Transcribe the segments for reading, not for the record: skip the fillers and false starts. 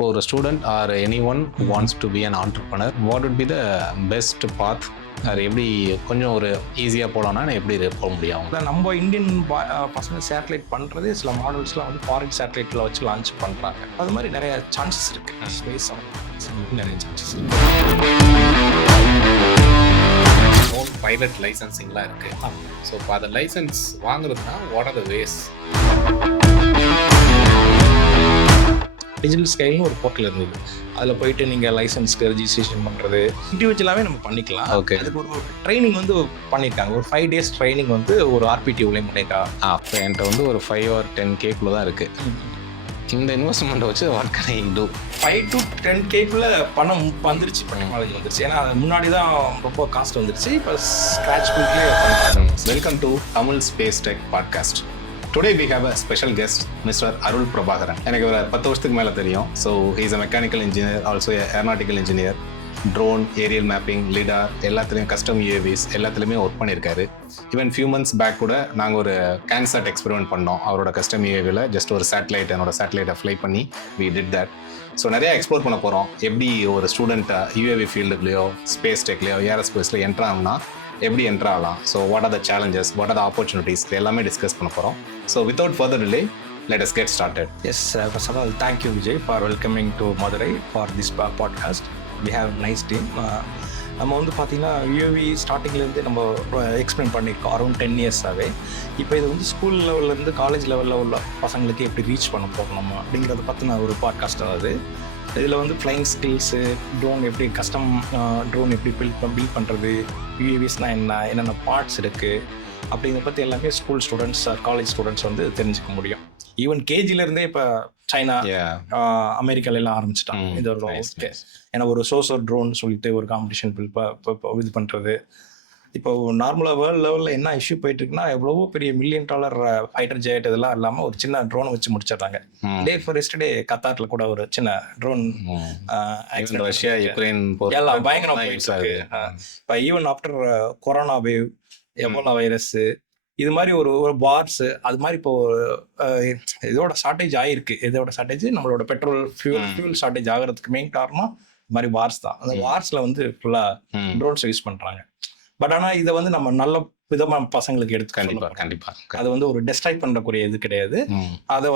For a student or anyone who wants to be an entrepreneur, what would be the best path? அது எப்படி கொஞ்சம் ஒரு ஈஸியாக போகலான்னா எப்படி போக முடியும்? நம்ம இந்தியன் பசங்க சேட்டலைட் பண்ணுறது சில மாடல்ஸ்லாம் வந்து ஃபாரின் சேட்டலைட்டில் வச்சு லான்ச் பண்ணுறாங்க. அது மாதிரி நிறைய சான்சஸ் இருக்குது. ஸ்பேஸ் நிறைய சான்சஸ் ஓன் பைலட் லைசன்சிங்லாம் இருக்குது. ஸோ இப்போ அதை லைசன்ஸ் வாங்குறதுனா what are the ways? Digital ஸ்கைல்னு ஒரு போர்ட்டல் இருந்தது. அதில் போயிட்டு நீங்கள் லைசன்ஸ்க்கு ரெஜிஸ்ட்ரேஷன் பண்ணுறது இண்டிவிஜுவலாகவே நம்ம பண்ணிக்கலாம். ஓகே, அதுக்கு ஒரு ட்ரைனிங் வந்து பண்ணியிருக்காங்க. ஒரு 5 days ட்ரைனிங் வந்து ஒரு ஆர்பிடியூலையும் பண்ணியிருக்காங்க. இப்போ என்கிட்ட வந்து ஒரு 5 or 10K தான் இருக்குது. இந்த இன்வெஸ்ட்மெண்ட்டை வச்சு what can I do? 5 to 10K பணம் வந்துருச்சு, டெக்னாலஜி வந்துருச்சு. ஏன்னா முன்னாடி தான் ரொம்ப காஸ்ட் வந்துருச்சு. இப்போ ஸ்க்ராட்ச் பில்ட்லேயே பண்ணுறாங்க. Welcome to Tamil space tech podcast. Today we have a special guest, Mr. Arul Prabhakaran. எனக்கு ஒரு 10 வருஷத்துக்கு மேலே தெரியும். So he's a mechanical engineer, also aeronautical engineer, drone, aerial mapping, lidar எல்லாத்துலேயும் கஸ்டம் UAVs எல்லாத்துலேயுமே ஒர்க் பண்ணியிருக்காரு. ஈவன் ஃபியூ மந்த்ஸ் பேக் கூட நாங்கள் ஒரு கேன்சாட் எக்ஸ்பெரிமெண்ட் பண்ணோம் அவரோட கஸ்டம் UAVயில். ஜஸ்ட் ஒரு சேட்டலைட், என்னோட சேட்டலைட்டை ஃப்ளை பண்ணி we did that. ஸோ நிறையா எக்ஸ்ப்ளோர் பண்ண போகிறோம். எப்படி ஒரு ஸ்டூடெண்ட்டை UAV ஃபீல்டுலையோ ஸ்பேஸ் டெக்லையோ ஏரோஸ்பேஸில் என்ட்ரு ஆகுனா எப்படி என்ட்ரு ஆகலாம், so what are the challenges, what are the opportunities, இது எல்லாமே டிஸ்கஸ் பண்ண போகிறோம். So without further delay, let us get started. Yes, first of all, thank you Vijay for welcoming to Madurai for this podcast. We have a nice team. நம்ம வந்து பார்த்திங்கன்னா UAV ஸ்டார்டிங்லேருந்து நம்ம explain பண்ணியிருக்கோம் அரௌண்ட் 10 yearsஆகவே. இப்போ இது வந்து ஸ்கூல் லெவல்லேருந்து காலேஜ் லெவலில் உள்ள பசங்களுக்கு எப்படி ரீச் பண்ண போகிறோம் நம்ம அப்படிங்கிறத பற்றின ஒரு பாட்காஸ்ட் ஆகுது. இதில் வந்து ஃப்ளைங் ஸ்கில்ஸு, ட்ரோன் எப்படி கஸ்டம் ட்ரோன் எப்படி பில்ட் பண்ணுறது, UAVஸ்னால் என்னென்ன பார்ட்ஸ் இருக்குது அப்படிங்கிறத பற்றி எல்லாமே ஸ்கூல் ஸ்டூடெண்ட்ஸ், காலேஜ் ஸ்டூடெண்ட்ஸ் வந்து தெரிஞ்சுக்க முடியும். ஈவன் கேஜிலேருந்தே இப்போ சைனா, அமெரிக்காலெல்லாம் ஆரம்பிச்சிட்டாங்க இது ஒரு ஓகே. ஏன்னா ஒரு சோசர் ட்ரோன் சொல்லிட்டு ஒரு காம்படிஷன் இது பண்ணுறது. இப்போ நார்மலாக வேர்ல்டு லெவலில் என்ன இஷ்யூ போயிட்டு இருக்குன்னா, எவ்வளவோ பெரிய $1 million ஃபைட்டர் ஜெட் இதெல்லாம் இல்லாமல் ஒரு சின்ன ட்ரோனை வச்சு முடிச்சிடுறாங்க. டே ஃபார் எஸ்டர்டே கத்தாரில் கூட ஒரு சின்ன ட்ரோன் ரஷ்யா யுக்ரைன் எல்லாம் பயங்கரமாக போயிட்டு இருக்கு. இப்போ even after corona wave, Ebola virus, இது மாதிரி ஒரு வார்ஸு, அது மாதிரி இப்போ இதோட ஷார்ட்டேஜ் ஆகிருக்கு. இதோட ஷார்ட்டேஜ் நம்மளோட பெட்ரோல் ஃபியூல் ஷார்ட்டேஜ் ஆகிறதுக்கு மெயின் காரணம் இது மாதிரி வார்ஸ் தான். அந்த வார்ஸில் வந்து ஃபுல்லாக ட்ரோன்ஸ் யூஸ் பண்ணுறாங்க. பட் ஆனால் இதை வந்து நம்ம நல்ல விதமாக பசங்களுக்கு எடுத்து கண்டிப்பாக அதை வந்து ஒரு டெஸ்ட்ராய் பண்ணுறக்கூடிய இது கிடையாது. அதை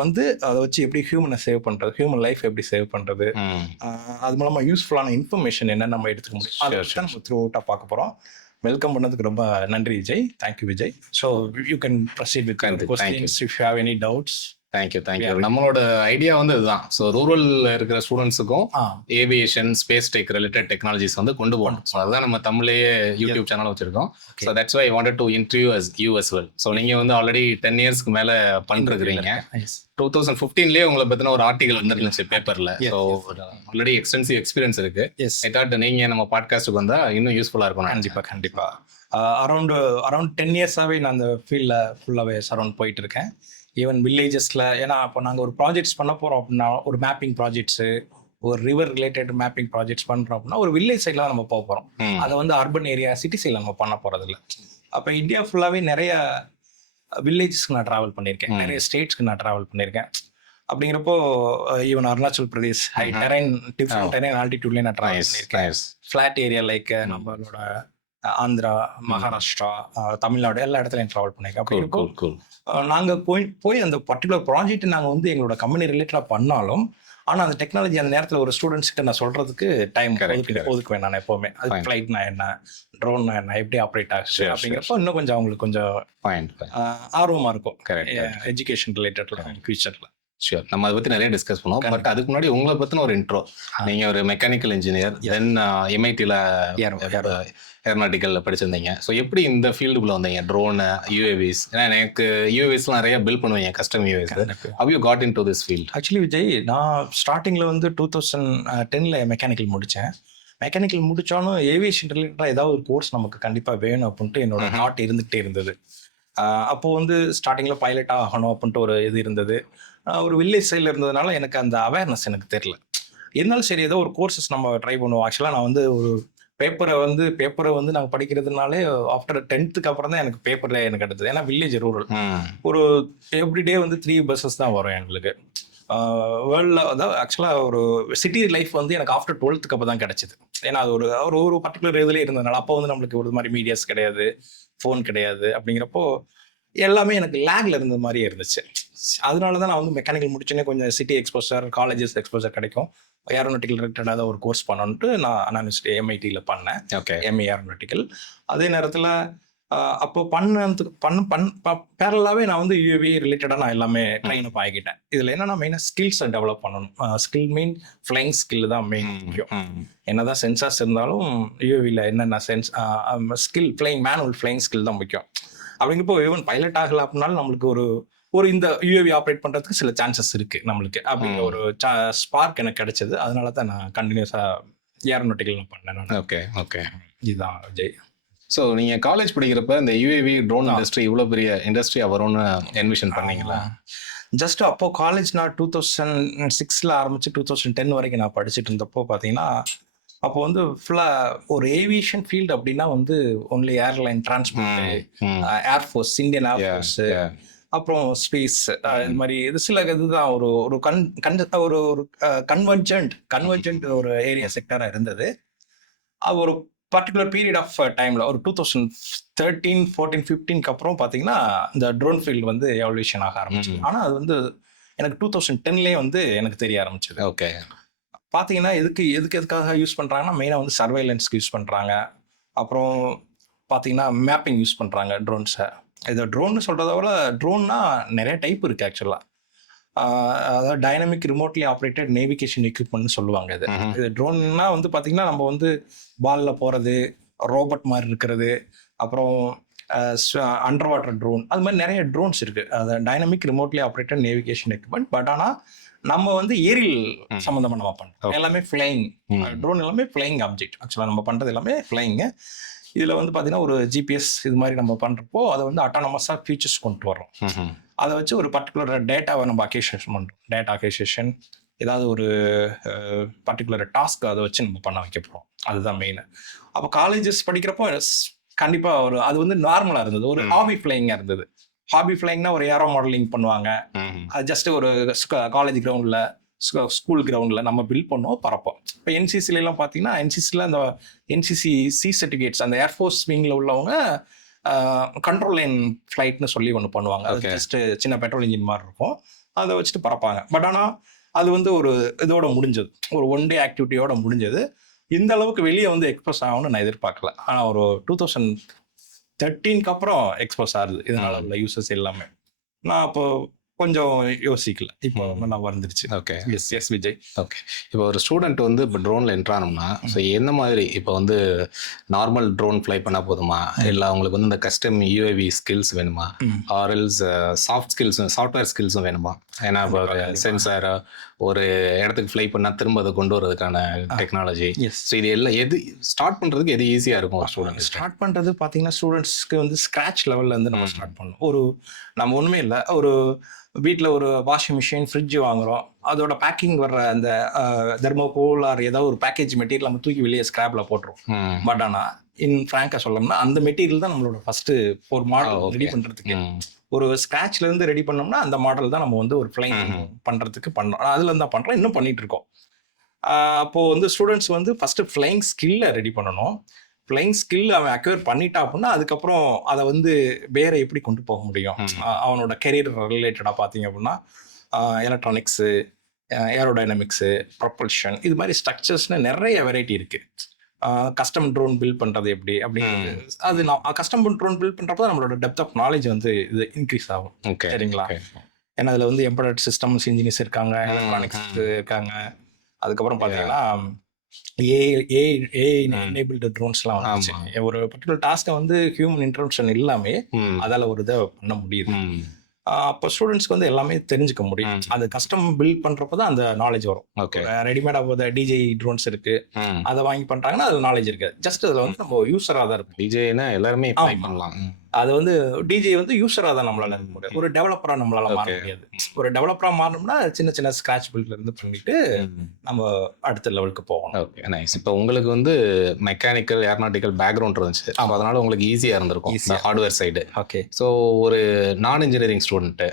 வச்சு எப்படி ஹியூமனை சேவ் பண்ணுறது, ஹியூமன் லைஃப் எப்படி சேவ் பண்ணுறது, அது மூலமாக யூஸ்ஃபுல்லான இன்ஃபர்மேஷன் என்ன நம்ம எடுத்துக்க முடியும், அதை நம்ம த்ரூ அவுட்டாக பார்க்க போகிறோம். வெல்கம் பண்ணதுக்கு ரொம்ப நன்றி Vijay. Thank you Vijay. So you can proceed with questions if you have any doubts. Thank you. நம்மளோட ஐடியா வந்து இதுதான். ஸோ ரூரல் இருக்கிற ஸ்டூடெண்ட்ஸுக்கும் aviation, space tech related technologies வந்து கொண்டு போகணும். ஸோ அதுதான் நம்ம தமிழ்லேயே யூடியூப் சேனல் வச்சிருக்கோம். So that's why I wanted to interview you as well. So நீங்கள் வந்து ஆல்ரெடி 10 yearsக்கு மேலே பண்ணிருக்கிறீங்க. 2015 உங்களை பற்றின ஒரு ஆர்டிகல் வந்துருந்துச்சு பேப்பரில். ஸோ ஆல்ரெடி எக்ஸ்டென்சிவ் எக்ஸ்பீரியன்ஸ் இருக்கு. ஐ தாட் நீங்கள் நம்ம பாட்காஸ்ட்டுக்கு வந்தால் இன்னும் யூஸ்ஃபுல்லாக இருக்கும். கண்டிப்பாக அரௌண்ட் 10 yearsஆகவே நான் அந்த ஃபீல்டில் ஃபுல்லாகவே சரௌண்ட் போயிட்டு இருக்கேன். ஈவன் வில்லேஜஸில், ஏன்னா அப்போ நாங்கள் ஒரு ப்ராஜெக்ட்ஸ் பண்ண போகிறோம் அப்படின்னா, ஒரு மேப்பிங் ப்ராஜெக்ட்ஸு, ஒரு ரிவர் ரிலேட்டட் மேப்பிங் ப்ராஜெக்ட்ஸ் பண்ணுறோம் அப்படின்னா ஒரு வில்லேஜ் சைடில் நம்ம போக போகிறோம். அதை வந்து அர்பன் ஏரியா, சிட்டி சைடில் நம்ம பண்ண போகிறதில்ல. அப்போ இந்தியா ஃபுல்லாகவே நிறைய வில்லேஜஸ்க்கு நான் ட்ராவல் பண்ணியிருக்கேன், நிறைய ஸ்டேட்ஸ்க்கு நான் ட்ராவல் பண்ணியிருக்கேன். அப்படிங்கிறப்போ even Arunachal Pradesh different terrain ஆல்டிடியூட்லேயே நான் ட்ராவல் பண்ணியிருக்கேன். ஃப்ளாட் ஏரியா லைக் நம்மளோட ஆந்திரா, மகாராஷ்டிரா, தமிழ்நாடு எல்லா இடத்துலையும் ட்ராவல் பண்ணியிருக்கேன். அப்படி இருக்கும் நாங்கள் போய் அந்த பர்டிகுலர் ப்ராஜெக்ட் நாங்கள் வந்து எங்களோட கம்பெனி ரிலேட்டடாக பண்ணாலும், ஆனால் அந்த டெக்னாலஜி அந்த நேரத்தில் ஒரு ஸ்டூடெண்ட்ஸ்க்கு நான் சொல்கிறதுக்கு டைம் ஒதுக்குவேன் நான் எப்போவுமே. அது ஃப்ளைட்னா என்ன, ட்ரோன்னா என்ன, எப்படி ஆப்ரேட் ஆகுது அப்படிங்கிறப்போ இன்னும் கொஞ்சம் அவங்களுக்கு கொஞ்சம் ஆர்வமாக இருக்கும் எஜுகேஷன் ரிலேட்டட்ல ஃபியூச்சரில். ஷியோர், நம்ம அதை பற்றி நிறைய டிஸ்கஸ் பண்ணுவோம். பட் அதுக்கு முன்னாடி உங்களை பற்றின ஒரு இன்ட்ரோ. நீங்கள் ஒரு மெக்கானிக்கல் இன்ஜினியர், தென் MITயில் ஏரோநாட்டிக்கல் படிச்சிருந்தீங்க. ஸோ எப்படி இந்த ஃபீல்டுக்குள்ளே வந்தீங்க, ட்ரோனு, UAVs? ஏன்னா எனக்கு UAVஸ்லாம் நிறைய பில்ட் பண்ணுவீங்க, custom UAVs. How you got into this field? Actually Vijay, நான் ஸ்டார்டிங்கில் வந்து 2010 மெக்கானிக்கல் முடித்தேன். மெக்கானிக்கல் முடித்தாலும் ஏவியேஷன் ரிலேட்டடாக ஏதாவது ஒரு கோர்ஸ் நமக்கு கண்டிப்பாக வேணும் அப்படின்ட்டு என்னோட தாட் இருந்துகிட்டே இருந்தது. அப்போது வந்து ஸ்டார்டிங்கில் பைலட் ஆகணும் அப்படின்ட்டு ஒரு இது இருந்தது. ஒரு வில்லேஜ் சைடில் இருந்ததுனால எனக்கு அந்த அவேர்னஸ் எனக்கு தெரில. இருந்தாலும் சரி ஏதோ ஒரு கோர்சஸ் நம்ம ட்ரை பண்ணுவோம். ஆக்சுவலாக நான் வந்து ஒரு பேப்பரை வந்து நாங்கள் படிக்கிறதுனாலே ஆஃப்டர் 10th அப்புறம் தான் எனக்கு பேப்பரில் எனக்கு எடுத்தது. ஏன்னா வில்லேஜ் ரூரல் ஒரு எவ்ரிடே வந்து 3 buses தான் வரும் எங்களுக்கு. வேர்ல்டில் அதாவது ஆக்சுவலாக ஒரு சிட்டி லைஃப் வந்து எனக்கு ஆஃப்டர் 12th அப்போ தான் கிடச்சிது. ஏன்னா அது ஒரு ஒரு ஒரு பர்டிகுலர் இதுலேயே இருந்ததுனால அப்போ வந்து நம்மளுக்கு ஒரு மாதிரி மீடியாஸ் கிடையாது, ஃபோன் கிடையாது. அப்படிங்கிறப்போ எல்லாமே எனக்கு லேக்ல இருந்த மாதிரியே இருந்துச்சு. அதனால தான் நான் வந்து மெக்கானிக்கல் முடிச்சோன்னே கொஞ்சம் சிட்டி எக்ஸ்போசர், காலேஜஸ் எக்ஸ்போசர் கிடைக்கும், ஏரோநாட்டிக்கல் ரிலேட்டடாக ஒரு கோர்ஸ் பண்ணணுன்ட்டு நான் MITயில் பண்ணேன். ஓகே. MA aeronautical. அதே நேரத்தில் அப்போ பேரலாகவே நான் வந்து UAV ரிலேட்டடாக நான் எல்லாமே ட்ரெயின் அப் ஆகிக்கிட்டேன். இதில் என்னன்னா மெயினாக ஸ்கில்ஸை டெவலப் பண்ணணும். ஸ்கில் மீன் ஃப்ளைங் ஸ்கில் தான் மெயின் முக்கியம். என்னதான் சென்சார்ஸ் இருந்தாலும் UAVயில் என்னென்ன ஸ்கில் மேனுவல் ஃப்ளைங் ஸ்கில் தான் முக்கியம். அப்படிங்கிறப்போ ஈவன் பைலட் ஆகல அப்படின்னாலும் நம்மளுக்கு ஒரு இந்த UAV ஆப்ரேட் பண்ணுறதுக்கு சில சான்சஸ் இருக்குது நம்மளுக்கு அப்படிங்கிற ஒரு ஸ்பார்க் எனக்கு கிடைச்சது. அதனால தான் நான் கண்டினியூஸாக ஏரோநாட்டிக்கல் பண்ணேன் நான். Okay okay. இதுதான் விஜய். ஸோ நீங்கள் காலேஜ் படிக்கிறப்ப இந்த UAV ட்ரோன் இண்டஸ்ட்ரி இவ்வளோ பெரிய இண்டஸ்ட்ரியாக வரும்னு என்விஷன் பண்ணீங்களா? ஜஸ்ட் அப்போ காலேஜ் நான் 2006 ஆரம்பிச்சு 2010 வரைக்கும் நான் படிச்சுட்டு இருந்தப்போ பார்த்தீங்கன்னா, அப்போ வந்து ஃபுல்லாக ஒரு ஏவியேஷன் ஃபீல்டு அப்படின்னா வந்து only airline transport, air force, Indian air force, அப்புறம் ஸ்பேஸ், இது மாதிரி இது சில இதுதான் ஒரு கன்வர்ஜென்ட் ஒரு ஏரியா செக்டராக இருந்தது. அது ஒரு பர்டிகுலர் பீரியட் ஆஃப் டைமில் ஒரு 2013, 14, 15க்கு அப்புறம் பார்த்தீங்கன்னா இந்த ட்ரோன் ஃபீல்டு வந்து எவல்யூஷன் ஆக ஆரம்பிச்சது. ஆனால் அது வந்து எனக்கு 2010லேயே வந்து எனக்கு தெரிய ஆரம்பிச்சது. ஓகே. பார்த்தீங்கன்னா எதுக்காக யூஸ் பண்ணுறாங்கன்னா மெயினாக வந்து சர்வைலன்ஸ்க்கு யூஸ் பண்ணுறாங்க. அப்புறம் பார்த்தீங்கன்னா மேப்பிங் யூஸ் பண்ணுறாங்க ட்ரோன்ஸை. இதை ட்ரோன்னு சொல்கிறத விட ட்ரோன்னா நிறைய டைப் இருக்குது ஆக்சுவலாக. அதாவது டைனமிக் ரிமோட்லி ஆப்ரேட்டட் நேவிகேஷன் எக்யூப்மெண்ட்னு சொல்லுவாங்க. இது ட்ரோன்னா வந்து பார்த்தீங்கன்னா நம்ம வந்து பாலில் போகிறது, ரோபோட் மாதிரி இருக்கிறது, அப்புறம் அண்டர் வாட்டர் ட்ரோன், அது மாதிரி நிறைய ட்ரோன்ஸ் இருக்குது. அது dynamic remotely operated navigation equipment. But ஆனால் நம்ம வந்து ஏரியல் சம்மந்தமாக நம்ம பண்ணுறோம். எல்லாமே ஃப்ளைங் ட்ரோன், எல்லாமே ஃப்ளைங் ஆப்ஜெக்ட். ஆக்சுவலாக நம்ம பண்ணுறது எல்லாமே ஃப்ளைங்கு. இதில் வந்து பார்த்தீங்கன்னா ஒரு GPS இது மாதிரி நம்ம பண்ணுறப்போ அதை வந்து அட்டானமஸாக ஃபீச்சர்ஸ் கொண்டு வரோம். அதை வச்சு ஒரு பர்டிகுலர் டேட்டாவை நம்ம அக்யூசியேஷன் பண்ணுறோம். டேட்டா அக்யூசியேஷன், ஏதாவது ஒரு பர்டிகுலர் டாஸ்க் அதை வச்சு நம்ம பண்ண வைக்க போகிறோம். அதுதான் மெயின். அப்போ காலேஜஸ் படிக்கிறப்போ கண்டிப்பாக அது வந்து நார்மலாக இருந்தது, ஒரு ஹாபி ஃப்ளைங்காக இருந்தது. ஹாபி ஃப்ளைங்னா ஒரு ஏரோ மாடலிங் பண்ணுவாங்க. அது ஜஸ்ட் ஒரு காலேஜ் கிரவுண்டில், ஸ்கூல் கிரவுண்டில் நம்ம பில்ட் பண்ணோம், பறப்போம். இப்போ NCCலாம் பார்த்தீங்கன்னா NCCயில் அந்த NCC சர்டிஃபிகேட்ஸ், அந்த ஏர்ஃபோர்ஸ் விங்கில் உள்ளவங்க கண்ட்ரோல் லைன் ஃப்ளைட்னு சொல்லி ஒன்று பண்ணுவாங்க. அது ஜஸ்ட் சின்ன பெட்ரோல் இன்ஜின் மாதிரி இருக்கும், அதை வச்சுட்டு பறப்பாங்க. பட் ஆனால் அது வந்து ஒரு இதோட முடிஞ்சது, ஒரு ஒன் டே ஆக்டிவிட்டியோட முடிஞ்சது. இந்த அளவுக்கு வெளியே வந்து எக்ஸ்போஸ் ஆகும்னு நான் எதிர்பார்க்கல. ஆனால் ஒரு 2013க்கு அப்புறம் எக்ஸ்போஸ் ஆகுது இதனால உள்ள யூசஸ் எல்லாமே. நான் அப்போ கொஞ்சம் யோசிக்கல, இப்போ நல்லா வந்துருச்சு. ஓகே. எஸ் விஜய். ஓகே. இப்போ ஒரு ஸ்டூடெண்ட் வந்து இப்போ ட்ரோனில் என்ட்ரானோம்னா, ஸோ என்ன மாதிரி இப்போ வந்து நார்மல் ட்ரோன் ஃப்ளை பண்ணால் போதுமா, இல்லை அவங்களுக்கு வந்து இந்த கஸ்டம் UAV ஸ்கில்ஸ் வேணுமா, ஆர்எல்ஸ் சாஃப்ட்வேர் ஸ்கில்ஸும் வேணுமா? ஏன்னா இப்போ சென்சார் ஒரு இடத்துக்கு ஃப்ளை பண்ணால் திரும்ப அதை கொண்டு வரதுக்கான டெக்னாலஜி, ஸோ இது எல்லாம் எது ஸ்டார்ட் பண்ணுறதுக்கு எது ஈஸியாக இருக்கும்? ஸ்டூடெண்ட் ஸ்டார்ட் பண்ணுறது பார்த்தீங்கன்னா ஸ்டூடெண்ட்ஸ்க்கு வந்து ஸ்க்ராட்ச் லெவலில் இருந்து நம்ம ஸ்டார்ட் பண்ணணும். நம்ம ஒன்றுமே இல்லை, ஒரு வீட்டில் ஒரு வாஷிங் மிஷின், ஃப்ரிட்ஜ் வாங்குகிறோம், அதோட பேக்கிங் வர்ற அந்த தெர்மோகோல் ஆர் ஏதாவது ஒரு பேக்கேஜ் மெட்டீரியல் நம்ம தூக்கி வெளியே ஸ்கிராப்பில் போட்டுருவோம். பட் ஆனால் ஃப்ராங்காக சொல்லணும்னா அந்த மெட்டீரியல் தான் நம்மளோட ஃபஸ்ட்டு ஒரு மாடல் ரெடி பண்ணுறதுக்கு. ஒரு ஸ்க்ராட்ச்லேருந்து ரெடி பண்ணோம்னா அந்த மாடல் தான் நம்ம வந்து ஒரு ஃப்ளைங் பண்ணுறதுக்கு பண்ணோம். அதுலேருந்து தான் பண்ணுறோம், இன்னும் பண்ணிகிட்டு இருக்கோம். அப்போது வந்து ஸ்டூடெண்ட்ஸ் வந்து ஃபஸ்ட்டு ஃப்ளைங் ஸ்கில்லை ரெடி பண்ணணும். ஃப்ளைங் ஸ்கில் அவன் அக்வயர் பண்ணிட்டா அப்படின்னா அதுக்கப்புறம் அதை வந்து வேற எப்படி கொண்டு போக முடியும். அவனோட கெரியர் ரிலேட்டடாக பார்த்தீங்க அப்படின்னா எலக்ட்ரானிக்ஸு, ஏரோடைனமிக்ஸு, ப்ரொபல்ஷன், இது மாதிரி ஸ்ட்ரக்சர்ஸ்னு நிறைய வெரைட்டி இருக்குது. கஸ்டம் ட்ரோன் பில்ட் பண்ணுறது எப்படி அப்படிங்கிறது, அது நான் கஸ்டம் ட்ரோன் பில்ட் பண்ணுறப்போ நம்மளோட டெப்த் ஆஃப் நாலேஜ் வந்து இது இன்க்ரீஸ் ஆகும். சரிங்களா? ஏன்னா அதில் வந்து எம்பெடட் சிஸ்டம்ஸ் இன்ஜினியர்ஸ் இருக்காங்க, எலக்ட்ரானிக்ஸ் இருக்காங்க. அதுக்கப்புறம் பார்த்தீங்கன்னா ஏஐ-எனேபிள்டு ட்ரோன்ஸ்லாம் வந்துச்சு. ஒரு பர்டிகுலர் டாஸ்க்கை வந்து ஹியூமன் இன்டர்வென்ஷன் இல்லாமே அதால் ஒரு இதை பண்ண முடியுது. அப்போ ஸ்டூடெண்ட்ஸ்க்கு வந்து எல்லாமே தெரிஞ்சுக்க முடியும். அது கஸ்டம் பில்ட் பண்ணுறப்போ தான் அந்த நாலேஜ் வரும். ரெடிமேடாக DJI ட்ரோன்ஸ் இருக்கு, அதை வாங்கி பண்ணுறாங்கன்னா அது நாலேஜ் இருக்கு. ஜஸ்ட் அதில் வந்து நம்ம யூஸராக தான் இருக்கும். DJIனா எல்லாருமே பண்ணலாம். அது வந்து டிஜே வந்து யூஸரா தான் நம்மளால இருக்க முடியாது, ஒரு டெவலப்பரா நம்மளால மாற முடியாது. ஒரு டெவலப்பரா மாறணும்னா சின்ன சின்ன ஸ்கிராட்ச் பில்ட்ல இருந்து பண்ணிட்டு நம்ம அடுத்த லெவலுக்கு போகணும். Okay nice. இப்போ உங்களுக்கு வந்து மெக்கானிக்கல் ஏரோநாட்டிக்கல் பேக்ரவுண்ட் இருந்துச்சு, அதனால உங்களுக்கு ஈஸியா இருந்திருக்கும் இந்த ஹார்ட்வேர் சைடு. ஓகே. ஸோ ஒரு நான் engineering student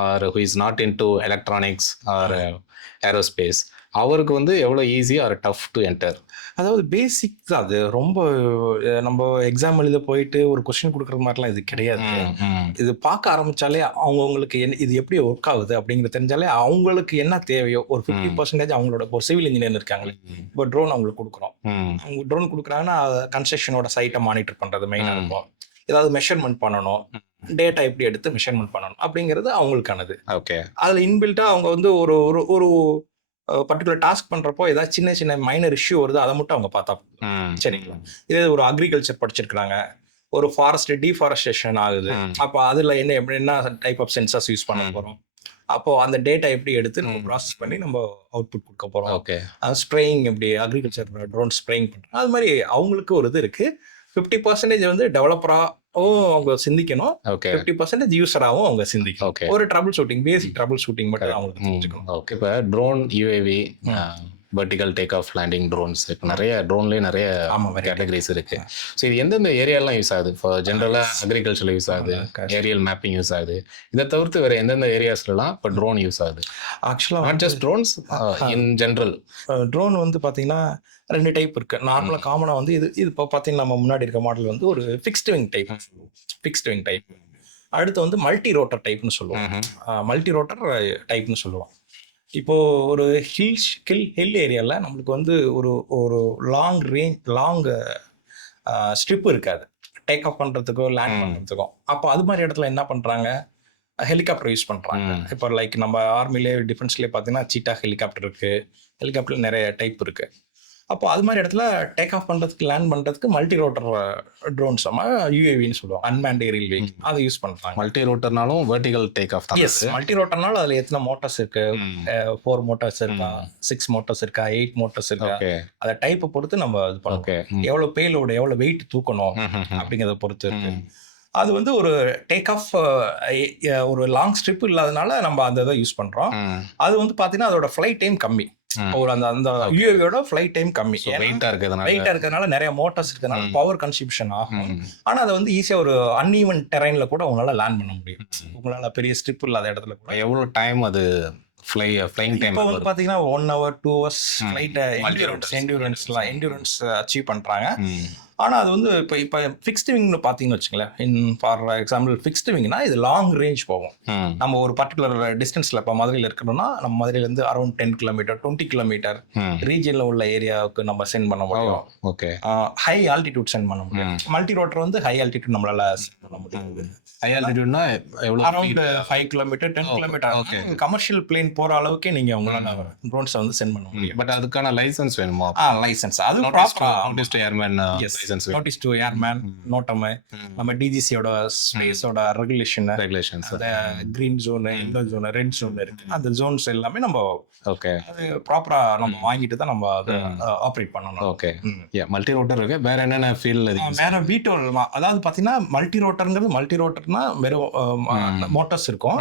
or who is not into electronics or aerospace, அவருக்கு வந்து எவ்வளோ easy or tough to enter? அதாவது பேசிக் தான் அது. ரொம்ப நம்ம எக்ஸாம் எழுத போயிட்டு ஒரு கொஸ்டின் கொடுக்குற மாதிரிலாம் இது கிடையாது. இது பார்க்க ஆரம்பிச்சாலே அவங்களுக்கு என்ன இது எப்படி ஒர்க் ஆகுது அப்படிங்கிறது தெரிஞ்சாலே அவங்களுக்கு என்ன தேவையோ ஒரு 50% அவங்களோட ஒரு சிவில் இன்ஜினியர் இருக்காங்களே, இப்போ ட்ரோன் அவங்களுக்கு கொடுக்குறோம். அவங்க ட்ரோன் கொடுக்குறாங்கன்னா கன்ஸ்ட்ரக்ஷனோட சைட்டை மானிட்டர் பண்ணுறது மெயினாக இருக்கும். ஏதாவது மெஷர்மெண்ட் பண்ணணும், டேட்டா எப்படி எடுத்து மெஷர்மெண்ட் பண்ணணும் அப்படிங்கிறது அவங்களுக்கானது. ஓகே. அதில் இன்பில்ட்டாக அவங்க வந்து ஒரு ஒரு பர்டிகுலர் டாஸ்க் பண்றப்போ ஏதாவது சின்ன சின்ன மைனர் இஷ்யூ வருது, அதை மட்டும் அவங்க பார்த்தா சரிங்களா. இதே ஒரு அக்ரிகல்ச்சர் படிச்சிருக்காங்க, ஒரு ஃபாரஸ்ட் டீஃபாரஸ்டேஷன் ஆகுது, அப்போ அதுல என்ன டைப் ஆஃப் சென்சர்ஸ் யூஸ் பண்ண போறோம், அப்போ அந்த டேட்டா எப்படி எடுத்து நம்ம ப்ராசஸ் பண்ணி நம்ம அவுட்புட் கொடுக்க போறோம். ஓகே. ஸ்ப்ரேயிங் எப்படி அக்ரிகல்ச்சர் ட்ரோன் ஸ்ப்ரேயிங் பண்றோம், அது மாதிரி அவங்களுக்கு ஒரு இது இருக்கு. 50% வந்து டெவலப்பராகவும் அவங்க சிந்திக்கணும், 50% யூஸராகவும் அவங்க சிந்திக்கணும். ஒரு ட்ரபிள் ஷூட்டிங், பேசிக் ட்ரபிள் ஷூட்டிங் மட்டும் அவங்களுக்கு தெரிஞ்சுக்கணும். ஓகே. இப்போ drone, UAV, vertical take off landing drones இருக்கு, நிறைய ட்ரோன்லேயே நிறைய கேட்டகரிஸ் இருக்கு. ஸோ இது எந்தெந்த ஏரியாலாம் யூஸ் ஆகுது? இப்போ ஜென்ரலாக அக்ரிகல்ச்சரில் யூஸ் ஆகுது, ஏரியல் மேப்பிங் யூஸ் ஆகுது. இதை தவிர்த்து வேற எந்தெந்த ஏரியாஸ்லாம் இப்போ ட்ரோன் யூஸ் ஆகுது? ஆக்சுவலாக not just drones, in general drone வந்து பார்த்தீங்கன்னா 2 டைப் இருக்கு. நார்மலாக காமனாக வந்து இது இப்போ பார்த்தீங்கன்னா நம்ம முன்னாடி இருக்க மாடல் வந்து ஒரு ஃபிக்ஸ்டு விங் டைப். அடுத்து வந்து மல்டி ரோட்டர் டைப்னு சொல்லுவோம். மல்டி ரோட்டர் டைப்னு சொல்லுவோம். இப்போ ஒரு ஹில் ஏரியாவில் நம்மளுக்கு வந்து ஒரு லாங் ஸ்ட்ரிப் இருக்காது டேக் ஆஃப் பண்ணுறதுக்கோ லேண்ட் பண்ணுறதுக்கோ. அப்போ அது மாதிரி இடத்துல என்ன பண்ணுறாங்க, ஹெலிகாப்டர் யூஸ் பண்ணுறாங்க. இப்போ லைக் நம்ம ஆர்மிலே டிஃபென்ஸ்லேயே பார்த்தீங்கன்னா சீட்டா ஹெலிகாப்டர் இருக்குது, ஹெலிகாப்டர் நிறைய டைப் இருக்குது. அப்போ அது மாதிரி இடத்துல டேக் ஆஃப் பண்ணுறதுக்கு லேண்ட் பண்ணுறதுக்கு மல்டி ரோட்டர் ட்ரோன்ஸ் யூஏவின்னு சொல்லுவோம், அன்மேண்ட் ஏரியல் வெஹிக்கிள், அதை யூஸ் பண்ணுறாங்க. மல்டி ரோட்டர்னாலும் வெர்டிகல் டேக் ஆஃப் தான். எஸ், மல்டி ரோட்டர்னாலும் அதில் எத்தனை மோட்டர்ஸ் இருக்கு, 4 மோட்டர்ஸ் இருக்கா, 6 மோட்டர்ஸ் இருக்கா, 8 மோட்டர்ஸ் இருக்கா, அதை டைப்பை பொறுத்து நம்ம இது பண்ணுவோம். எவ்வளோ பேலோட எவ்வளோ வெயிட் தூக்கணும் அப்படிங்கிறத பொறுத்து இருக்கு. அது வந்து ஒரு டேக் ஆஃப் ஒரு லாங் ஸ்ட்ரிப் இல்லாதனால நம்ம அந்த இதை யூஸ் பண்ணுறோம். அது வந்து பார்த்தீங்கன்னா அதோட ஃப்ளைட் டைம் கம்மி, ஒரு அந்த யூஏவியோட ஃப்ளைட் டைம் கம்மி, வெயிட்டா இருக்கிறதுனால நிறைய மோட்டார்ஸ் இருக்கிறதுனால பவர் கன்சம்ப்ஷன் ஆகும். ஆனா அதை வந்து ஈஸியா ஒரு அன்ஈவன் டெரைன்ல கூட உங்களால லேண்ட் பண்ண முடியும். உங்களால பெரிய ஸ்ட்ரிப் இல்லாத இடத்துல கூட. எவ்வளவு டைம் அது ஃப்ளைங் டைம்? இப்போ வந்து பாத்தீங்கன்னா 1 hour 2 hours flight endurance achieve பண்றாங்க. ஆனால் அது வந்து இப்போ ஃபிக்ஸ்டு விங்னு பார்த்தீங்கன்னு வச்சுங்களேன், ஃபார் எக்ஸாம்பிள் ஃபிக்ஸ்டு விங்னா இது லாங் ரேஞ்ச் போகும். நம்ம ஒரு பர்டிகுலர் டிஸ்டன்ஸில் இப்போ மதுரையில் இருக்கிறோம்னா நம்ம மதுரையிலேருந்து அரௌண்ட் 10 கிலோமீட்டர் 20 கிலோமீட்டர் ரீஜனில் உள்ள ஏரியாவுக்கு நம்ம சென்ட் பண்ண முடியும். ஓகே. ஹை ஆல்டிடியூட் சென்ட் பண்ண முடியும். மல்டி ரோட்டர் வந்து ஹை ஆல்டிடியூட் நம்மளால சென்ட் பண்ண முடியும். ஹை ஆல்டிடியூட்னா around 5 kilometre 10 kilometre commercial plane போகிற அளவுக்கே நீங்கள் உங்களால் ட்ரோன்ஸை வந்து சென்ட் பண்ண முடியும். பட் அதுக்கான லைசன்ஸ் வேணுமா? லைசன்ஸ் அது ப்ராப்பராக நோட்டீஸ் டு ஏர்மேன் நோட்டம நம்ம டிஜிசியோட ஸ்பேஸோட ரெகுலேஷன்ஸ், அந்த green zone, yellow zone, red zone இருக்கு. அந்த ஜோன்ஸ் எல்லாமே நம்ம அது ப்ராப்பரா நம்ம வாங்கிட்டு தான் நம்ம அதை ஆப்ரேட் பண்ணணும். ஓகே. மல்டி ரோட்டர் இருக்கு. வேற என்னென்ன ஃபீல்ட்? வேற வீட்டோல், அதாவது பாத்தீங்கன்னா மல்டி ரோட்டர்னா வெறும் மோட்டார்ஸ் இருக்கும்,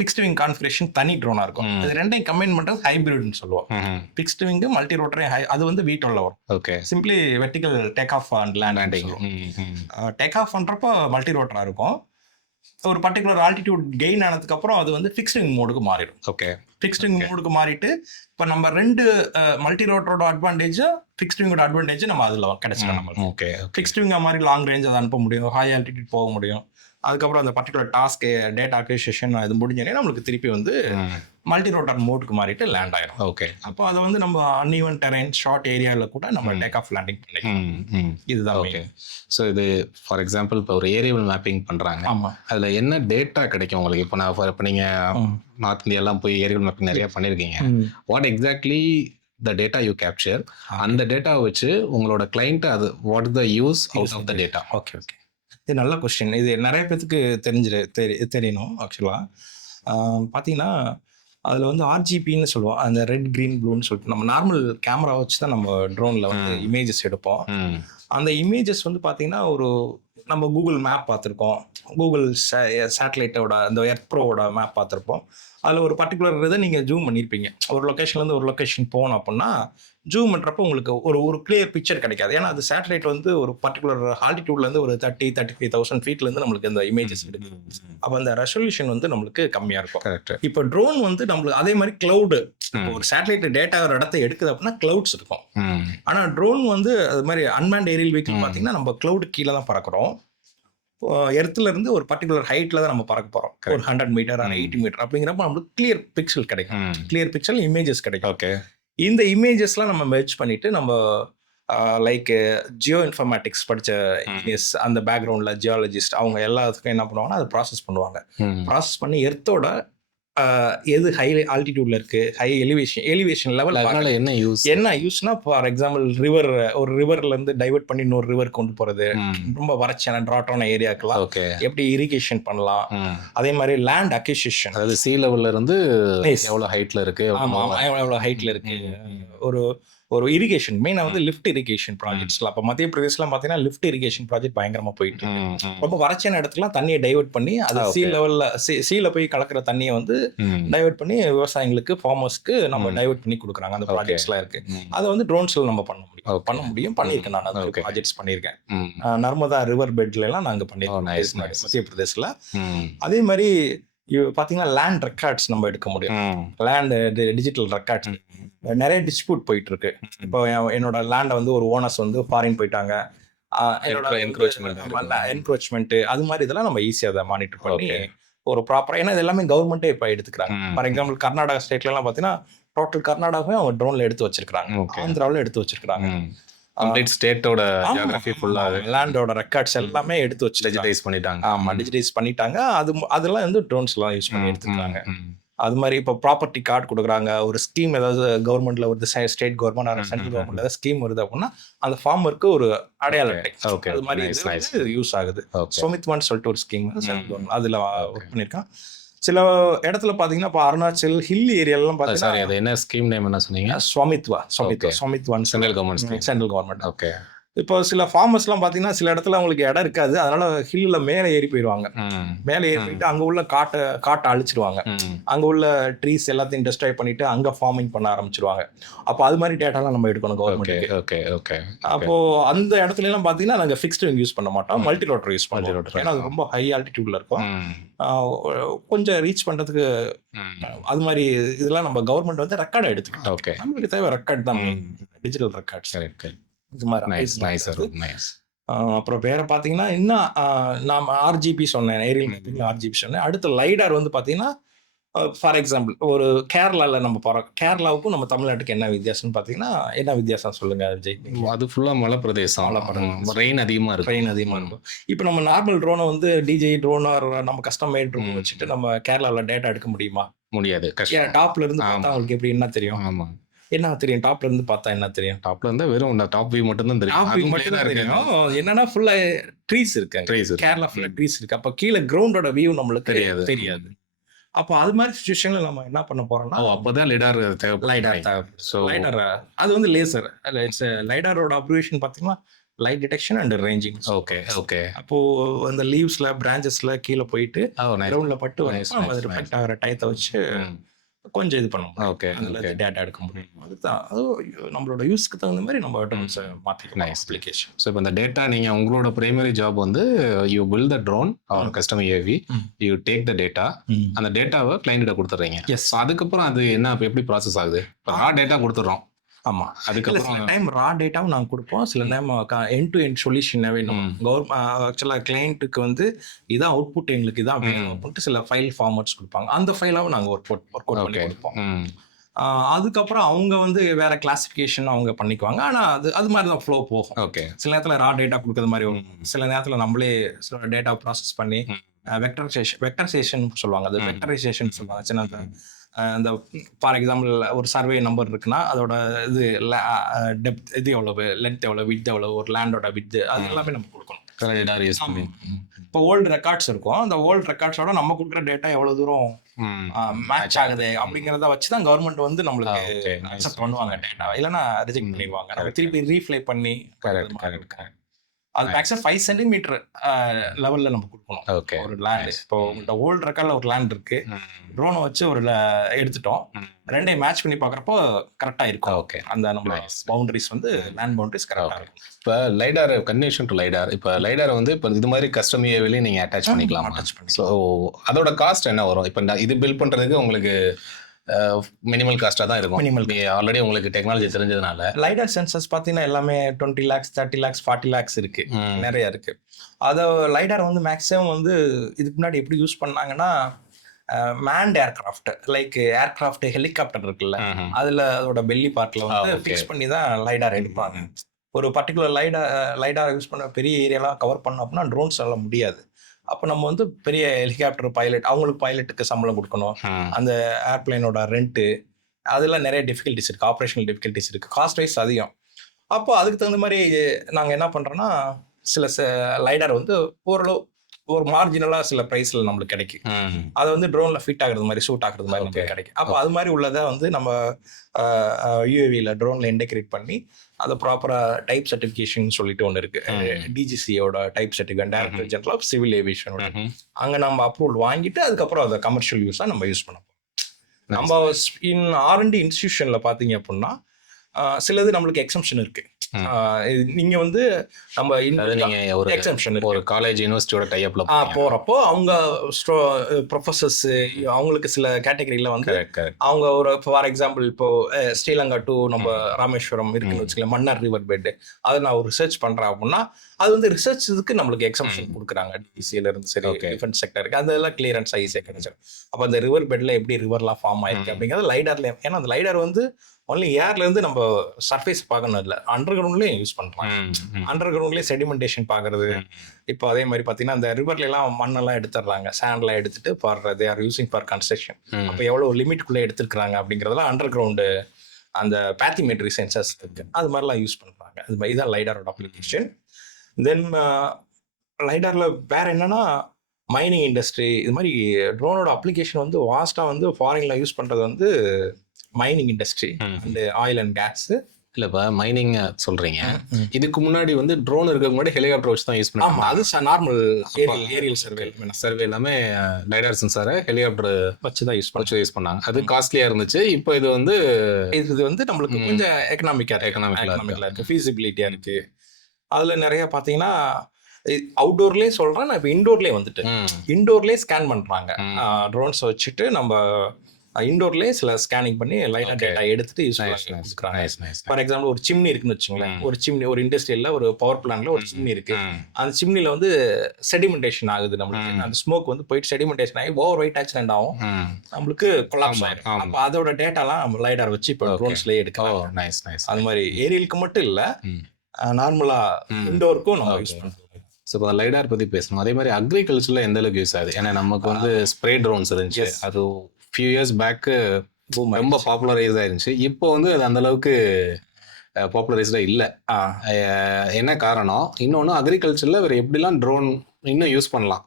ஃபிக்ஸ்டு விங் கான்ஃபிகரேஷன் தனி ட்ரோனா இருக்கும். இது ரெண்டையும் கம்பைன் பண்றது ஹைபிரிட்னு சொல்லுவோம். ஃபிக்ஸ்டு விங் மல்டி ரோட்டர் அது வந்து வீட்டோல்ல வரும். Okay. Simply vertical take of and landing. Take off பண்றப்போ மல்டி ரோட்டரா இருக்கும். ஒரு பர்டிகுலர் ஆல்டிடியூட் கெயின் ஆனதுக்கு அப்புறம் அது வந்து ஃபிக்ஸ்டு விங் மோடுக்கு மாறிடும். ஓகே. ஃபிக்ஸ்டு விங் மோடுக்கு மாறிட்டு இப்போ நம்ம 2 மல்டி ரோட்டரோட அட்வான்டேஜும் ஃபிக்ஸ்டு விங்கோட அட்வான்டேஜ் நம்ம அதில் கிடைச்சிடும். நம்ம ஓகே. ஃபிக்ஸ்டு விங் மாதிரி லாங் ரேஞ்ச் அதை அனுப்ப முடியும், ஹை ஆல்டிடியூட் போக முடியும். அதுக்கப்புறம் அந்த பர்டிகுலர் டாஸ்க்கு டேட்டா அக்விசிஷன் இது முடிஞ்சோடனே நம்மளுக்கு திருப்பி வந்து மல்டி ரோட்டர் மோடுக்கு மாறிட்டு லேண்ட் ஆயிடும். ஓகே. அப்போ அதை வந்து நம்ம அன்ஈவன் டெரைன் ஷார்ட் ஏரியாவில் கூட நம்ம டேக் ஆஃப் லேண்டிங் பண்ணிக்கலாம். இதுதான். ஓகே. ஸோ இது ஃபார் எக்ஸாம்பிள் இப்போ ஒரு ஏரியல் மேப்பிங் பண்ணுறாங்க. ஆமாம். அதில் என்ன டேட்டா கிடைக்கும் உங்களுக்கு? இப்போ நீங்கள் நார்த் இந்தியாலாம் போய் ஏரியல் மேப்பிங் நிறைய பண்ணியிருக்கீங்க. What exactly the data you capture, அந்த டேட்டா வச்சு உங்களோட கிளைண்ட் அது what the use out of the data? Okay. இது நல்ல கொஸ்டின். இது நிறைய பேத்துக்கு தெரியணும். ஆக்சுவலாக பார்த்தீங்கன்னா அதில் வந்து ஆர்ஜிபின்னு சொல்லுவோம், அந்த ரெட் கிரீன் ப்ளூன்னு சொல்லிட்டு நம்ம நார்மல் கேமரா வச்சு தான் நம்ம ட்ரோனில் வந்து இமேஜஸ் எடுப்போம். அந்த இமேஜஸ் வந்து பார்த்தீங்கன்னா நம்ம கூகுள் மேப் பார்த்துருக்கோம், கூகுள் சேட்டலைட்டோட அந்த எர்த் ப்ரோவோட மேப் பார்த்துருப்போம். அதில் ஒரு பர்டிகுலர் இதை நீங்கள் ஜூம் பண்ணியிருப்பீங்க. ஒரு லொக்கேஷன்லேருந்து ஒரு லொக்கேஷன் போனோம் அப்படின்னா ஜூம் பண்ணுறப்போ உங்களுக்கு ஒரு கிளியர் பிக்சர் கிடைக்காது. ஏன்னா அது சேட்டலைட் வந்து ஒரு பர்டிகுலர் ஆல்டிடியூட்லேருந்து ஒரு 35,000 ஃபீட்லேருந்து நம்மளுக்கு இந்த இமேஜஸ் எடுக்குது. அப்போ அந்த ரெசல்யூஷன் வந்து நம்மளுக்கு கம்மியாக இருக்கும். கரெக்ட். இப்போ ட்ரோன் வந்து நம்மளுக்கு அதே மாதிரி கிளவுடு, ஒரு சேட்டலைட் டேட்டா ஒரு இடத்த எடுக்குது அப்படின்னா கிளவுட்ஸ் இருக்கும். ஆனால் ட்ரோன் வந்து அது மாதிரி அன்மேண்ட் ஏரியல் வெஹிக்கிள் பார்த்தீங்கன்னா நம்ம கிளவுடு கீழே தான் பறக்கிறோம். எர்த்துல இருந்து ஒரு பர்டிகுலர் ஹைட்ல தான் நம்ம பறக்க போறோம். ஒரு 100 மீட்டர் 80 மீட்டர் அப்படிங்கிறப்ப நம்மளுக்கு கிளியர் பிக்சல் கிடைக்கும். கிளியர் பிக்சல் இமேஜஸ் கிடைக்கும். ஓகே. இந்த இமேஜஸ்லாம் நம்ம மெர்ஜ் பண்ணிட்டு நம்ம லைக் ஜியோ இன்ஃபர்மேட்டிக்ஸ் படிச்ச இன்ஜினியர்ஸ், அந்த பேக்ரவுண்ட்ல ஜியாலஜிஸ்ட், அவங்க எல்லாத்துக்கும் என்ன பண்ணுவாங்கன்னா அதை ப்ராசஸ் பண்ணுவாங்க. ப்ராசஸ் பண்ணி எர்த்தோட எது ஹை ஆல்டிடியூட்ல இருக்கு, ஹை எலிவேஷன் லெவல் என்ன யூஸ்னா, ஃபார் எக்ஸாம்பிள் ஒரு ரிவர்ல இருந்து டைவர்ட் பண்ணி இன்னொரு ரிவர் கொண்டு போறது, ரொம்ப வறட்சியான ட்ராட்டான ஏரியாக்கெல்லாம் எப்படி இரிகேஷன் பண்ணலாம். அதே மாதிரி லேண்ட் அக்விசிஷன், அதாவது சீ லெவல்ல இருந்து எவ்வளவு ஹைட்ல இருக்கு, எவ்வளவு ஹைட்ல இருக்கு, ஒரு இரிகேஷன் மெயினாக வந்து லிஃப்ட் இரிகேஷன் ப்ராஜெக்ட்ஸ்லாம். அப்போ மத்திய பிரதேசலாம் பார்த்தீங்கன்னா லிஃப்ட் இரிகேஷன் ப்ராஜெக்ட் பயங்கரமாக போயிட்டு ரொம்ப வறட்சியான இடத்துலாம் தண்ணியை டைவர்ட் பண்ணி அது சீல போய் கலக்கிற தண்ணியை வந்து டைவர்ட் பண்ணி விவசாயிகளுக்கு, ஃபார்மர்ஸ்க்கு நம்ம டைவர்ட் பண்ணி கொடுக்குறாங்க. அந்த ப்ராஜெக்ட்ஸ்லாம் இருக்கு. அதை வந்து ட்ரோன்ஸ்ல நம்ம பண்ண முடியும். பண்ணியிருக்கேன் நான், அந்த ப்ராஜெக்ட்ஸ் பண்ணியிருக்கேன். நர்மதா ரிவர் பெட்ல எல்லாம் நாங்கள் பண்ணியிருக்கோம் மத்திய பிரதேசில். அதே மாதிரி பார்த்தீங்கன்னா லேண்ட் ரெக்கார்ட்ஸ் நம்ம எடுக்க முடியும். லேண்ட் டிஜிட்டல் ரெக்கார்ட்ஸ் நிறைய டிஸ்பியூட் போயிட்டு இருக்கு. இப்போ என்னோட லேண்டை வந்து ஒரு ஓனர்ஸ் வந்து ஃபாரின் போயிட்டாங்க, என்க்ரோச்மெண்ட், அது மாதிரி இதெல்லாம் நம்ம ஈஸியாக அதை மானிட்டர் பண்ணி ஒரு ப்ராப்பராக, ஏன்னா இது எல்லாமே கவர்மெண்ட்டே இப்போ எடுத்துக்கிறாங்க. ஃபார் எக்ஸாம்பிள் கர்நாடகா ஸ்டேட்லாம் பார்த்தீங்கன்னா டோட்டல் கர்நாடகாவே அவங்க ட்ரோன்ல எடுத்து வச்சிருக்காங்க, ஆந்திராவில் எடுத்து வச்சிருக்காங்க. ஸ்டேட்டோட ஜியோகிராஃபி ஃபுல்லா லேண்டோட ரெக்கார்ட்ஸ் எல்லாமே எடுத்து வச்சு டிஜிட்டைஸ் பண்ணிட்டாங்க. ஆமா, டிஜிட்டைஸ் பண்ணிட்டாங்க. அதெல்லாம் வந்து ட்ரோன்ஸ்லாம் யூஸ் பண்ணி எடுத்துக்கிறாங்க. அது மாதிரி இப்போ ப்ராப்பர்ட்டி கார்டு கொடுக்குறாங்க, ஒரு ஸ்கீம் ஏதாவது கவர்மெண்ட்ல வருது, ஸ்டேட் கவர்மெண்ட் சென்ட்ரல் கவர்மெண்ட் ஏதாவது ஸ்கீம் வருது அப்படின்னா அந்த ஃபார்மருக்கு ஒரு அடையாள அட்டை, அது மாதிரி யூஸ் ஆகுது. சுமித்வான்னு சொல்லிட்டு ஒரு ஸ்கீம் அதுல ஒர்க் பண்ணியிருக்கான். சில இடத்துல பாத்தீங்கன்னா இப்போ அருணாச்சல் ஹில் ஏரியாலாம் பார்த்தீங்கன்னா, அது என்ன ஸ்கீம் நேம் என்ன சொன்னீங்க? ஸ்வாமித்வான் சென்ட்ரல் கவர்மெண்ட். ஓகே. இப்போ சில ஃபார்மர்ஸ்லாம் பார்த்தீங்கன்னா சில இடத்துல அவங்களுக்கு இடம் இருக்காது, அதனால ஹில்ல மேலே ஏறி போயிடுவாங்க. மேலே ஏறி போயிட்டு அங்கே உள்ள காட்டை அழிச்சிருவாங்க. அங்கே உள்ள ட்ரீஸ் எல்லாத்தையும் டெஸ்ட்ராய் பண்ணிட்டு அங்கே ஃபார்மிங் பண்ண ஆரம்பிச்சிருவாங்க. அப்போ அது மாதிரி டேட்டாலாம் நம்ம எடுக்கணும் கவர்மெண்ட். அப்போ அந்த இடத்துல எல்லாம் பார்த்தீங்கன்னா நாங்கள் ஃபிக்ஸ்டு விங் யூஸ் பண்ண மாட்டோம், மல்டி ரோட்டர் யூஸ் பண்ணுறோம். ஏன்னா அது ரொம்ப ஹை ஆல்டிடியூட்ல இருக்கும், கொஞ்சம் ரீச் பண்றதுக்கு. அது மாதிரி இதெல்லாம் நம்ம கவர்மெண்ட் வந்து ரெக்கார்டை எடுத்துக்கணும். நம்மளுக்கு தேவை ரெக்கார்ட் தான், டிஜிட்டல் ரெக்கார்ட்ஸ். அப்புறம் வேற பாத்தீங்கன்னா இன்னும் நான் ஆர்ஜிபி சொன்னேன், ஏரியல் ஆர்ஜிபி சொன்னேன். அடுத்த லைடார் வந்து பாத்தீங்கன்னா ஃபார் எக்ஸாம்பிள் ஒரு கேரளால நம்ம போறோம், கேரளாவுக்கும் நம்ம தமிழ்நாட்டுக்கு என்ன வித்தியாசம்னு பாத்தீங்கன்னா, என்ன வித்தியாசம் சொல்லுங்க விஜய்? அது ஃபுல்லா மலை பிரதேசம், ரெயின் அதிகமா இருக்கும். இப்போ நம்ம நார்மல் ட்ரோனை வந்து டிஜே ட்ரோன் நம்ம கஸ்டமைட் ட்ரோன் வச்சுட்டு நம்ம கேரளாவில் டேட்டா எடுக்க முடியுமா? முடியாது. டாப்ல இருந்து பார்த்தா அவங்களுக்கு எப்படி என்ன தெரியும்? ஆமா, என்ன தெரியும்? டாப்ல இருந்து பார்த்தா என்ன தெரியும்? டாப்ல இருந்தா வெறும் டாப் வியூ மட்டும் தான் தெரியும். என்னன்னா ஃபுல்லா ட்ரீஸ் இருக்கு, கேரளா ஃபுல்லா ட்ரீஸ் இருக்கு. அப்ப கீழே கிரவுண்டோட வியூ நம்மளுக்கு தெரியாது. அப்போ அது மாதிரி சிச்சுவேஷன்ல நம்ம என்ன பண்ண போறோம்னா, அப்பதான் லைடார் அது வந்து லேசர். லைடாரோட அப்ரிவேஷன் பாத்தீங்கன்னா light detection and ranging. Okay. அப்போ அந்த லீவ்ஸ்ல பிரான்ச்சஸ்ல கீழே போயிட்டு கிரவுண்ட்ல பட்டு ரிஃப்ளெக்ட் ஆகிற டயத்தை வச்சு கொஞ்சம் இது பண்ணுவோம். ஓகே, டேட்டா எடுக்க முடியும். அதுதான் நம்மளோட யூஸ்க்கு தகுந்த மாதிரி நம்ம மாற்றிக்கலாம் அப்ளிகேஷன். ஸோ இப்போ இந்த டேட்டா நீங்கள் உங்களோட பிரைமரி ஜாப் வந்து you build the drone or custom UAV, you take the data, அந்த டேட்டாவை கிளைண்ட்டை கொடுத்துட்றீங்க. எஸ். அதுக்கப்புறம் அது என்ன எப்படி ப்ராசஸ் ஆகுது? ரா டேட்டா கொடுத்துட்றோம். ஆமாம், அதுக்கப்புறம் டைம் ரா டேட்டாவும் நாங்கள் கொடுப்போம். சில time end to end solution வேணும். ஆக்சுவலாக கிளைண்ட்டுக்கு வந்து இதான் அவுட்புட், எங்களுக்கு இதான் வேணும் அப்படின்ட்டு சில ஃபைல் ஃபார்மேட்ஸ் கொடுப்பாங்க. அந்த ஃபைலாகவும் நாங்கள் ஒர்க் அவுட் பண்ணி கொடுப்போம். அதுக்கப்புறம் அவங்க வந்து வேற கிளாசிஃபிகேஷன் அவங்க பண்ணிக்குவாங்க. ஆனால் அது மாதிரி தான் ஃப்ளோ போகும். ஓகே. சில நேரத்தில் ரா டேட்டா கொடுக்குற மாதிரி வரும், சில நேரத்தில் நம்மளே சில டேட்டா ப்ராசஸ் பண்ணி வெக்டரைசேஷன் சொல்லுவாங்க, அது வெக்டரைசேஷன் சொல்லுவாங்க. சின்ன இந்த ஃபார் எக்ஸாம்பிள் ஒரு சர்வே நம்பர் இருக்குன்னா அதோட இது டெப்த் இது எவ்வளவு, லென்த் எவ்வளவு, வித் எவ்வளவு, ஒரு லேண்டோட வித், அது எல்லாமே நம்ம கொடுக்கணும். இப்போ ஓல்டு ரெக்கார்ட்ஸ் இருக்கும், அந்த ஓல்டு ரெக்கார்ட்ஸோட நம்ம கொடுக்குற டேட்டா எவ்வளவு தூரம் மேட்ச் ஆகுது அப்படிங்கிறத வச்சு தான் கவர்மெண்ட் வந்து நம்மளுக்கு அக்செப்ட் பண்ணுவாங்க டேட்டா. இல்லைன்னா ரிஜெக்ட் பண்ணிடுவாங்க, நம்ம திருப்பி ரீஃப்ளை பண்ணி. அது மேக்ஸிமம் 5 சென்டிமீட்டர் லெவல்ல நம்ம கொடுக்கணும். ஓகே. ஒரு லேண்ட் இப்போ உங்கள்கிட்ட ஓல்டு ரெக்கார்டில் ஒரு லேண்ட் இருக்கு, ட்ரோனை வச்சு ஒரு எடுத்துட்டோம், ரெண்டையும் மேட்ச் பண்ணி பார்க்குறப்போ கரெக்டாக இருக்கும். ஓகே. அந்த நம்ம பவுண்டரிஸ் வந்து லேண்ட் பவுண்டரிஸ் கரெக்டாக இருக்கும். இப்போ லைடார் கன்வென்ஷன் டு லைடார், இப்போ லைடார் வந்து இப்போ இது மாதிரி கஸ்டம் யூஏவிலையும் நீங்கள் அட்டாச் பண்ணிக்கலாம். ஸோ அதோட காஸ்ட் என்ன வரும்? இப்போ இது பில்ட் பண்ணுறதுக்கு உங்களுக்கு மினிமல் காஸ்ட்டாக தான் இருக்கும். மினிமல் ஆல்ரெடி உங்களுக்கு டெக்னாலஜி தெரிஞ்சதுனால. லைடார் சென்சர்ஸ் பார்த்தீங்கன்னா எல்லாமே 20 lakhs 30 lakhs 40 lakhs இருக்கு, நிறைய இருக்கு. அதை லைடார் வந்து மேக்ஸிமம் வந்து இதுக்கு முன்னாடி எப்படி யூஸ் பண்ணாங்கன்னா manned aircraft, like aircraft helicopter இருக்குல்ல, அதுல அதோட பெல்லி பார்ட்ல வந்து ஃபிக்ஸ் பண்ணி தான் லைடார் எடுப்பாங்க. ஒரு பர்டிகுலர் லைடார் யூஸ் பண்ண பெரிய ஏரியாலாம் கவர் பண்ணோம் அப்படின்னா ட்ரோன்ஸ் எல்லாம் முடியாது. அப்போ நம்ம வந்து பெரிய ஹெலிகாப்டர் பைலட், அவங்களுக்கு பைலட்டுக்கு சம்பளம் கொடுக்கணும், அந்த ஏர்பிளைனோட ரெண்ட்டு, அதெல்லாம் நிறைய டிஃபிகல்ட்டிஸ் இருக்குது, ஆப்ரேஷனல் டிஃபிகல்ட்டிஸ் இருக்குது, காஸ்ட் வைஸ் அதிகம். அப்போ அதுக்கு தகுந்த மாதிரி நாங்கள் என்ன பண்ணுறோன்னா சில லைடார் வந்து ஓரளவு ஒரு மார்ஜினலாக சில ப்ரைஸில் நம்மளுக்கு கிடைக்கும். அதை வந்து ட்ரோனில் ஃபிட் ஆகுறது மாதிரி, சூட் ஆகுறது மாதிரி நமக்கு கிடைக்கும். அப்போ அது மாதிரி உள்ளதை வந்து நம்ம யூஏவியில் ட்ரோனில் இன்டெகிரேட் பண்ணி அதை ப்ராப்பராக டைப் சர்டிஃபிகேஷன் சொல்லிட்டு ஒன்று இருக்குது, டிஜிசியோட type certificate, director general of civil ஏவியேஷனோட. அங்கே நம்ம அப்ரூவல் வாங்கிட்டு அதுக்கப்புறம் அதை கமர்ஷியல் யூஸாக நம்ம யூஸ் பண்ண போகிறோம். நம்ம R&D இன்ஸ்டிடியூஷனில் பார்த்தீங்க அப்படின்னா சிலது நம்மளுக்கு எக்ஸம்ஷன் இருக்குது. நீங்க வந்து நம்ம எக்ஸம்ஷன் ஒரு காலேஜ் யூனிவர்சிட்டியோட டைப்ல போறப்போ அவங்க ப்ரொஃபசர்ஸ் அவங்களுக்கு சில கேட்டகரியில வந்து அவங்க ஒரு ஃபார் எக்ஸாம்பிள் இப்போ ஸ்ரீலங்கா டு நம்ம ராமேஸ்வரம் இருக்குன்னு வச்சுக்கல, மன்னார் ரிவர் பெட், அதை நான் ஒரு ரிசர்ச் பண்றேன் அப்படின்னா அது வந்து ரிசர்ச்சுக்கு நம்மளுக்கு எக்ஸம்ஷன் கொடுக்குறாங்க டிசில இருந்து. சரி, டிஃபென்ஸ் செக்டருக்கு அதெல்லாம் கிளியரன்ஸ் ஈஸியாக கிடைச்சிடும். அப்போ அந்த ரிவர் பெட்ல எப்படி ரிவர்லாம் ஃபார்ம் ஆயிருக்கு அப்படிங்கிறது லைடார்ல, ஏன்னா அந்த லைடார் வந்து ஒன்லி ஏர்ல இருந்து நம்ம சர்ஃபேஸ் பார்க்கணும், இல்லை அண்டர் கிரவுண்ட்லேயும் யூஸ் பண்ணுறோம். அண்டர் கிரவுண்ட்லேயே செடிமெண்டேஷன் பார்க்கறது. இப்போ அதே மாதிரி பார்த்தீங்கன்னா அந்த ரிவர்ல எல்லாம் மண்ணெல்லாம் எடுத்துடுறாங்க, சாண்ட்லாம் எடுத்துட்டு for they are using for construction. அப்போ எவ்வளோ லிமிட்குள்ளே எடுத்துருக்காங்க அப்படிங்கிறதுலாம் அண்டர் கிரவுண்டு அந்த பேத்திமெட்ரி சென்சர்ஸ் இருக்கு, அது மாதிரிலாம் யூஸ் பண்ணுறாங்க. அது மாதிரி தான் லைடாரோட அப்ளிகேஷன். தென் லைடாரில் வேற என்னன்னா மைனிங் இண்டஸ்ட்ரி, இது மாதிரி ட்ரோனோட அப்ளிகேஷன் வந்து வாஸ்ட்டாக வந்து ஃபாரின்ல யூஸ் பண்ணுறது வந்து mining industry and oil and gas. இல்லப்பா மைனிங் சொல்றீங்க, இதுக்கு முன்னாடி வந்து ட்ரோன் இருக்க முன்னாடி ஹெலிகாப்டர் வச்சு தான் யூஸ் பண்ணுவாங்க. அது நார்மல் ஏரியல் சர்வே எல்லாமே லைடார் சென்சாரை ஹெலிகாப்டர் வச்சு தான் யூஸ் பண்ணாங்க. அது காஸ்ட்லியா இருந்துச்சு. இப்போ இது வந்து நம்மளுக்கு கொஞ்சம் எக்கனாமிக்கா இருக்கு, ஃபீசிபிலிட்டியா இருக்கு. அதுல நிறைய பாத்தீங்கன்னா அவுட்டோர்லயே சொல்றேன், நான் இப்போ இன்டோர்லயே வந்துட்டு இன்டோர்லயே ஸ்கேன் பண்றாங்க. ட்ரோன்ஸ் வச்சுட்டு நம்ம இன்டோர்லேயே சில ஸ்கேனிங் பண்ணி லைட்டாக டேட்டா எடுத்துட்டு யூஸ் பண்ணுறாங்க. ஃபார் எக்ஸாம்பிள் ஒரு சிம்னி இருக்குன்னு வச்சுக்கோங்களேன், ஒரு சிம்னி ஒரு இண்டஸ்ட்ரியல்ல ஒரு பவர் பிளான்ட்ல ஒரு சிம்னி இருக்கு, அந்த சிம்னில வந்து செடிமெண்டேஷன் ஆகுது, நம்மளுக்கு அந்த ஸ்மோக் வந்து போயிட்டு செடிமெண்டேஷன் ஆகி ஓவர் வெயிட் ஆக்சிடென்ட் ஆகும், நம்மளுக்கு கொலாப்ஸ் ஆயிடும். அப்போ அதோட டேட்டாலாம் நம்ம லைடார் வச்சு இப்போ ட்ரோன்ஸ்லேயே எடுக்கலாம். அது மாதிரி ஏரியலுக்கு மட்டும் இல்லை, நார்மலா இண்டோருக்கும் நம்ம யூஸ் பண்ணுறோம். ஸோ இப்போ லைடார் பற்றி பேசணும். அதே மாதிரி அக்ரிகல்ச்சரில் எந்த அளவுக்கு யூஸ் ஆகுது? ஏன்னா நமக்கு வந்து ஸ்ப்ரே ட்ரோன்ஸ் இருந்துச்சு, அது ஃபியூ இயர்ஸ் பேக்கு ரொம்ப பாப்புலரைஸ் ஆயிருந்துச்சு. இப்போ வந்து அது அந்த அளவுக்கு பாப்புலரைஸ்டாக இல்லை. என்ன காரணம்? இன்னொன்று அக்ரிகல்ச்சரில் வேறு எப்படிலாம் ட்ரோன் இன்னும் யூஸ் பண்ணலாம்?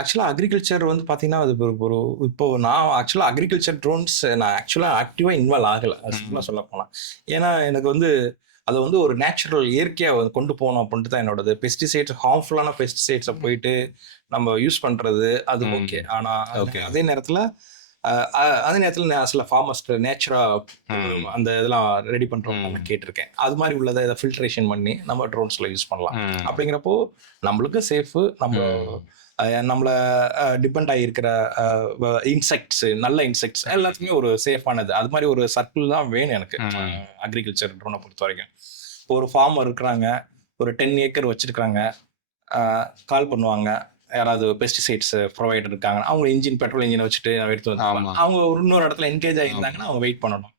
ஆக்சுவலாக அக்ரிகல்ச்சர் வந்து பார்த்தீங்கன்னா அது ஒரு இப்போ நான் ஆக்சுவலாக அக்ரிகல்ச்சர் ட்ரோன்ஸ் நான் ஆக்சுவலாக ஆக்டிவாக இன்வால்வ் ஆகலை, அது சொல்ல போனால். ஏன்னா எனக்கு வந்து அதை வந்து ஒரு நேச்சுரல் இயற்கையாக கொண்டு போகணும் அப்படின்ட்டு தான் என்னோடது. பெஸ்டிசைட்ஸ், ஹார்ம்ஃபுல்லான பெஸ்டிசைட்ஸை போயிட்டு நம்ம யூஸ் பண்ணுறது அது ஓகே. ஆனால் அதே நேரத்தில் நான் சில ஃபார்மர்ஸ் நேச்சுராக அந்த இதெல்லாம் ரெடி பண்ணுறோம் நான் கேட்டிருக்கேன். அது மாதிரி உள்ளதை இதை ஃபில்ட்ரேஷன் பண்ணி நம்ம ட்ரோன்ஸில் யூஸ் பண்ணலாம். அப்படிங்கிறப்போ நம்மளுக்கு சேஃபு, நம்மளை டிபெண்ட் ஆகியிருக்கிற இன்செக்ட்ஸு, நல்ல இன்செக்ட்ஸ் எல்லாத்துக்குமே ஒரு சேஃபானது. அது மாதிரி ஒரு சர்க்கிள் தான் வேணும் எனக்கு அக்ரிகல்ச்சர் ட்ரோனை பொறுத்த வரைக்கும். இப்போ ஒரு ஃபார்மர் இருக்கிறாங்க, ஒரு 10 ஏக்கர் வச்சுருக்காங்க, கால் பண்ணுவாங்க, யாராவது பெஸ்டிசைட்ஸ் ப்ரொவைடர் இருக்காங்க, அவங்க பெட்ரோல் இன்ஜினை வச்சுட்டு எடுத்து வந்து அவங்க இன்னொரு இடத்துல என்கேஜ் ஆகியிருந்தாங்கன்னா அவங்க வெயிட் பண்ணணும்.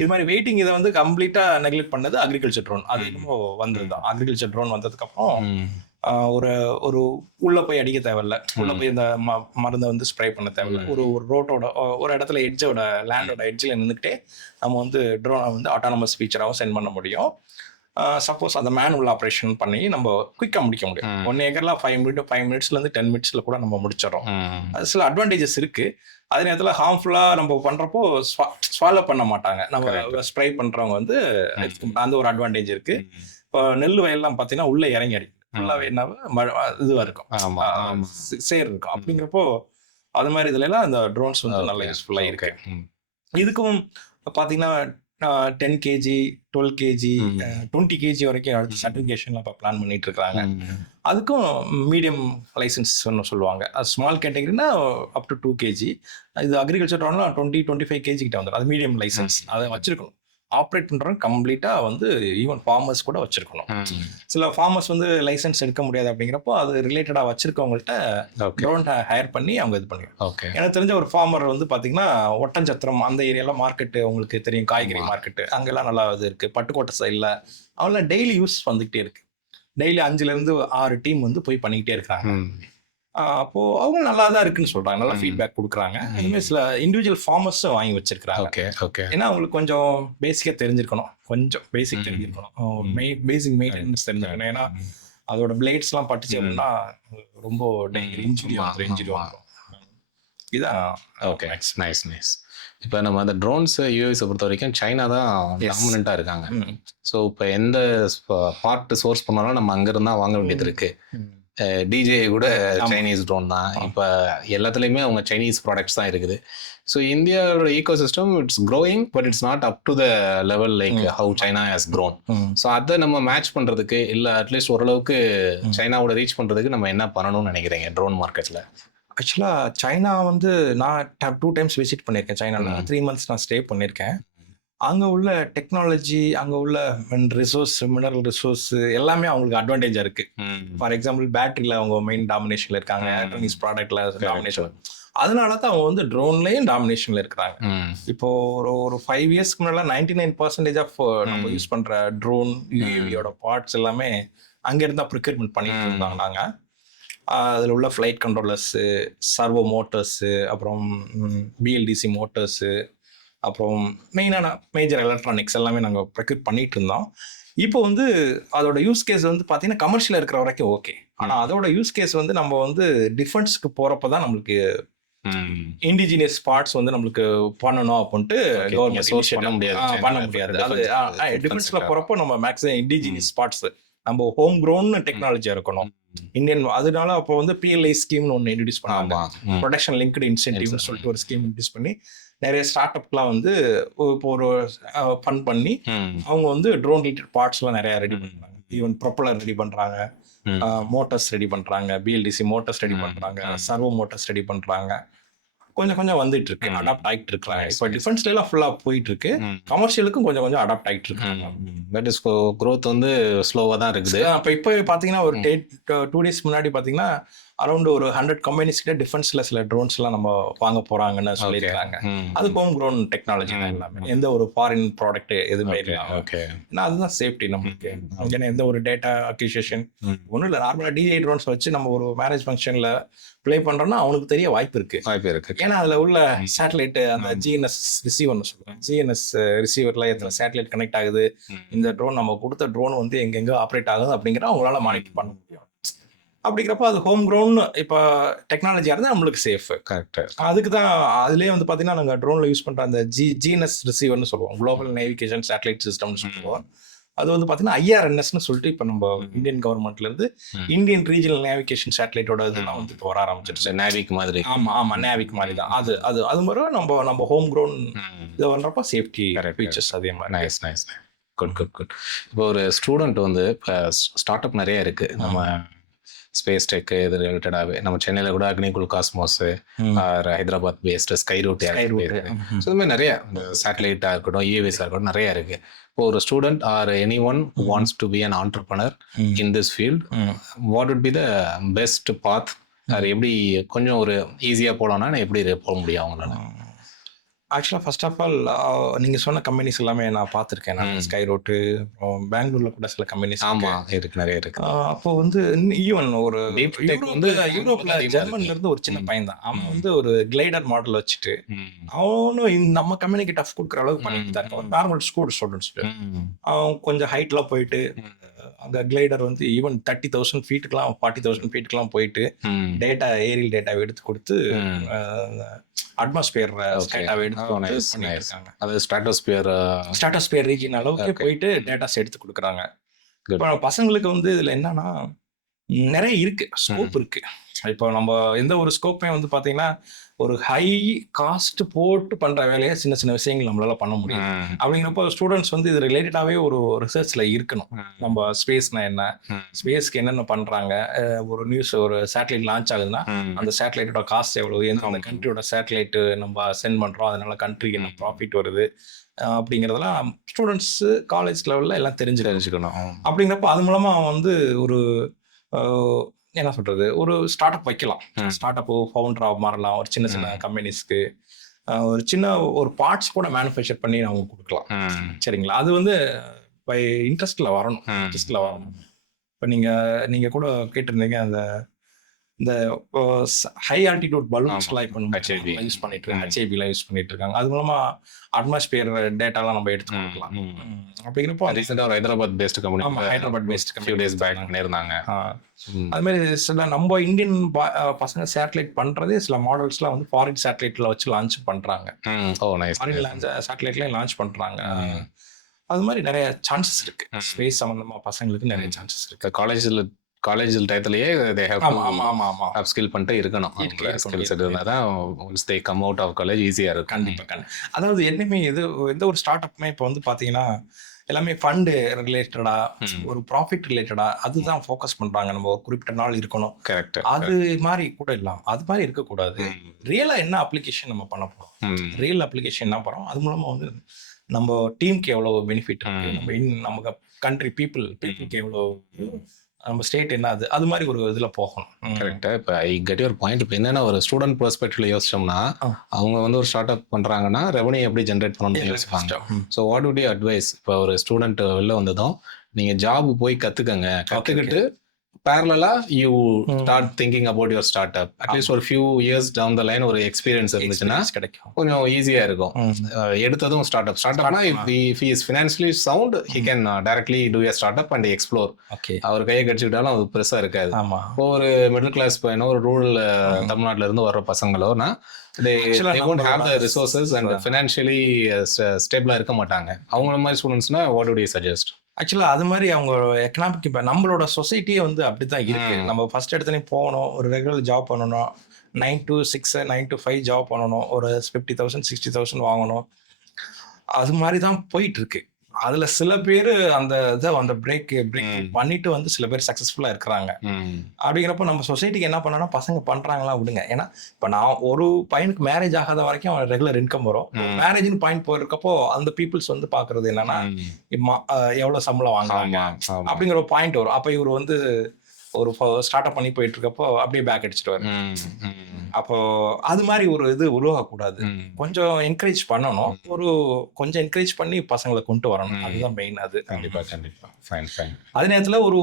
இது மாதிரி வெயிட்டிங் இதை வந்து கம்ப்ளீட்டாக நெக்லெக்ட் பண்ணது அக்ரிகல்ச்சர் ட்ரோன். அது இன்னும் வந்ததுதான். அக்ரிகல்ச்சர் ட்ரோன் வந்ததுக்கப்புறம் ஒரு உள்ள போய் அடிக்க தேவையில்ல, உள்ள போய் இந்த மருந்தை வந்து ஸ்ப்ரே பண்ண தேவையில்ல. ஒரு ரோட்டோட ஒரு இடத்துல லேண்டோட எட்ஜில் நின்றுக்கிட்டே நம்ம வந்து ட்ரோனை வந்து ஆட்டானமஸ் ஃபீச்சராகவும் சென்ட் பண்ண முடியும். சப்போஸ் அந்த மேனுவல் ஆப்ரேஷன் பண்ணி நம்ம குயிக்காக முடிக்க முடியும். 1 ஏக்கர்ல 5 மினிட்ஸ்லேருந்து 10 மினிட்ஸில் கூட நம்ம முடிச்சிடறோம். அது சில அட்வான்டேஜஸ் இருக்குது. அதே நேரத்தில் ஹார்ம்ஃபுல்லாக நம்ம பண்ணுறப்போ ஸ்வாலோ பண்ண மாட்டாங்க, நம்ம ஸ்ப்ரே பண்ணுறவங்க வந்து அந்த ஒரு அட்வான்டேஜ் இருக்குது. இப்போ நெல் வயல்லாம் பார்த்தீங்கன்னா உள்ள இறங்கி அடிக்கும் ஃபுல்லாகவே என்ன இதுவாக இருக்கும், ஆமா ஆமா சேர் இருக்கும். அப்படிங்கிறப்போ அது மாதிரி இதுல எல்லாம் இந்த ட்ரோன்ஸ் வந்து நல்லா யூஸ்ஃபுல்லாக இருக்கு. இதுக்கும் பார்த்தீங்கன்னா 10 கேஜி 12 கேஜி 20 கேஜி வரைக்கும் அடுத்த சர்டிஃபிகேஷன்லாம் இப்போ பிளான் பண்ணிட்டு இருக்காங்க. அதுக்கும் மீடியம் லைசன்ஸ் ஒன்று சொல்லுவாங்க. அது ஸ்மால் கேட்டகரினா அப் டு 2 கேஜி. இது அக்ரிகல்ச்சர் ட்ரோன்னா 20-25 கேஜி கிட்ட வந்துடும். அது மீடியம் லைசன்ஸ் அதை வச்சிருக்கணும். ஆப்ரேட் பண்ணுறோம் கம்ப்ளீட்டாக வந்து ஈவன் ஃபார்மர்ஸ் கூட வச்சிருக்கணும். சில ஃபார்மர்ஸ் வந்து லைசன்ஸ் எடுக்க முடியாது அப்படிங்கிறப்போ அது ரிலேட்டடாக வச்சிருக்கவங்கள்ட்ட ட்ரோன் ஹையர் பண்ணி அவங்க இது பண்ணுவாங்க. எனக்கு தெரிஞ்ச ஒரு ஃபார்மர் வந்து பார்த்தீங்கன்னா ஒட்டஞ்சத்திரம் அந்த ஏரியாலாம் மார்க்கெட்டு உங்களுக்கு தெரியும், காய்கறி மார்க்கெட்டு அங்கெல்லாம் நல்லா இது இருக்குது. பட்டுக்கோட்டை சைடில் அவங்களாம் டெய்லி யூஸ் வந்துக்கிட்டே இருக்கு. டெய்லி 5 to 6 டீம் வந்து போய் பண்ணிக்கிட்டே இருக்காங்க. அப்போ அவங்க நல்லா தான் இருக்குன்னு சொல்றாங்க, நல்லா ஃபீட்பேக் கொடுக்குறாங்க. இனிமேல் சில இண்டிவிஜுவல் ஃபார்மர்ஸும் வாங்கி வச்சிருக்காங்க. ஏன்னா அவங்களுக்கு கொஞ்சம் பேசிக்காக தெரிஞ்சிருக்கணும், கொஞ்சம் பேசிக் தெரிஞ்சிருக்கணும், பேசிக் மெயின்டெனன்ஸ் தெரிஞ்சிருக்கணும். ஏன்னா அதோட பிளேட்ஸ்லாம் பட்டுச்சு அப்படின்னா ரொம்ப இன்ஜுரி வந்துடும். இதான் ஓகே, நைஸ் நைஸ். இப்போ நம்ம அந்த ட்ரோன்ஸ் யூஎஸை பொறுத்த வரைக்கும் சைனா தான் டாமினண்ட்டாக இருக்காங்க. ஸோ இப்போ எந்த பார்ட் சோர்ஸ் பண்ணாலும் நம்ம அங்கேருந்து தான் வாங்க வேண்டியது இருக்கு. டிஜே கூட சைனீஸ் ட்ரோன் தான். இப்போ எல்லாத்துலேயுமே அவங்க சைனீஸ் ப்ராடக்ட்ஸ் தான் இருக்குது. ஸோ இந்தியாவோட ecosystem it's growing, but it's not up to the level like how China has grown. So அதை நம்ம மேட்ச் பண்ணுறதுக்கு இல்லை அட்லீஸ்ட் ஓரளவுக்கு சைனாவோட ரீச் பண்ணுறதுக்கு நம்ம என்ன பண்ணணும்னு நினைக்கிறீங்க ட்ரோன் மார்க்கெட்டில்? ஆக்சுவலாக சைனா வந்து நான் 2 times விசிட் பண்ணியிருக்கேன். சைனாவில் 3 months நான் ஸ்டே பண்ணியிருக்கேன். அங்கே உள்ள டெக்னாலஜி, அங்கே உள்ள ரிசோர்ஸ், மினரல் ரிசோர்ஸ் எல்லாமே அவங்களுக்கு அட்வான்டேஜாக இருக்குது. ஃபார் எக்ஸாம்பிள் பேட்டரியில் அவங்க மெயின் டாமினேஷனில் இருக்காங்க, எலக்ட்ரானிக்ஸ் ப்ராடக்டில் டாமினேஷன். அதனால தான் அவங்க வந்து ட்ரோன்லேயும் டாமினேஷனில் இருக்கிறாங்க. இப்போ ஒரு 5 yearsக்கு முன்னாடி 99% ஆஃப் நம்ம யூஸ் பண்ணுற ட்ரோன் யூஏவியோட பார்ட்ஸ் எல்லாமே அங்கேருந்து தான் ப்ரிக்யூர்மெண்ட் பண்ணிட்டு இருந்தாங்க. நாங்கள் அதில் உள்ள ஃப்ளைட் கண்ட்ரோலர்ஸு, சர்வோ மோட்டர்ஸு, அப்புறம் பிஎல்டிசி மோட்டர்ஸு, அப்புறம் மெயினான மேஜர் எலக்ட்ரானிக்ஸ் எல்லாமே நாங்கள் ப்ரொக்யூர் பண்ணிட்டு இருந்தோம். இப்போ வந்து அதோட யூஸ் கேஸ் வந்து பார்த்தீங்கன்னா கமர்ஷியல் இருக்கிற வரைக்கும் ஓகே. ஆனால் அதோட யூஸ் கேஸ் வந்து நம்ம வந்து டிஃபென்ஸ்க்கு போகிறப்ப தான் நம்மளுக்கு இண்டிஜினியஸ் பார்ட்ஸ் வந்து நம்மளுக்கு பண்ணணும் அப்படின்ட்டு கவர்மெண்ட் பண்ண முடியாது. அது டிஃபென்ஸ்ல போகிறப்போ நம்ம மேக்ஸிமம் இண்டிஜினியஸ் பார்ட்ஸ் நம்ம ஹோம் க்ரோன் டெக்னாலஜியாக இருக்கணும் இந்தியன். அதனால அப்போ வந்து பிஎல்ஐ ஸ்கீம்னு ஒன்று இன்ட்ரடியூஸ் பண்ணாங்க, ப்ரொடக்ஷன் லிங்க்டு இன்சென்டிவ்னு சொல்லிட்டு ஒரு ஸ்கீம் இன்ட்ரடியூஸ் பண்ணி நிறைய ஸ்டார்ட் அப்லாம் வந்து இப்போ ஒரு ஃபண்ட் பண்ணி அவங்க வந்து ட்ரோன் ரிலேட்டட் பார்ட்ஸ்லாம் நிறைய ரெடி பண்ணுறாங்க. ஈவன் ப்ரொப்பலர் ரெடி பண்ணுறாங்க, மோட்டர்ஸ் ரெடி பண்ணுறாங்க, பிஎல்டிசி மோட்டர்ஸ் ரெடி பண்ணுறாங்க, சர்வோ மோட்டர்ஸ் ரெடி பண்ணுறாங்க. கொஞ்சம் கொஞ்சம் வந்துட்டு இருக்கு, அடாப்ட் ஆகிட்டு இருக்காங்க. இப்போ டிஃபென்ஸ்ல எல்லாம் ஃபுல்லா போயிட்டு இருக்கு, கமர்ஷியலுக்கும் கொஞ்சம் கொஞ்சம் அடாப்ட் ஆகிட்டு இருக்காங்க. பட் இஸ் க்ரோத் வந்து ஸ்லோவாக தான் இருக்குது. இப்போ பார்த்தீங்கன்னா ஒரு 2 days முன்னாடி பார்த்தீங்கன்னா அரௌண்ட் ஒரு 100 companies கிட்ட டிஃபென்ஸ்ல சில ட்ரோன்ஸ் எல்லாம் நம்ம வாங்க போறாங்கன்னு சொல்லியிருக்காங்க. அது ஹோம் க்ரோன் டெக்னாலஜி தான் எல்லாமே, எந்த ஒரு ஃபாரின் ப்ராடக்ட் எதுவுமே இல்லை. ஏன்னா அதுதான் சேஃப்டி நம்மளுக்கு. ஏன்னா எந்த ஒரு டேட்டா அக்யூசியேஷன் ஒன்றும் இல்லை, நார்மலாக டிஐ ட்ரோன்ஸ் வச்சு நம்ம ஒரு மேரேஜ் ஃபங்க்ஷன்ல ப்ளே பண்றோம்னா அவனுக்கு தெரிய வாய்ப்பு இருக்கு. ஏன்னா அதுல உள்ள சேட்டலைட் அந்த ஜிஎன்எஸ் ரிசீவர்னு சொல்லுவாங்க, ஜிஎன்எஸ் ரிசீவர்ல எத்தனை சேட்டலைட் கனெக்ட் ஆகுது, இந்த ட்ரோன் நம்ம கொடுத்த ட்ரோன் வந்து எங்கெங்க ஆப்ரேட் ஆகுது அப்படிங்கிற அவங்களால மானிட்டர் பண்ண முடியும். அப்படிங்கிறப்ப அது ஹோம் க்ரோன் இப்போ டெக்னாலஜியாக இருந்தால் நம்மளுக்கு சேஃப். கரெக்டாக. அதுக்கு தான் அதுலேயே வந்து பார்த்தீங்கன்னா நாங்கள் ட்ரோனில் யூஸ் பண்ணுற அந்த ஜிஎன்எஸ் ரிசீவர்னு சொல்லுவோம், குளோபல் நேவிகேஷன் சேட்டலைட் சிஸ்டம்னு சொல்லுவோம். அது வந்து பார்த்தீங்கன்னா ஐஆர்என்எஸ்ன்னு சொல்லிட்டு இப்போ நம்ம இந்தியன் கவர்மெண்ட்லேருந்து இந்தியன் ரீஜனல் நேவிகேஷன் சேட்டலைட்டோட இதெல்லாம் வந்து இப்போ வர ஆரம்பிச்சிருச்சு. நேவிக் மாதிரி. ஆமாம் நேவிக் மாதிரி தான் அது. அது மாதிரி நம்ம ஹோம் க்ரோன் இதை பண்ணுறப்ப சேஃப்டி ஃபீச்சர்ஸ் அதே மாதிரி. நைஸ். குட். இப்போ ஒரு ஸ்டூடெண்ட் வந்து இப்போ ஸ்டார்ட் அப் நிறைய இருக்குது, நம்ம ஸ்பேஸ் டெக் இது ரிலேட்டடாகவே. நம்ம சென்னையில் கூட அக்னிகுல் காஸ்மோஸு, ஹைதராபாத் பேஸ்டு ஸ்கைரூட், ஸோ இது மாதிரி நிறைய சேட்டலைட்டாக இருக்கட்டும், யூஏவிஸாக இருக்கட்டும், நிறைய இருக்குது. இப்போ ஒரு student or any one wants to be an entrepreneur in this field, what would be the best path? அது எப்படி கொஞ்சம் ஒரு ஈஸியாக போகலான்னா எப்படி போக முடியும் அவங்களால? ஆக்சுவலாக ஃபர்ஸ்ட் ஆஃப் ஆல் நீங்கள் சொன்ன கம்பெனிஸ் எல்லாமே நான் பார்த்துருக்கேன். நான் ஸ்கைரோட்டு, அப்புறம் பெங்களூரில் கூட சில கம்பெனிஸ் நிறைய இருக்கு. அப்போ வந்து ஈவன் ஒரு யூரோப்ல ஜெர்மன்லேருந்து ஒரு சின்ன பையன் தான், அவன் வந்து ஒரு கிளைடர் மாடல் வச்சுட்டு அவனும் நம்ம கம்பெனிக்கு டஃப் கொடுக்குற அளவுக்கு பண்ணிட்டு தான் இருக்கான். நார்மல் ஸ்டூடெண்ட்ஸ் அவன் கொஞ்சம் ஹைட்லாம் போயிட்டு அந்த கிளைடர் வந்து ஈவன் 30,000 feetக்குலாம் 40,000 feetக்குலாம் போயிட்டு டேட்டா ஏரியல் டேட்டாவை எடுத்து கொடுத்து அட்மாஸ்பியர் டேட்டாவை எடுத்து ஸ்ட்ராட்டோஸ்பியர் ரீஜன் அளவுக்கு போயிட்டு டேட்டாஸ் எடுத்து கொடுக்குறாங்க. Good. இப்போ பசங்களுக்கு வந்து இதில் என்னன்னா நிறைய இருக்கு, ஸ்கோப் இருக்கு. இப்போ நம்ம எந்த ஒரு ஸ்கோப்பே வந்து பார்த்தீங்கன்னா ஒரு ஹை காஸ்ட் போட்டு பண்ற வேலையை சின்ன சின்ன விஷயங்கள் நம்மளால பண்ண முடியும். அப்படிங்கிறப்போ ஸ்டூடெண்ட்ஸ் வந்து இது ரிலேட்டடாகவே ஒரு ரிசர்ச்ல இருக்கணும். நம்ம ஸ்பேஸ்னா என்ன, ஸ்பேஸ்க்கு என்னென்ன பண்றாங்க, ஒரு நியூஸ் ஒரு சேட்டலைட் லான்ச் ஆகுதுன்னா அந்த சேட்டலைட்டோட காஸ்ட் எவ்வளவு, எந்த கண்ட்ரியோட சேட்டலைட் நம்ம சென்ட் பண்றோம், அதனால கண்ட்ரிக்கு என்ன ப்ராஃபிட் வருது அப்படிங்கிறதெல்லாம் ஸ்டூடெண்ட்ஸ் காலேஜ் லெவலில் எல்லாம் தெரிஞ்சுக்கணும். அப்படிங்கிறப்ப அது மூலமா அவன் வந்து ஒரு என்ன சொல்றது, ஒரு ஸ்டார்ட் அப் வைக்கலாம். ஸ்டார்ட் அப் ஃபவுண்டராக மாறலாம். ஒரு சின்ன சின்ன கம்பெனிஸ்க்கு ஒரு சின்ன ஒரு பார்ட்ஸ் கூட மேனுஃபேக்சர் பண்ணி அவங்க கொடுக்கலாம். சரிங்களா, அது வந்து பை இன்ட்ரெஸ்ட்ல வரணும். இப்போ நீங்க கூட கேட்டிருந்தீங்க அந்த இந்த ஹை ஆல்டிடியூட் பலூன்ஸ்லாம் இப்போ யூஸ் பண்ணிட்டு இருக்காங்க, HIBலாம் யூஸ் பண்ணிட்டு இருக்காங்க. அது மூலமா அட்மாஸ்பியர் டேட்டாலாம் நம்ம எடுத்து கொடுக்கலாம். அப்படிங்கிறப்போ ரீசெண்டாக ஒரு Hyderabad based company, Hyderabad based few days back பண்ணியிருந்தாங்க. அது மாதிரி சில நம்ம இந்தியன் பசங்க சேட்டலைட் பண்றதே சில மாடல்ஸ்லாம் வந்து ஃபாரின் சேட்டலைட்ல வச்சு லான்ச் பண்றாங்க. ஃபாரின் சேட்டலைட்லாம் லான்ச் பண்றாங்க. அது மாதிரி நிறைய சான்சஸ் இருக்கு. ஸ்பேஸ் சம்பந்தமா பசங்களுக்கு நிறைய சான்சஸ் இருக்கு. காலேஜ் டயத்துலயே they have to upskill பண்ணிட்டு இருக்கணும். ஸ்கில் செட் இருந்தால் தான் once they come out of college ஈஸியாக இருக்கும். கண்டிப்பாக. அதாவது என்னமே எந்த ஒரு ஸ்டார்ட் அப்புமே இப்போ வந்து பார்த்தீங்கன்னா எல்லாமே ஃபண்டு ரிலேட்டடா, ஒரு ப்ராஃபிட் ரிலேட்டடா அதுதான் ஃபோக்கஸ் பண்றாங்க. நம்ம ஒரு குறிப்பிட்ட நாள் இருக்கணும், கரெக்ட், அது மாதிரி கூட இல்லாம். அது மாதிரி இருக்கக்கூடாது. ரியலா என்ன அப்ளிகேஷன் நம்ம பண்ண போறோம், ரியல் அப்ளிகேஷன் என்ன போறோம், அது மூலமா வந்து நம்ம டீமுக்கு எவ்வளவு பெனிஃபிட் இருக்கு, நம்ம கண்ட்ரி பீப்புளுக்கு எவ்வளவு, நம்ம ஸ்டேட் என்ன, அது மாதிரி ஒரு இதுல போகணும். கரெக்டா. இப்போ ஐ கெட் யுவர் பாயிண்ட். இப்போ என்னன்னா ஒரு ஸ்டூடெண்ட் பெர்ஸ்பெக்டிவ்ல யோசிச்சோம்னா அவங்க வந்து ஒரு ஸ்டார்ட் அப் பண்றாங்கன்னா ரெவன்யூ எப்படி ஜென்ரேட் பண்ணணும்னு யோசிப்பாங்க. So what would you advice? இப்போ ஒரு ஸ்டூடெண்ட் வெளில வந்ததும் நீங்க ஜாப் போய் கத்துக்கிட்டு parallel you start thinking about your startup. At least ஒரு few years down the line ஒரு எக்ஸ்பீரியன்ஸ் இருந்துச்சுன்னா கொஞ்சம் ஈஸியா இருக்கும். எடுத்ததும் ஸ்டார்ட்அப்னா if he is financially sound he can directly do a startup and explore. அவர் கையை கடிச்சுக்கிட்டாலும் அது பெருசா இருக்காது. இப்போ ஒரு மிடில் கிளாஸ் பையனோ ஒரு ரூரல் தமிழ்நாட்டுல இருந்து வர்ற பசங்களோனா they won't have the resources and financially stable இருக்க மாட்டாங்க. அவங்கள மாதிரி ஸ்டூடெண்ட்ஸ்னா what would you suggest? ஆக்சுவலா அது மாதிரி அவங்க எக்கனாமிக் இப்போ நம்மளோட சொசைட்டியே வந்து அப்படித்தான் இருக்கு. நம்ம ஃபர்ஸ்ட் இடத்துலையும் போகணும், ஒரு ரெகுலர் ஜாப் பண்ணணும், 9 to 6 9 to 5 ஜாப் பண்ணணும், ஒரு 50,000 60,000 வாங்கணும், அது மாதிரி தான் போயிட்டு இருக்கு. அதுல சில பேர் அந்த பிரேக் பண்ணிட்டு வந்து சில பேர் சக்சஸ்ஃபுல்லா இருக்கிறாங்க. அப்படிங்கிறப்ப நம்ம சொசைட்டிக்கு என்ன பண்ணோம்னா பசங்க பண்றாங்களா விடுங்க. ஏன்னா இப்ப நான் ஒரு பையனுக்கு மேரேஜ் ஆகாத வரைக்கும் அவன் ரெகுலர் இன்கம் வரும். மேரேஜ்னு பாயிண்ட் போயிருக்கப்போ அந்த பீப்புள்ஸ் வந்து பாக்குறது என்னன்னா எவ்வளவு சம்பளம் வாங்குறாங்க அப்படிங்கிற ஒரு பாயிண்ட் வரும். அப்ப இவர் வந்து ஒரு ஸ்டார்ட் அப் பண்ணி போயிட்டு இருக்கப்போ அப்படியே பேக் அடிச்சுட்டு வரும். அப்போ அது மாதிரி ஒரு இது உருவாகக்கூடாது. கொஞ்சம் என்கரேஜ் பண்ணணும், கொஞ்சம் என்கரேஜ் பண்ணி பசங்களை கொண்டு வரணும். அதுதான் மெயின். அது கண்டிப்பா. அதே நேரத்துல ஒரு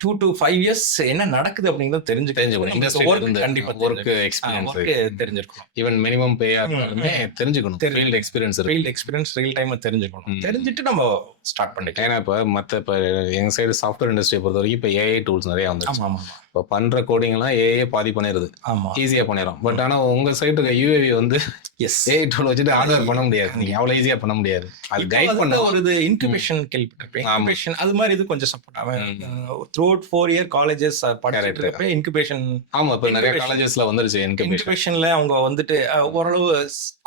2 to 5 years என்ன நடக்குது அப்படிங்கறது தெரிஞ்சுக்கணும். கண்டிப்பா ஒர்க் எக்ஸ்பீரியன்ஸ் தெரிஞ்சிருக்கணும். ஈவன் மினிமம் பே ஆனாலுமே தெரிஞ்சுக்கணும். ஃபீல்ட் எக்ஸ்பீரியன்ஸ் ரியல் டைம் தெரிஞ்சுக்கணும். தெரிஞ்சுட்டு நம்ம ஸ்டார்ட் பண்ணிக்கலாம். ஏன்னா இப்போ எங்க சைடு சாஃப்ட்வேர் இண்டஸ்ட்ரியை பொறுத்த வரைக்கும் இப்போ ஏஐ டூல்ஸ் நிறைய வந்துருச்சு. இப்போ பண்ற கோடிங் எல்லாம் ஏஐ பாதி பண்ணிடுது, ஈஸியா பண்ணிடும். பட் ஆனா உங்க சைடு யூஏவி வந்து ஏஐ டூல் வச்சுட்டு ஆர்டர் பண்ண முடியாது, நீங்க அவ்வளவு ஈஸியா பண்ண முடியாது. அது கைட் பண்ண ஒரு இது இன்குபேஷன் கேள்விப்பட்டிருப்பேன். அது மாதிரி இது கொஞ்சம் சப்போர்ட் ஆகும். த்ரூஅவுட் 4 year காலேஜஸ் படிச்சிட்டு இன்குபேஷன். ஆமா, இப்போ நிறைய காலேஜஸ்ல வந்துருச்சு இன்குபேஷன்ல. அவங்க வந்துட்டு ஓரளவு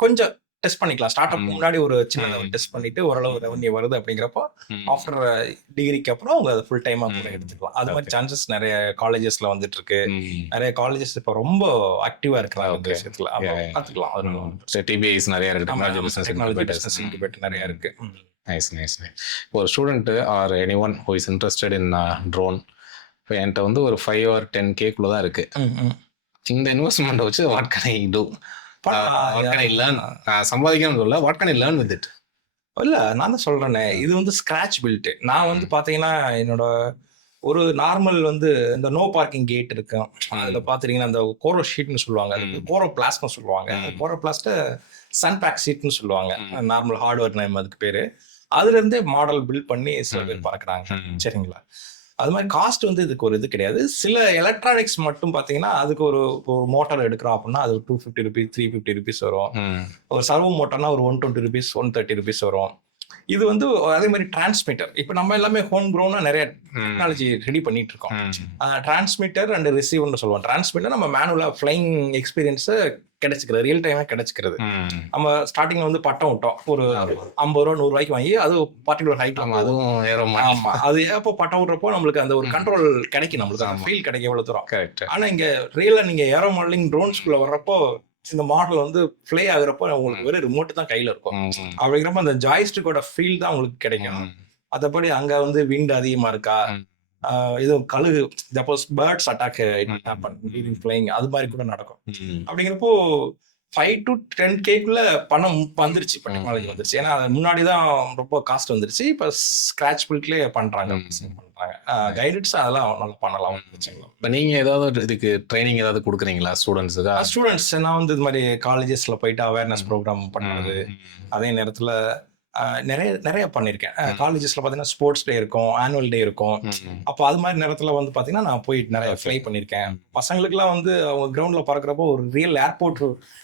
கொஞ்சம் டெஸ்ட் பண்ணிக்கலாம். ஸ்டார்ட் அப் முன்னாடி ஒரு சின்ன டெஸ்ட் பண்ணிட்டு ஓரளவு ரெவன்யூ வருது அப்படிங்கிறப்போ ஆஃப்டர் டிகிரிக்கு அப்புறம் அவங்க ஃபுல் டைமா கூட எடுத்துக்கலாம். அது மாதிரி சான்சஸ் நிறைய காலேஜஸ்ல வந்துட்டு இருக்கு. நிறைய காலேஜஸ் இப்போ ரொம்ப ஆக்டிவா இருக்கிறாங்க இந்த விஷயத்துல. பார்த்துக்கலாம். டிபிஐஸ் நிறைய இருக்கு, டெக்னாலஜி பிசினஸ் இன்குபேட்டர் நிறைய இருக்கு. நைஸ். இப்போ ஒரு student or any one who is interested in drone, இப்போ என்கிட்ட வந்து ஒரு 5 or 10K தான் இருக்கு. இந்த இன்வெஸ்ட்மெண்ட் வச்சு what can I do? What can I learn? சம்பாதிக்கணும்னு சொல்ல, what can I learn with it? இல்ல, நான் தான் சொல்றேனே, இது வந்து ஸ்கிராச் பில்ட். நான் வந்து பாத்தீங்கன்னா என்னோட ஒரு நார்மல் வந்து இந்த நோ பார்க்கிங் கேட் இருக்கு. அதுல பாத்தீங்கன்னா அந்த கோரோ ஷீட்னு சொல்லுவாங்க, கோரோ பிளாஸ்ட்னு சொல்லுவாங்க. கோரோ பிளாஸ்ட் சன் பேக் ஷீட்னு சொல்லுவாங்க, நார்மல் ஹார்ட்வேர் நேம் அதுக்கு பேரு. அதுல இருந்தே மாடல் பில்ட் பண்ணி சில பேர் பறக்குறாங்க. சரிங்களா, அது மாதிரி காஸ்ட் வந்து இதுக்கு ஒரு இது கிடையாது. சில எலக்ட்ரானிக்ஸ் மட்டும் பார்த்தீங்கன்னா அதுக்கு ஒரு மோட்டார் எடுக்கிறோம் அப்படின்னா அது 250 rupees 350 rupees வரும். ஒரு சர்வோ மோட்டர்னா ஒரு 120 rupees 130 rupees வரும். இது வந்து அதே மாதிரி டிரான்ஸ்மிட்டர். இப்போ நம்ம எல்லாமே ஹோம் க்ரோனா நிறைய டெக்னாலஜி ரெடி பண்ணிட்டு இருக்கோம். டிரான்ஸ்மிட்டர் அண்ட் ரிசீவர்னு சொல்லுவோம். டிரான்ஸ்மிட்டர் நம்ம மேனுவலா ஃபிளைங் எக்ஸ்பீரியன்ஸை கிடைச்சிக்கிறது, ரியல் டைமா கிடைச்சிக்கிறது. நம்ம ஸ்டார்டிங்ல வந்து பட்டம் விட்டோம் ஒரு 50 ரூபா 100 ரூபாய்க்கு வாங்கி, அது பர்டிகுலர் ஹைட். ஆமா, அது அப்போ பட்டம் விடுறப்போ நம்மளுக்கு அந்த ஒரு கண்ட்ரோல் கிடைக்கும், நம்மளுக்கு அந்த ஃபீல் கிடைக்கும் எவ்வளவு தூரம். ஆனா இங்க ரியலா நீங்க ஏரோ மாடலிங் ட்ரோன்ஸ்குள்ள வர்றப்போ இந்த மாடல் வந்து ஃப்ளை ஆகுறப்போ உங்களுக்கு வெறும் ரிமோட் தான் கையில இருக்கும். அப்படிங்கிறப்ப அந்த ஜாய்ஸ்டிக்கோட ஃபீல் தான் உங்களுக்கு கிடைக்கும். மற்றபடி அங்க வந்து விண்ட் அதிகமா இருக்கா, எதுவும் கழுகு, சப்போஸ் பேர்ட்ஸ் அட்டாக் ஃப்ளைங் அது மாதிரி கூட நடக்கும். அப்படிங்கிறப்போ 5 to 10K பணம் வந்துருச்சு, இப்போ டெக்னாலஜி வந்துருச்சு. ஏன்னா முன்னாடி தான் ரொம்ப காஸ்ட் வந்துருச்சு. இப்போ ஸ்கிராட்ச் பில்ட்லேயே பண்றாங்க. கைடன்ஸ் அதெல்லாம் நல்லா பண்ணலாம். இப்போ நீங்கள் ஏதாவது இதுக்கு ட்ரைனிங் ஏதாவது கொடுக்குறீங்களா ஸ்டூடெண்ட்ஸுக்கு? ஸ்டூடெண்ட்ஸ் நான் வந்து இது மாதிரி காலேஜஸ்ல போயிட்டு அவேர்னஸ் ப்ரோக்ராம் பண்ணுறது, அதே நேரத்தில் நிறைய பண்ணியிருக்கேன். காலேஜஸ்ல பார்த்தீங்கன்னா ஸ்போர்ட்ஸ் டே இருக்கும், ஆனுவல் டே இருக்கும். அப்போ அது மாதிரி நேரத்தில் வந்து பார்த்தீங்கன்னா நான் போயிட்டு நிறைய ஃப்ளை பண்ணியிருக்கேன். பசங்களுக்குலாம் வந்து அவங்க கிரவுண்டில் பறக்கிறப்போ ஒரு ரியல் ஏர்போர்ட்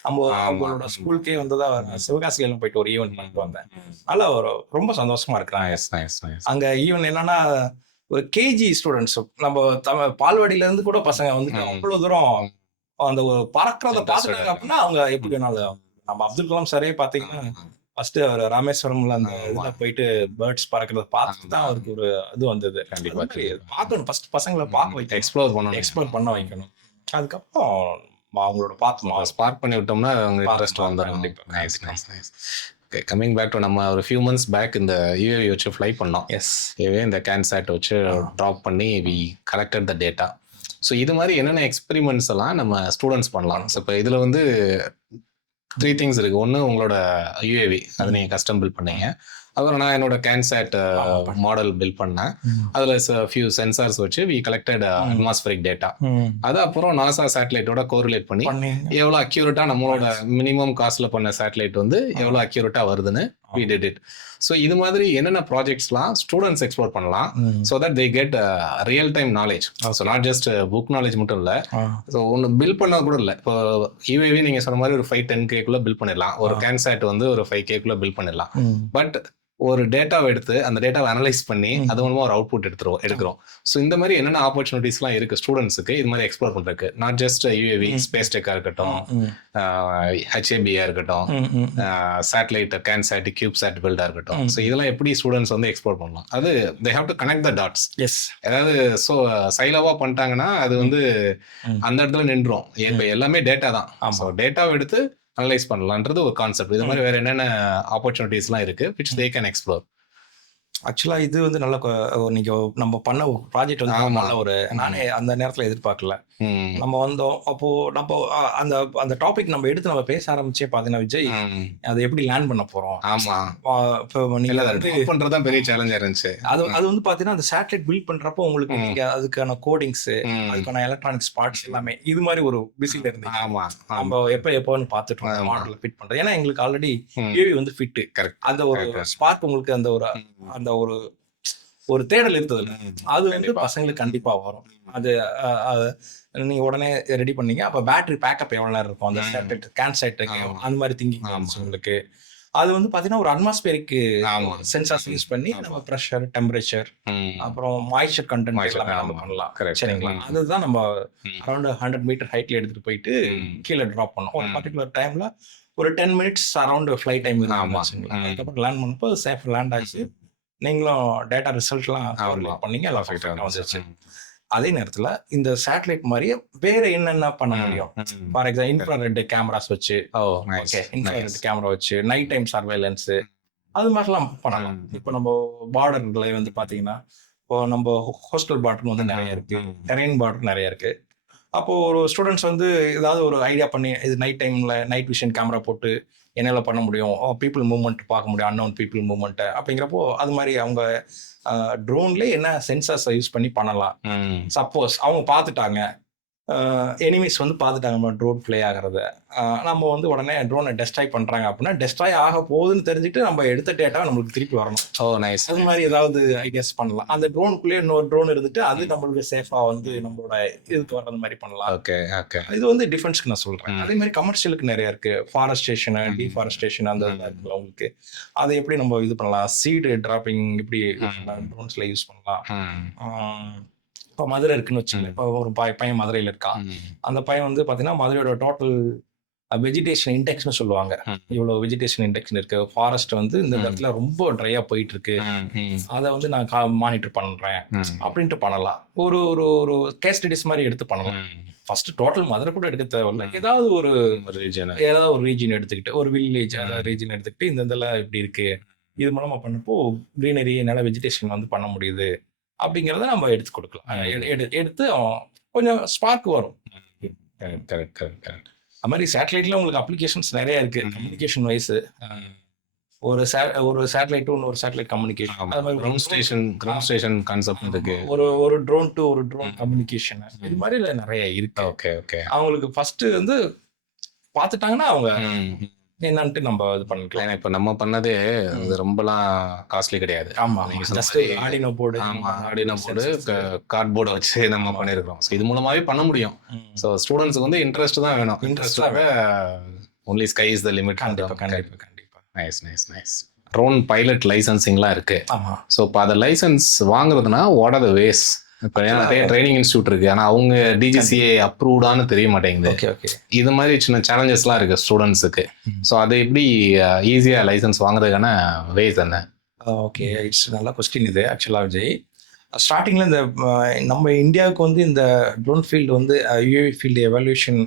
அவங்களோட ஸ்கூலுக்கே வந்ததாக சிவகாசியில போயிட்டு ஒரு ஈவெண்ட் பண்ணிட்டு வந்தேன். அதெல்லாம் ஒரு ரொம்ப சந்தோஷமா இருக்கிறாங்க. அங்க ஈவெண்ட் என்னன்னா ஒரு கேஜி ஸ்டூடெண்ட்ஸ், நம்ம பால்வாடியில இருந்து கூட பசங்க வந்து அவ்வளவு தூரம் அந்த ஒரு பறக்கிறத பார்த்துட்டாங்க அப்படின்னா அவங்க எப்படி வேணாலும். நம்ம அப்துல் கலாம் சாரே பார்த்தீங்கன்னா ஃபர்ஸ்ட் அவர் ராமேஸ்வரம்ல அந்த இதுல போயிட்டு பேர்ட்ஸ் பறக்கிறத பார்த்துட்டு தான் அவருக்கு ஒரு இது வந்தது. கண்டிப்பா பார்க்கணும், ஃபர்ஸ்ட் பசங்களை பார்க்க வைக்கணும், எக்ஸ்ப்ளோர் பண்ண வைக்கணும். அதுக்கப்புறம் அவங்களோட பார்த்து ஸ்பார்க் பண்ணி விட்டோம்னா அவங்க இன்ட்ரெஸ்ட் வந்துடும். ஓகே, கம்மிங் பேக் டு நம்ம ஒரு ஃபியூ மந்த்ஸ் பேக் இந்த யூஏவி வச்சு ஃப்ளை பண்ணோம். இந்த கேன்சாட் வச்சு ட்ராப் பண்ணி we collected the data. So இது மாதிரி என்னென்ன எக்ஸ்பெரிமெண்ட்ஸ் எல்லாம் நம்ம ஸ்டூடெண்ட்ஸ் பண்ணலாம். ஸோ இப்போ இதில் வந்து 3 things இருக்கு. ஒன்று உங்களோட யூஏவி, அது நீங்கள் கஸ்டம் பில்ட் பண்ணீங்க. அப்புறம் நான் என்னோட கேன்சாட் மாடல் பில்ட் பண்ணேன். அதில் ஃபியூ சென்சார்ஸ் வச்சு வி கலெக்டட் அட்மாஸ்பரிக் டேட்டா. அது அப்புறம் நாசா சேட்டலைட்டோட கோரிலேட் பண்ணி எவ்வளோ அக்யூரேட்டாக நம்மளோட மினிமம் காஸ்ட்ல பண்ண சேட்டலைட் வந்து எவ்வளோ அக்யூரேட்டாக வருதுன்னு we did it. ஸோ இது மாதிரி என்னென்ன ப்ராஜெக்ட்ஸ்லாம் ஸ்டூடெண்ட்ஸ் எக்ஸ்ப்ளோர் பண்ணலாம் so that they get real time knowledge. So not just book knowledge மட்டும் இல்லை, ஸோ ஒன்று பில்ட் பண்ண கூட இல்லை. இப்போ யூஏவி நீங்கள் சொன்ன மாதிரி ஒரு 5-10K பில்ட் பண்ணிடலாம், ஒரு கேன்சாட் வந்து ஒரு 5K பில்ட் பண்ணிடலாம். பட் ஒரு டேட்டாவை எடுத்து அந்த டேட்டாவை அனலைஸ் பண்ணி அது மூலமா ஒரு அவுட்புட் எடுக்கிறோம். ஸோ இந்த மாதிரி என்னென்ன ஆப்பர்ச்சுனிட்டிஸ்லாம் இருக்கு ஸ்டூடெண்ட்ஸுக்கு இது மாதிரி எக்ஸ்ப்ளோர் பண்றதுக்கு? Not just UAV, space deca இருக்கட்டும், ஹெச்ஏபியா இருக்கட்டும், சேட்டலைட் கேன்சாட், கியூப்சாட் பில்டா இருக்கட்டும். ஸோ இதெல்லாம் எப்படி ஸ்டூடெண்ட்ஸ் வந்து எக்ஸ்ப்ளோர் பண்ணலாம்? அது they have to connect the dots. ஏதாவது ஸோ சைலவா பண்ணிட்டாங்கன்னா அது வந்து அந்த இடத்துல நின்றும். இப்போ எல்லாமே டேட்டா தான். ஸோ டேட்டாவை எடுத்து அனலைஸ் பண்ணலான்றது ஒரு கான்செப்ட். இது மாதிரி வேற என்னென்ன ஆப்பர்ச்சுனிட்டிஸ்லாம் இருக்கு which they can explore? ஆக்சுவலா இது வந்து நல்ல நீங்க நம்ம பண்ண ஒரு ப்ராஜெக்ட் வந்து நல்ல ஒரு, நானே அந்த நேரத்துல எதிர்பார்க்கல. நம்ம வந்தோம் அப்போ நம்ம அந்த டாபிக் நம்ம எடுத்து நம்ம பேச ஆரம்பிச்சே பாத்தீங்கன்னா விஜய் அதை எப்படி லேர்ன் பண்ண போறோம். பண்றதுதான் பெரிய சேலஞ்சா இருந்துச்சு. அது வந்து பாத்தீங்கன்னா அந்த சேட்டலைட் பில்ட் பண்றப்போ உங்களுக்கு நீங்க அதுக்கான கோடிங்ஸ், அதுக்கான எலக்ட்ரானிக்ஸ் பார்ட்ஸ் எல்லாமே இது மாதிரி ஒரு பிஸில இருந்து நம்ம எப்போன்னு பார்த்துட்டு மாடல்ல ஃபிட் பண்றது. ஏன்னா எங்களுக்கு ஆல்ரெடி யூவி வந்து ஃபிட் கரெக்ட். அந்த ஒரு ஸ்பார்க் உங்களுக்கு அந்த ஒரு தேடல் இருந்தது, அது வந்து பசங்களுக்கு கண்டிப்பா வரும். அது நீங்க உடனே ரெடி பண்ணீங்க, அப்ப பேட்டரி பேக்கப் எவ்வளவு நேரம் இருக்கும் அந்த சேட்டலைட் கேன்சாட் அந்த மாதிரி திங்கிங் உங்களுக்கு. அது வந்து பாத்தீங்கன்னா ஒரு அட்மாஸ்பியரிக் சென்சார்ஸ் யூஸ் பண்ணி நம்ம ப்ரெஷர், டெம்பரேச்சர், அப்புறம் மாய்ஸ்சர் கண்டென்ட் எல்லாமே நம்ம பண்ணலாம். சரிங்களா? அதுதான் நம்ம அரௌண்ட் 100 மீட்டர் ஹைட்ல எடுத்துட்டு போயிட்டு கீழே ட்ராப் பண்ணோம். ஒரு பர்டிகுலர் டைம்ல ஒரு 10 minutes அரௌண்ட் ஃபிளைட் டைம் இருக்கும். அதுக்கப்புறம் லேண்ட் பண்ணப்போ சேஃப் லேண்ட் ஆச்சு. நீங்களும் டேட்டா ரிசல்ட்லாம் பண்ணீங்க, எல்லாம் வந்துருச்சு. அதே நேரத்துல இந்த சேட்டலைட் மாதிரியே வேற என்னென்ன பண்ண முடியும்? ஃபார் எக்ஸாம்பிள் இன்ஃப்ராரெட் கேமராஸ் வச்சு, இன்ஃப்ராரெட் கேமரா வச்சு நைட் டைம் சர்வைலன்ஸ் அது மாதிரிலாம் பண்ணலாம். இப்போ நம்ம பார்டர்ல வந்து பாத்தீங்கன்னா இப்போ நம்ம ஹோஸ்டல் பார்டர் வந்து நிறைய இருக்கு, டெரெயின் பார்டர் நிறைய இருக்கு. அப்போ ஒரு ஸ்டூடெண்ட்ஸ் வந்து ஏதாவது ஒரு ஐடியா பண்ணி இது நைட் டைம்ல நைட் விஷன் கேமரா போட்டு என்னால பண்ண முடியும், பீப்புள் மூவ்மெண்ட் பார்க்க முடியும், அன்னோன் பீப்புள் மூவ்மெண்ட் அப்படிங்கிறப்போ அது மாதிரி அவங்க ட்ரோன்ல என்ன சென்சார்ஸ் யூஸ் பண்ணி பண்ணலாம். சப்போஸ் அவங்க பார்த்துட்டாங்க எனிமீஸ் வந்து பார்த்துட்டாங்க நம்ம ட்ரோன் ப்ளே ஆகிறத. நம்ம வந்து உடனே ட்ரோனை டெஸ்ட்ராய் பண்ணுறாங்க அப்படின்னா டெஸ்ட்ராய் ஆக போகுதுன்னு தெரிஞ்சுட்டு நம்ம எடுத்த டேட்டா நம்மளுக்கு திருப்பி வரணும். நைஸ். அது மாதிரி ஏதாவது ஐடியாஸ் பண்ணலாம். அந்த ட்ரோனுக்குள்ளேயே இன்னொரு ட்ரோன் இருந்துட்டு அது நம்மளுக்கு சேஃபாக வந்து நம்மளோட இதுக்கு வர்றது மாதிரி பண்ணலாம். Okay okay. இது வந்து டிஃபென்ஸ்க்கு நான் சொல்கிறேன். அதே மாதிரி கமர்ஷியலுக்கு நிறைய இருக்குது. ஃபாரஸ்டேஷனு, டீஃபாரஸ்டேஷன் அந்த இருக்குல்ல உங்களுக்கு, அதை எப்படி நம்ம இது பண்ணலாம், சீடு டிராப்பிங் எப்படி ட்ரோன்ஸில் யூஸ் பண்ணலாம். இப்போ மதுரை இருக்குன்னு வச்சுக்கோங்க. இப்போ ஒரு பையன் மதுரையில் இருக்கான். அந்த பையன் வந்து பார்த்தீங்கன்னா மதுரையோட டோட்டல் வெஜிடேஷன் இண்டெக்ஸ்னு சொல்லுவாங்க. இவ்வளோ வெஜிடேஷன் இண்டெக்ஸ் இருக்கு, ஃபாரஸ்ட் வந்து இந்த இடத்துல ரொம்ப ட்ரையாக போயிட்டு இருக்கு, அதை வந்து நான் மானிட்டர் பண்ணுறேன் அப்படின்ட்டு பண்ணலாம். ஒரு ஒரு ஒரு கேஸ் ஸ்டடிஸ் மாதிரி எடுத்து பண்ணலாம். ஃபர்ஸ்ட் டோட்டல் மதுரை கூட எடுக்க தேவையில்லை. ஏதாவது ஒரு ரீஜன் எடுத்துக்கிட்டு, ஒரு வில்லேஜ் ரீஜன் எடுத்துக்கிட்டு இந்த இதெல்லாம் இப்படி இருக்கு, இது மூலமா பண்ணப்போ க்ரீனரி நல்ல வெஜிடேஷன் வந்து பண்ண முடியுது அப்படிங்கிறத நம்ம எடுத்து கொடுக்கலாம். எடுத்து கொஞ்சம் ஸ்பார்க் வரும். அது மாதிரி சேட்டலைட்ல உங்களுக்கு அப்ளிகேஷன்ஸ் நிறைய இருக்கு. கம்யூனிகேஷன் வைஸ் ஒரு சேட்டலைட் டு இன்னொரு சேட்டலைட் கம்யூனிகேஷன், அது மாதிரி கிரவுண்ட் ஸ்டேஷன் கான்செப்ட் இருக்கு. ஒரு ட்ரோன் டு ஒரு ட்ரோன் கம்யூனிகேஷன், இது மாதிரி நிறைய இருக்கு. Okay okay. அவங்களுக்கு ஃபர்ஸ்ட் வந்து பார்த்துட்டாங்கன்னா அவங்க என்னன்ட்டு நம்ம இது பண்ணிக்கலாம். ஏன்னா இப்போ நம்ம பண்ணதே அது ரொம்பலாம் காஸ்ட்லி கிடையாது. ஆமாம், just Arduino board, Arduino board, card போர்டை வச்சு நம்ம பண்ணியிருக்கிறோம். ஸோ இது மூலமாகவே பண்ண முடியும். ஸோ ஸ்டூடெண்ட்ஸுக்கு வந்து இன்ட்ரெஸ்ட் தான் வேணும். இன்ட்ரெஸ்டாக only sky is the limit. கண்டிப்பாக. Nice nice nice. Drone pilot லைசன்சிங்லாம் இருக்கு. ஆமாம். ஸோ இப்போ அதை லைசன்ஸ் வாங்குறதுனா வாட் ஆர் த வேஸ்? இப்போ நிறைய ட்ரைனிங் இன்ஸ்டியூட் இருக்கு, ஆனால் அவங்க டிஜிசிஏ அப்ரூவ்டானு தெரிய மாட்டேங்குது. Okay okay. இது மாதிரி சின்ன சேலஞ்சஸ்லாம் இருக்கு ஸ்டூடெண்ட்ஸுக்கு. ஸோ அதை எப்படி ஈஸியாக லைசன்ஸ் வாங்குறதுக்கான வேஸ் என்ன? ஓகே, இட்ஸ் நல்ல கொஸ்டின் இது. ஆக்சுவலாக விஜய், ஸ்டார்டிங்கில் இந்த நம்ம இந்தியாவுக்கு வந்து இந்த ட்ரோன் ஃபீல்டு வந்து யூஏவி ஃபீல்டு எவாலுவேஷன்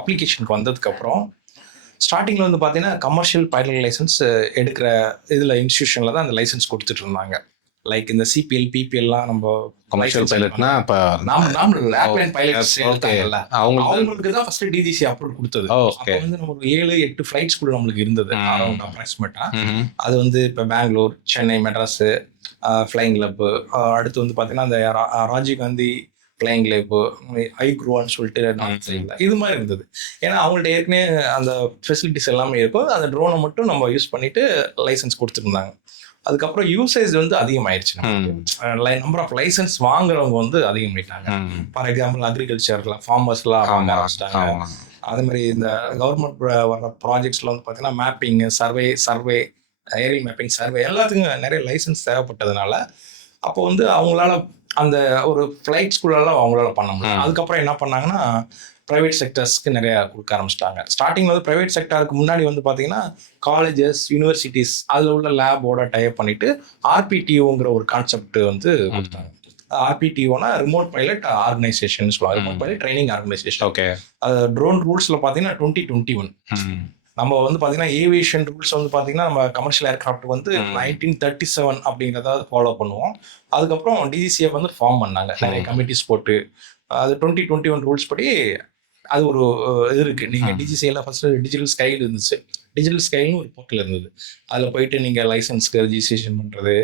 அப்ளிகேஷனுக்கு வந்ததுக்கப்புறம் ஸ்டார்டிங்கில் வந்து பார்த்தீங்கன்னா கமர்ஷியல் பைலட் லைசன்ஸ் எடுக்கிற இதில் இன்ஸ்டியூஷனில் தான் அந்த லைசன்ஸ் கொடுத்துட்டு இருந்தாங்க. லைக் இந்த சிபிஎல், பிபிஎல்லாம் நம்ம கமர்ஷியல் பைலட்னா இப்போ நார்மல் ஏர்ப்ளைன் பைலட்ஸ் எடுத்தாங்கல்ல, அவங்களுக்கு தான் ஃபர்ஸ்ட் டிஜிசி அப்ரூவல் கொடுத்தது. அப்போ வந்து நம்ம ஒரு 7-8 ஃப்ளைட் ஸ்கூல் நம்மளுக்கு இருந்தது அரௌண்ட் அப்ராக்சிமேட்டா. அது வந்து இப்போ பெங்களூர், சென்னை, மெட்ராஸ் ஃப்ளைங் கிளப், அடுத்து வந்து பார்த்தீங்கன்னா அந்த ராஜீவ்காந்தி ஃப்ளைங் கிளப், ஐக்ரோன்னு சொல்லிட்டு இது மாதிரி இருந்தது. ஏன்னா அவங்கள்ட்ட ஏற்கனவே அந்த ஃபெசிலிட்டிஸ் எல்லாமே இருக்கும். அந்த ட்ரோனை மட்டும் நம்ம யூஸ் பண்ணிட்டு லைசன்ஸ் கொடுத்துருந்தாங்க. அதுக்கப்புறம் யூசேஜ் வந்து அதிகமாயிடுச்சு. நம்பர் ஆஃப் லைசன்ஸ் வாங்குறவங்க வந்து அதிகமாயிட்டாங்க. ஃபார் எக்ஸாம்பிள் அக்ரிகல்ச்சர்ல ஃபார்மர்ஸ்லாம் வாங்க ஆரம்பிச்சிட்டாங்க. அதே மாதிரி இந்த கவர்மெண்ட் வர ப்ராஜெக்ட்ஸ்ல வந்து பார்த்தீங்கன்னா mapping, survey, aerial mapping, survey எல்லாத்துக்கும் நிறைய லைசன்ஸ் தேவைப்பட்டதுனால அப்போ வந்து அவங்களால அந்த ஒரு ஃப்ளைட் ஸ்கூலெல்லாம் அவங்களால பண்ண முடியும். அதுக்கப்புறம் என்ன பண்ணாங்கன்னா ப்ரைவேட் செக்டர்ஸ்க்கு நிறைய கொடுக்க ஆரம்பிச்சிட்டாங்க. ஸ்டார்டிங்கில் வந்து ப்ரைவேட் செக்டருக்கு முன்னாடி வந்து பார்த்தீங்கன்னா காலேஜஸ், யூனிவர்சிட்டிஸ் அதில் உள்ள லேபோட டைப் பண்ணிட்டு RPTOங்கிற ஒரு கான்செப்ட் வந்து கொடுத்தாங்க. RPTOனா ரிமோட் பைலட் ஆர்கனைசேஷன் சொல்லுவாங்க, remote pilot training organisation. Okay. Drone ரூல்ஸில் பார்த்தீங்கன்னா 2021 நம்ம வந்து பார்த்தீங்கன்னா ஏவியேஷன் ரூல்ஸ் வந்து பார்த்தீங்கன்னா நம்ம கமர்ஷியல் ஏர்கிராஃப்ட் வந்து 1937 அப்படிங்கிறத ஃபாலோ பண்ணுவோம். அதுக்கப்புறம் டிஜிசிஏ வந்து ஃபார்ம் பண்ணாங்க, நிறைய கமிட்டிஸ் போட்டு. அது 2021 ரூல்ஸ் படி அது ஒரு இது இருக்கு. நீங்கள் டிஜிசிஏல ஃபர்ஸ்ட் டிஜிட்டல் ஸ்கைல் இருந்துச்சு. டிஜிட்டல் ஸ்கைல்னு ஒரு போர்ட்டல் இருந்தது. அதில் போயிட்டு நீங்கள் லைசன்ஸ்க்கு ரெஜிஸ்ட்ரேஷன் பண்ணுறது,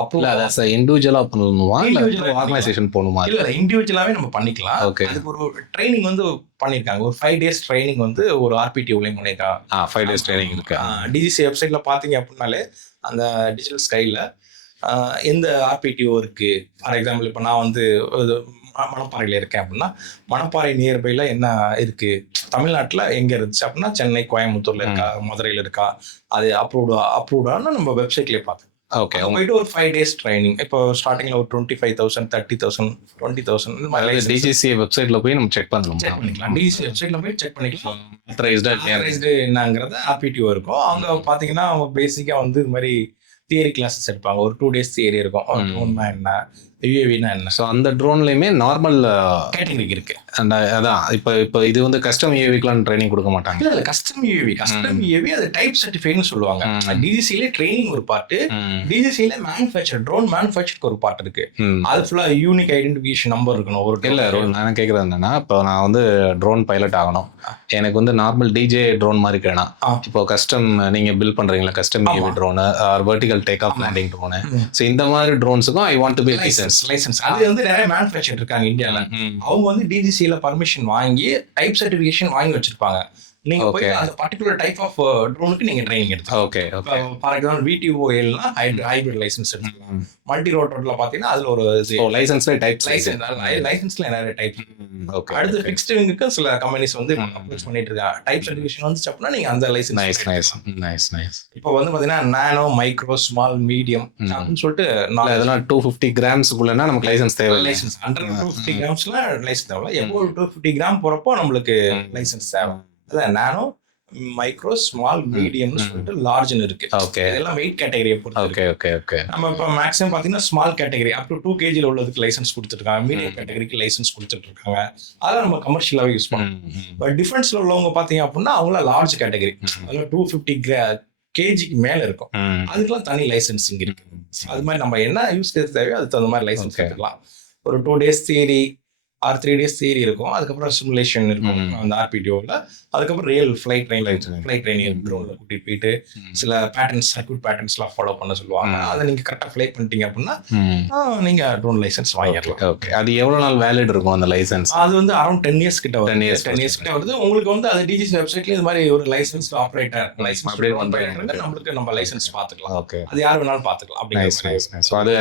அப்புறம் இண்டிவிஜுவலாக பண்ணுமா இல்லை ஆர்கனைசேஷன் போகணுமா? இல்லை, இண்டிவிஜுவலாகவே நம்ம பண்ணிக்கலாம். ஓகே. அதுக்கு ஒரு ட்ரைனிங் வந்து பண்ணியிருக்காங்க. ஒரு 5 days ட்ரைனிங் வந்து ஒரு RPTOலையும் பண்ணியிருக்காங்க. 5 days ட்ரைனிங் இருக்கு. டிஜிசி வெப்சைட்டில் பார்த்தீங்க அப்படின்னாலே அந்த டிஜிட்டல் ஸ்கைலில் எந்த RPTO இருக்குது. ஃபார் எக்ஸாம்பிள் இப்போ நான் வந்து மணப்பாறையில் இருக்கேன் அப்படின்னா மணப்பாறை நியர்பைல என்ன இருக்கு, தமிழ்நாட்டில் எங்கே இருந்துச்சு அப்படின்னா சென்னை, கோயம்புத்தூர்ல இருக்கா, மதுரையில் இருக்கா, அது அப்ரூவ்டான்னு நம்ம வெப்சைட்லேயே பார்த்தோம். ஓகே. போயிட்டு ஒரு 5 days ட்ரைனிங். இப்போ ஸ்டார்டிங்கில் ஒரு 25,000, 30,000, 20,000 டிஜிசி வெப்சைட்ல போய் நம்ம செக் பண்ணிக்கலாம். டிஜிசி வெப்சைட்ல போய் செக் பண்ணிக்கலாம். ஆத்தரைஸ்டு என்னங்கிறத RPTO இருக்கும். அவங்க பார்த்தீங்கன்னா அவங்க பேசிக்காக வந்து இது மாதிரி தியரி கிளாஸஸ் எடுப்பாங்க. ஒரு 2 days தியரி இருக்கும். ட்ரோன்னா என்ன, யூஏவினா என்ன. ஸோ அந்த ட்ரோன்லையுமே நார்மல் கேட்டகரி இருக்கு. அந்த அதான் இப்போ இது வந்து கஸ்டம் யூஏவிக்குலாம் ட்ரைனிங் கொடுக்க மாட்டாங்க. இல்லை, கஸ்டம் யூஏவி அது டைப் சர்டிஃபைன்னு சொல்லுவாங்க. டிஜிசியில ட்ரைனிங் ஒரு பார்ட்டு, டிஜிசியில மேனுஃபேக்சர் ட்ரோன் மேனுஃபேக்சருக்கு ஒரு பார்ட் இருக்கு. அது ஃபுல்லா யூனிக் ஐடென்டிஃபிகேஷன் நம்பர் இருக்கணும். ஒரு இல்லை, நான் கேட்குறது என்னன்னா, இப்போ நான் வந்து ட்ரோன் பைலட் ஆகணும், எனக்கு வந்து நார்மல் டிஜே ட்ரோன் மாதிரி வேணாம். இப்போ கஸ்டம் நீங்க பில் பண்றீங்களா, custom UAV drone, vertical vertical take off landing drone. So இந்த மாதிரி ட்ரோன்ஸுக்கும் I want to be licence. அது வந்து நிறைய மேனுஃபேக்சர் இருக்காங்க இந்தியாவில். அவங்க வந்து டிஜிசியில் பர்மிஷன் வாங்கி டைப் சர்டிஃபிகேஷன் வாங்கி வச்சிருப்பாங்க. நீங்க போய் அந்த பர்டிகுலர் டைப் ஆஃப் ட்ரோனுக்கு நீங்க ட்ரைனிங் எடுத்துக்கலாம். ஓகே. ஃபார் எக்ஸாம்பிள் VTOL-னா ஹைபிரிட் லைசன்ஸ் எடுத்துக்கலாம். மல்டி ரோட்டர்ல பாத்தீங்கன்னா அதுல ஒரு லைசன்ஸ்ல டைப் லைசன்ஸ்ல நிறைய டைப். அடுத்து ஃபிக்ஸ்ட் விங்குக்கு சில கம்பெனிஸ் வந்து அப்ரோச் பண்ணிட்டு இருக்காங்க. டைப் சர்டிஃபிகேஷன் வந்து அப்படின்னா நீங்க அந்த லைசன்ஸ். நைஸ். இப்போ வந்து பாத்தீங்கன்னா நானோ, மைக்ரோ, ஸ்மால், மீடியம் அப்படின்னு சொல்லிட்டு அதெல்லாம் 250 கிராம்ஸ்க்குள்ளனா நமக்கு லைசன்ஸ் தேவை. லைசன்ஸ் அண்டர் 250 கிராம்ஸ்ல லைசன்ஸ் தேவை. எப்போ 250 கிராம் போறப்போ நம்மளுக்கு லைசன்ஸ் தேவை. அதான் நானோ, மைக்ரோ, ஸ்மால், மீடியம்னு சொல்லிட்டு லார்ஜ்னு இருக்கு. ஓகே. இதெல்லாம் வெயிட் கேட்டகரியை பொறுத்து. ஓகே. நம்ம இப்போ மேக்ஸிமம் பார்த்தீங்கன்னா small category up to 2 kg உள்ளதுக்கு லைசன்ஸ் கொடுத்துருக்காங்க. மீடியம் கேட்டகரிக்கு லைசன்ஸ் கொடுத்துட்டு இருக்காங்க. அதெல்லாம் நம்ம கமர்ஷியலாகவே யூஸ் பண்ணுவோம். பட் டிஃபென்ஸ்ல உள்ளவங்க பார்த்தீங்க அப்படின்னா அவங்கள லார்ஜ் கேட்டகரி, அதில் 250 kgக்கு மேல இருக்கும். அதுக்கெல்லாம் தனி லைசன்ஸ் இங்க இருக்கு. அது மாதிரி நம்ம என்ன யூஸ் தேவையோ அதுக்கு தகுந்த மாதிரி லைசன்ஸ் எடுத்துக்கலாம். ஒரு 2 days theory R 3 days theory இருக்கும். அதுக்கப்புறம் சிமுலேஷன் இருக்கும் அந்த RPTOல. அதுக்கப்புறம் ரியல் ஃபிளைட் ட்ரைனிங் ட்ரோன்ல கூட்டிட்டு போயிட்டு சில பேட்டர்ன்ஸ், சர்க்யூட் பேட்டர்ன்ஸ்லாம் ஃபாலோ பண்ண சொல்லுவாங்க. அதை நீங்க கரெக்டாக ஃபிளை பண்ணிட்டீங்க அப்படின்னா நீங்க ட்ரோன் லைசன்ஸ் வாங்கிடலாம். ஓகே. அது எவ்வளவு நாள் வேலிட் இருக்கும் அந்த லைசன்ஸ்? அது வந்து அரௌண்ட் 10 years கிட்ட வரும். 10 years கிட்ட வருது. உங்களுக்கு வந்து அது டிஜிசி வெப்சைட்ல இது மாதிரி ஒரு லைசன்ஸ் ஆப்ரேட்டர் லைசன்ஸ் அப்படியே நம்மளுக்கு நம்ம லைசன்ஸ் பார்த்துக்கலாம். ஓகே. அது யார் வேணாலும் பார்த்துக்கலாம். அப்படிங்கிற ஸோ அது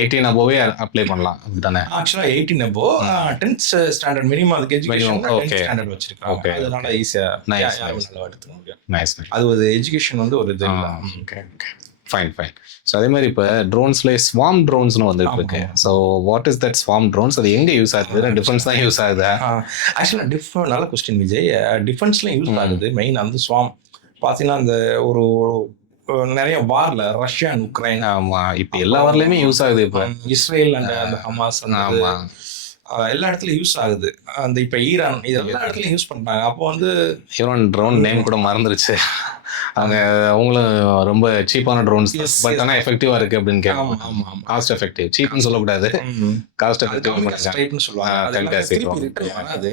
18 above அப்ளை பண்ணலாம் அப்படிதானே? ஆக்சுவலா 18 above 10th ஸ்டாண்டர்ட் மினிமம் அதுக்கு எஜுகேஷன் 10th ஸ்டாண்டர்ட் வச்சிருக்காங்க. அதனால ஈஸியா அது ஒரு எஜுகேஷன் வந்து ஒரு இது. ஃபைன். ஸோ அதே மாதிரி இப்போ ட்ரோன்ஸ்ல ஸ்வார்ம் ட்ரோன்ஸ்னு வந்துட்டு இருக்கு. So what is that swarm drones? அது எங்க யூஸ் ஆகுது? டிஃபென்ஸ் தான் யூஸ் ஆகுதா? ஆக்சுவலாக நல்ல கொஸ்டின் விஜய். டிஃபென்ஸ்ல யூஸ் ஆகுது மெயின். அந்த ஸ்வார்ம் பார்த்தீங்கன்னா அந்த ஒரு நிறைய வார்ல ரஷ்யா அண்ட் உக்ரைன், ஆமா, இப்போ எல்லா வார்லயுமே யூஸ் ஆகுது. இப்போ இஸ்ரேல் அண்ட் அந்த ஹமாஸ் எல்லா இடத்துலயும் யூஸ் ஆகுது. அந்த இப்ப ஈரான் இது எல்லா இடத்துலயும் யூஸ் பண்றாங்க. அப்போ வந்து ஈரான் ட்ரோன் நேம் கூட மறந்துருச்சு. அவங்களும் ரொம்ப சீப்பான ட்ரோன்ஸ், பட் ஆனால் எஃபெக்டிவா இருக்கு அப்படின்னு கேட்பாங்க. காஸ்ட் எஃபெக்டிவ், சீப்னு சொல்லக்கூடாது, காஸ்ட் எஃபெக்டிவ் சொல்லுவாங்க. அது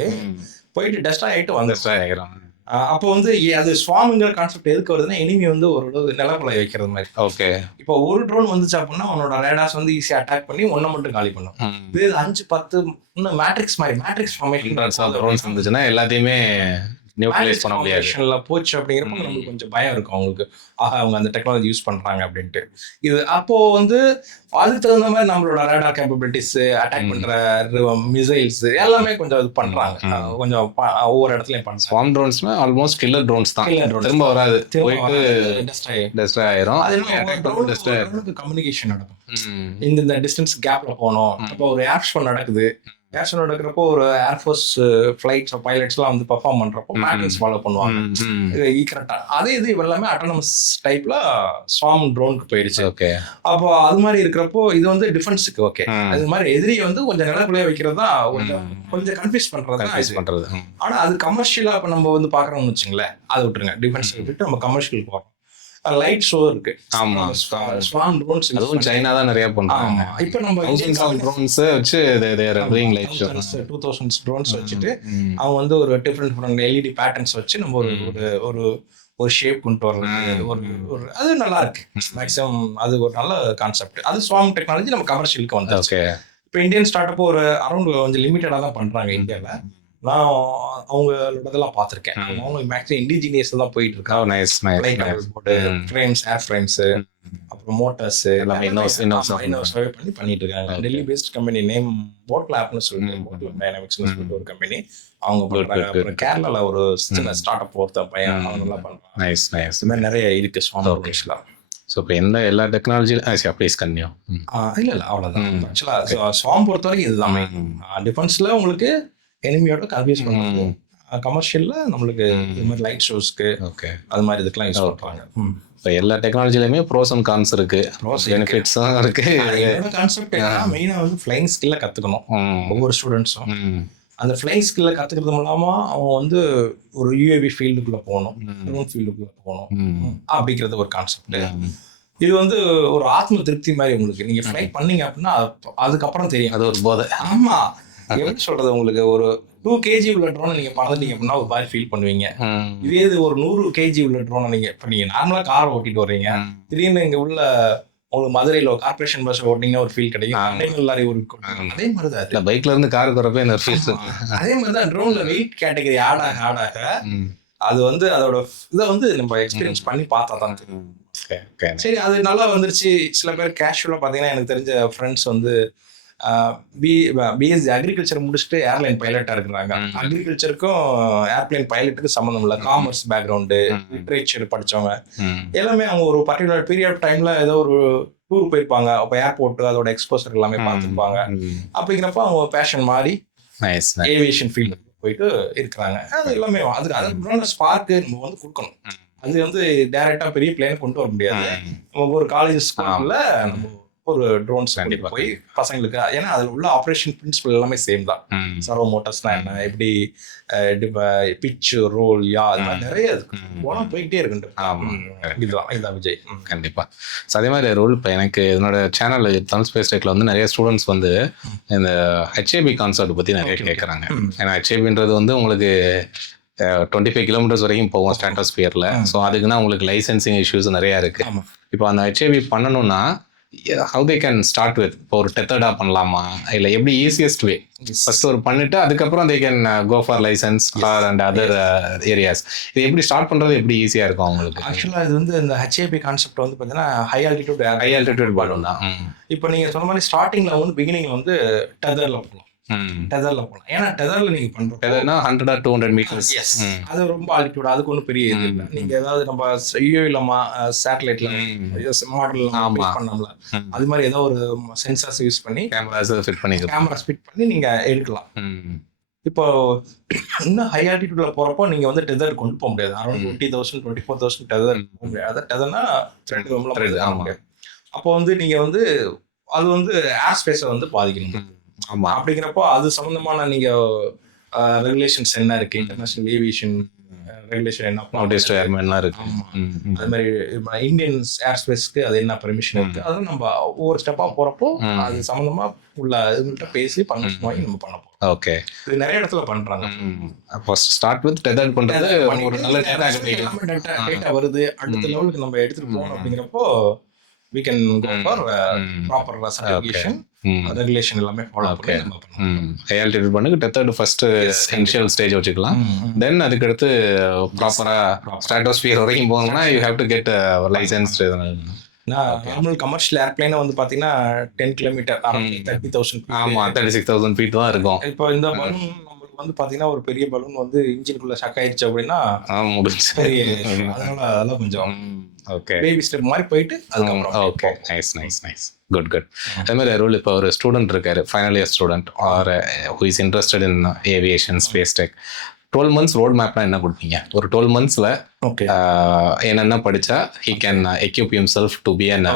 போயிட்டு டெஸ்ட்ராய் ஆயிட்டு வந்துடுறாங்க. அப்போ வந்து அது ஸ்வாம்ங்கிற கான்செப்ட் எதுக்கு வருதுன்னா, எனிமி வந்து ஒரு நிலப்பலை வைக்கிறது மாதிரி. ஓகே. இப்போ ஒரு ட்ரோன் வந்துச்சு அப்படின்னா அவனோட ரேடார்ஸ் வந்து ஈஸியா அட்டாக் பண்ணி ஒன்றை மட்டும் காலி பண்ணும். இது 5-10 இன்னும் மேட்ரிக்ஸ் ஃபார்மேஷன் ட்ரோன்ஸ் வந்துச்சுன்னா எல்லாத்தையுமே நியூட்ரலைஸ் பண்ண முடியாது. போச்சு அப்படிங்கிறப்ப நம்மளுக்கு கொஞ்சம் பயம் இருக்கும் அவங்களுக்கு. அவங்க அந்த டெக்னாலஜி யூஸ் பண்றாங்க அப்படின்ட்டு. இது அப்போ வந்து அதுக்கு தகுந்த மாதிரி நம்மளோட ரேடார் கேப்பபிலிட்டிஸ், அட்டாக் பண்ற மிசைல்ஸ் எல்லாமே கொஞ்சம் இது பண்றாங்க. கொஞ்சம் ஒவ்வொரு இடத்துலயும் பண்றாங்க. ஸ்வார்ம் ட்ரோன்ஸ்னா ஆல்மோஸ்ட் கில்லர் ட்ரோன்ஸ் தான். திரும்ப வராது, போயிட்டு டெஸ்ட்ராய் ஆயிரும். அது கம்யூனிகேஷன் நடக்கும். இந்த டிஸ்டன்ஸ் கேப்ல போனோம். இப்போ ஒரு ஏர் ஷோ நடக்குது. ஏர் ஷோ நடக்கிறப்போ ஒரு ஏர்ஃபோர்ஸ் ஃபிளைட்ஸ் பைலட்ஸ்லாம் வந்து பர்ஃபார்ம் பண்றப்போ பேட்டர்ன்ஸ் ஃபாலோ பண்ணுவாங்க கரெக்டா. அதே இது எல்லாமே அட்டானமஸ் டைப்ல ஸ்வார்ம் ட்ரோனுக்கு போயிடுச்சு. ஓகே. அப்போ அது மாதிரி இருக்கிறப்போ இது வந்து டிஃபென்ஸுக்கு ஓகே. அது மாதிரி எதிரியை வந்து கொஞ்சம் நிலக்குள்ளே வைக்கிறது தான் கொஞ்சம் கன்ஃபியூஸ் பண்றது. ஆனா அது கமர்ஷியலா இப்போ நம்ம வந்து பாக்குறோம்னு வச்சுங்களேன், அதை விட்டுருங்க. டிஃபென்ஸ் விட்டுட்டு நம்ம கமர்ஷியலுக்கு போறோம். லைட் ஷோ இருக்கு. ஆமா, ஸ்வார்ம் ட்ரோன்ஸ் அதுவும் சைனா தான் நிறைய பண்றாங்க. இப்போ நம்ம ட்ரோன்ஸ் வச்சு லைட் ஷோ 2000 ட்ரோன்ஸ் வச்சுட்டு அவங்க வந்து ஒரு டிஃபரெண்ட் LED பேட்டர்ன்ஸ் வச்சு நம்ம ஒரு ஷேப் கொண்டு வர்றது ஒரு அது நல்லா இருக்கு. மேக்ஸிமம் அது ஒரு நல்ல கான்செப்ட். அது ஸ்வார்ம் டெக்னாலஜி நம்ம கமர்ஷியலுக்கு வந்து. ஓகே. இப்போ இந்தியன் ஸ்டார்ட் அப் ஒரு அரௌண்ட் கொஞ்சம் லிமிட்டடாக தான் பண்றாங்க இந்தியாவில். நான் அவங்களோடதெல்லாம் பார்த்துருக்கேன். அவங்க மேக்ஸிமம் இண்டிஜினியஸ் தான் போயிட்டு இருக்காங்க. ஃப்ரேம்ஸ், ஏர் ஃப்ரேம்ஸ், அப்புறம் மோட்டர்ஸ் எல்லாமே பண்ணிட்டு இருக்காங்க. Delhi based company name Bot லேப்னு சொல்லிட்டு டைனாமிக்ஸ்னு சொல்லிட்டு ஒரு கம்பெனி அவங்க பண்றாங்க. அப்புறம் கேரளால ஒரு சின்ன ஸ்டார்ட் அப் ஒருத்த பையன் அவங்க நல்லா பண்றாங்க. இந்த மாதிரி நிறைய இருக்கு ஸ்வார்ம் ட்ரோன்ஸ்லாம். ஸோ இப்போ எல்லா டெக்னாலஜியும் ப்ளீஸ் கன்னியூ. இல்லை அவ்வளோதான். ஆக்சுவலாக ஸ்வார்ம் பொறுத்த வரைக்கும் இதுதான். டிஃபென்ஸ்ல உங்களுக்கு எனிமியோட கன்ஃபியூஸ் பண்ணுறது, கமர்ஷியல்ல நம்மளுக்கு இது மாதிரி லைட் ஷோஸ்க்கு ஓகே அது மாதிரி இதுக்கெல்லாம் யூஸ் பண்ணுறாங்க. இப்போ எல்லா டெக்னாலஜிலையுமே ப்ரோஸ் அண்ட் கான்ஸ் இருக்கு, பெனிஃபிட்ஸும் இருக்கு. என்னோட கான்செப்ட் மெயினாக வந்து ஃப்ளைங் ஸ்கில்லை கற்றுக்கணும் ஒவ்வொரு ஸ்டூடெண்ட்ஸும். அந்த ஃப்ளைங் ஸ்கில்லை கற்றுக்கிறது மூலமாக அவங்க வந்து ஒரு UAV ஃபீல்டுக்குள்ளே போகணும், ட்ரோன் ஃபீல்டுக்குள்ளே போகணும் அப்படிங்கிறது ஒரு கான்செப்ட். இது வந்து ஒரு ஆத்ம திருப்தி மாதிரி உங்களுக்கு. நீங்கள் ஃப்ளை பண்ணீங்க அப்படின்னா அதுக்கப்புறம் தெரியும், அது ஒரு போதை. ஆமாம், எப்படி சொல்றது, உங்களுக்கு ஒரு 2 kg உள்ள ட்ரோனை நீங்க பறந்துட்டீங்க அப்படின்னா ஒரு மாதிரி ஃபீல் பண்ணுவீங்க. இதே இது ஒரு 100 kg உள்ள ட்ரோனை நீங்க இப்ப நீங்க நார்மலா கார் ஓட்டிட்டு வர்றீங்க, திடீர்னு இங்க உள்ள உங்களுக்கு மதுரையில கார்பரேஷன் பஸ் ஓட்டிங்கன்னா ஒரு ஃபீல் கிடைக்கும். கண்டெய்னர் லாரி ஒரு அதே மாதிரி தான் இல்ல பைக்ல இருந்து காருக்கு வரப்ப என்ன ஃபீல். அதே மாதிரி தான் ட்ரோன்ல வெயிட் கேட்டகரி ஆட் ஆக அது வந்து அதோட இதை வந்து நம்ம எக்ஸ்பீரியன்ஸ் பண்ணி பார்த்தா தான் தெரியும். சரி, அது நல்லா வந்துருச்சு. சில பேர் கேஷுவலா பாத்தீங்கன்னா எனக்கு தெரிஞ்ச ஃப்ரெண்ட்ஸ் வந்து பிஎஸ்சி அக்ரிகல்ச்சர் முடிச்சுட்டு ஏர்லைன் பைலட்டா இருக்கிறாங்க. அக்ரிகல்ச்சருக்கும் ஏர்பிளைன் பைலட்டுக்கு சம்மந்தம் இல்லை. காமர்ஸ் பேக்ரவுண்டு, லிட்ரேச்சர் படிச்சவங்க எல்லாமே அவங்க ஒரு பர்டிகுலர் பீரியட் ஆஃப் டைம்ல ஏதோ ஒரு டூர் போயிருப்பாங்க. அப்போ ஏர்போர்ட் அதோட எக்ஸ்போசர் எல்லாமே பார்த்துருப்பாங்க. அப்படிங்கிறப்ப அவங்க பேஷன் மாறி ஏவியேஷன் ஃபீல்டு போயிட்டு இருக்கிறாங்க. அது எல்லாமே அதுக்கு ஸ்பார்க்கு நம்ம வந்து கொடுக்கணும். அது வந்து டைரக்டா பெரிய பிளேன் கொண்டு வர முடியாது. நம்ம ஒரு காலேஜ் ஸ்கூல்ல நம்ம ஒரு ட்ரோன்ஸ் கண்டிப்பா போய் பசங்களுக்கு, ஏன்னா அதுல உள்ள ஆப்ரேஷன் பிரின்சிபல் எல்லாமே சேம் தான். சர்வோ மோட்டர்ஸ்னா என்ன, எப்படி பிச் ரோல் நிறைய போலாம் போயிட்டே இருக்கு. இதுதான் விஜய். கண்டிப்பா. அதே மாதிரி ரோல் இப்போ எனக்கு என்னோட சேனல் தமிழ் ஸ்பேஸ் டெக்ல வந்து நிறைய ஸ்டூடெண்ட்ஸ் வந்து இந்த ஹெச்ஏபி கான்செப்ட் பத்தி நிறைய கேட்கறாங்க. ஏன்னா ஹெச்ஏபின்றது வந்து உங்களுக்கு 25 கிலோமீட்டர்ஸ் வரைக்கும் போகும் ஸ்ட்ராட்டோஸ்பியர்ல. ஸோ அதுக்குன்னா உங்களுக்கு லைசன்சிங் இஷ்யூஸ் நிறைய இருக்கு. இப்போ அந்த ஹெச்ஏபி பண்ணணும்னா how they can start with, இப்போ ஒரு டெத்தர்டா பண்ணலாமா இல்லை எப்படி ஈஸியஸ்ட் வே ஃபர்ஸ்ட் ஒரு பண்ணிட்டு அதுக்கப்புறம் they can go for license or and other areas. இது எப்படி ஸ்டார்ட் பண்றது எப்படி ஈஸியா இருக்கும் அவங்களுக்கு? ஆக்சுவலா இது வந்து இந்த ஹெச்ஏபி கான்செப்ட் வந்து பார்த்தீங்கன்னா ஹை ஆல்டிடியூட் பலூன் தான். இப்போ நீங்க சொன்ன மாதிரி ஸ்டார்டிங்ல வந்து பிகினிங்ல வந்து டெதர்ல போகலாம். டெதர்ல போகலாம். ஏன்னா டெதர்ல நீங்க பண்றோம் டெதர்னா 100 or 200 மீட்டர்ஸ். அது ரொம்ப ஆல்டிடியூட், அதுக்கு ஒன்றும் பெரிய இது இல்லை. நீங்க ஏதாவது நம்ம யூஏவில சேட்டலைட்ல மாடல் பண்ணோம்ல, அது மாதிரி ஏதோ ஒரு சென்சார்ஸ் யூஸ் பண்ணி கேமராஸ் ஃபிட் பண்ணி நீங்க எடுக்கலாம். இப்போ இன்னும் ஹை ஆல்டிடியூட்ல போறப்போ நீங்க வந்து டெதர் கொண்டு போக முடியாது. அரௌண்ட் 20,000 24,000 டெதர் போக முடியாது. அதான் டெதர்னா அப்போ வந்து நீங்க வந்து அது வந்து ஏர் ஸ்பேஸை வந்து பாதிக்கணும். ஆமா, அப்படிங்கிறப்போ அது சம்பந்தமான நீங்க ரெகுலேஷன்ஸ் என்ன இருக்கு, இன்டர்நேஷனல் ஏவியேஷன் ரெகுலேஷன் என்ன இருக்கு, அது மாதிரி இந்தியன் ஏர் ஸ்பேஸ்க்கு அது என்ன பெர்மிஷன் இருக்கு, அது நம்ம ஒவ்வொரு ஸ்டெப்பா போறப்போ அது சம்பந்தமா உள்ள இதுகிட்ட பேசி பர்மிஷன் வாங்கி நம்ம பண்ண போறோம். ஓகே, இது நிறைய இடத்துல பண்றாங்க. அப்போ ஸ்டார்ட் வித் டெதர் பண்றது ஒரு நல்ல டேட்டா வருது, அடுத்த லெவலுக்கு நம்ம எடுத்துட்டு போகணும். அப்படிங்கிறப்போ we can go for proper certification, regulation எல்லாமே ஃபாலோ பண்ணி ஹை ஆல்டிடியூட் பண்ணுங்க. டெத்தர்ட் ஃபர்ஸ்ட் இனிஷியல் ஸ்டேஜ் வச்சுக்கலாம். தென் அதுக்கு அடுத்து ப்ராப்பரா ஸ்ட்ராட்டோஸ்பியர் வரைக்கும் போகணும்னா you have to get licence. Normal commercial ஏர்பிளைனை வந்து பாத்தீங்கன்னா 10 கிலோமீட்டர் 30,000. ஆமா, 36,000 feet தான் இருக்கும். இப்போ இந்த பலூன் நம்மளுக்கு வந்து பாத்தீங்கன்னா ஒரு பெரிய பலூன் வந்து இன்ஜினுக்குள்ள ஷக் ஆயிடுச்சு அப்படின்னா முடிஞ்சு. அதனால அதெல்லாம் கொஞ்சம் ஓகே பேபி ஸ்டெப் மாதிரி போயிட்டு அதுக்கப்புறம். Okay, nice. குட். அதே மாதிரி அருள், இப்போ ஒரு ஸ்டூடெண்ட் இருக்காரு, final year student or who is interested in aviation, space tech. 12 months road மேப்னா என்ன கொடுப்பீங்க? ஒரு 12 monthsல என்னென்ன படிச்சா he can equip himself to be an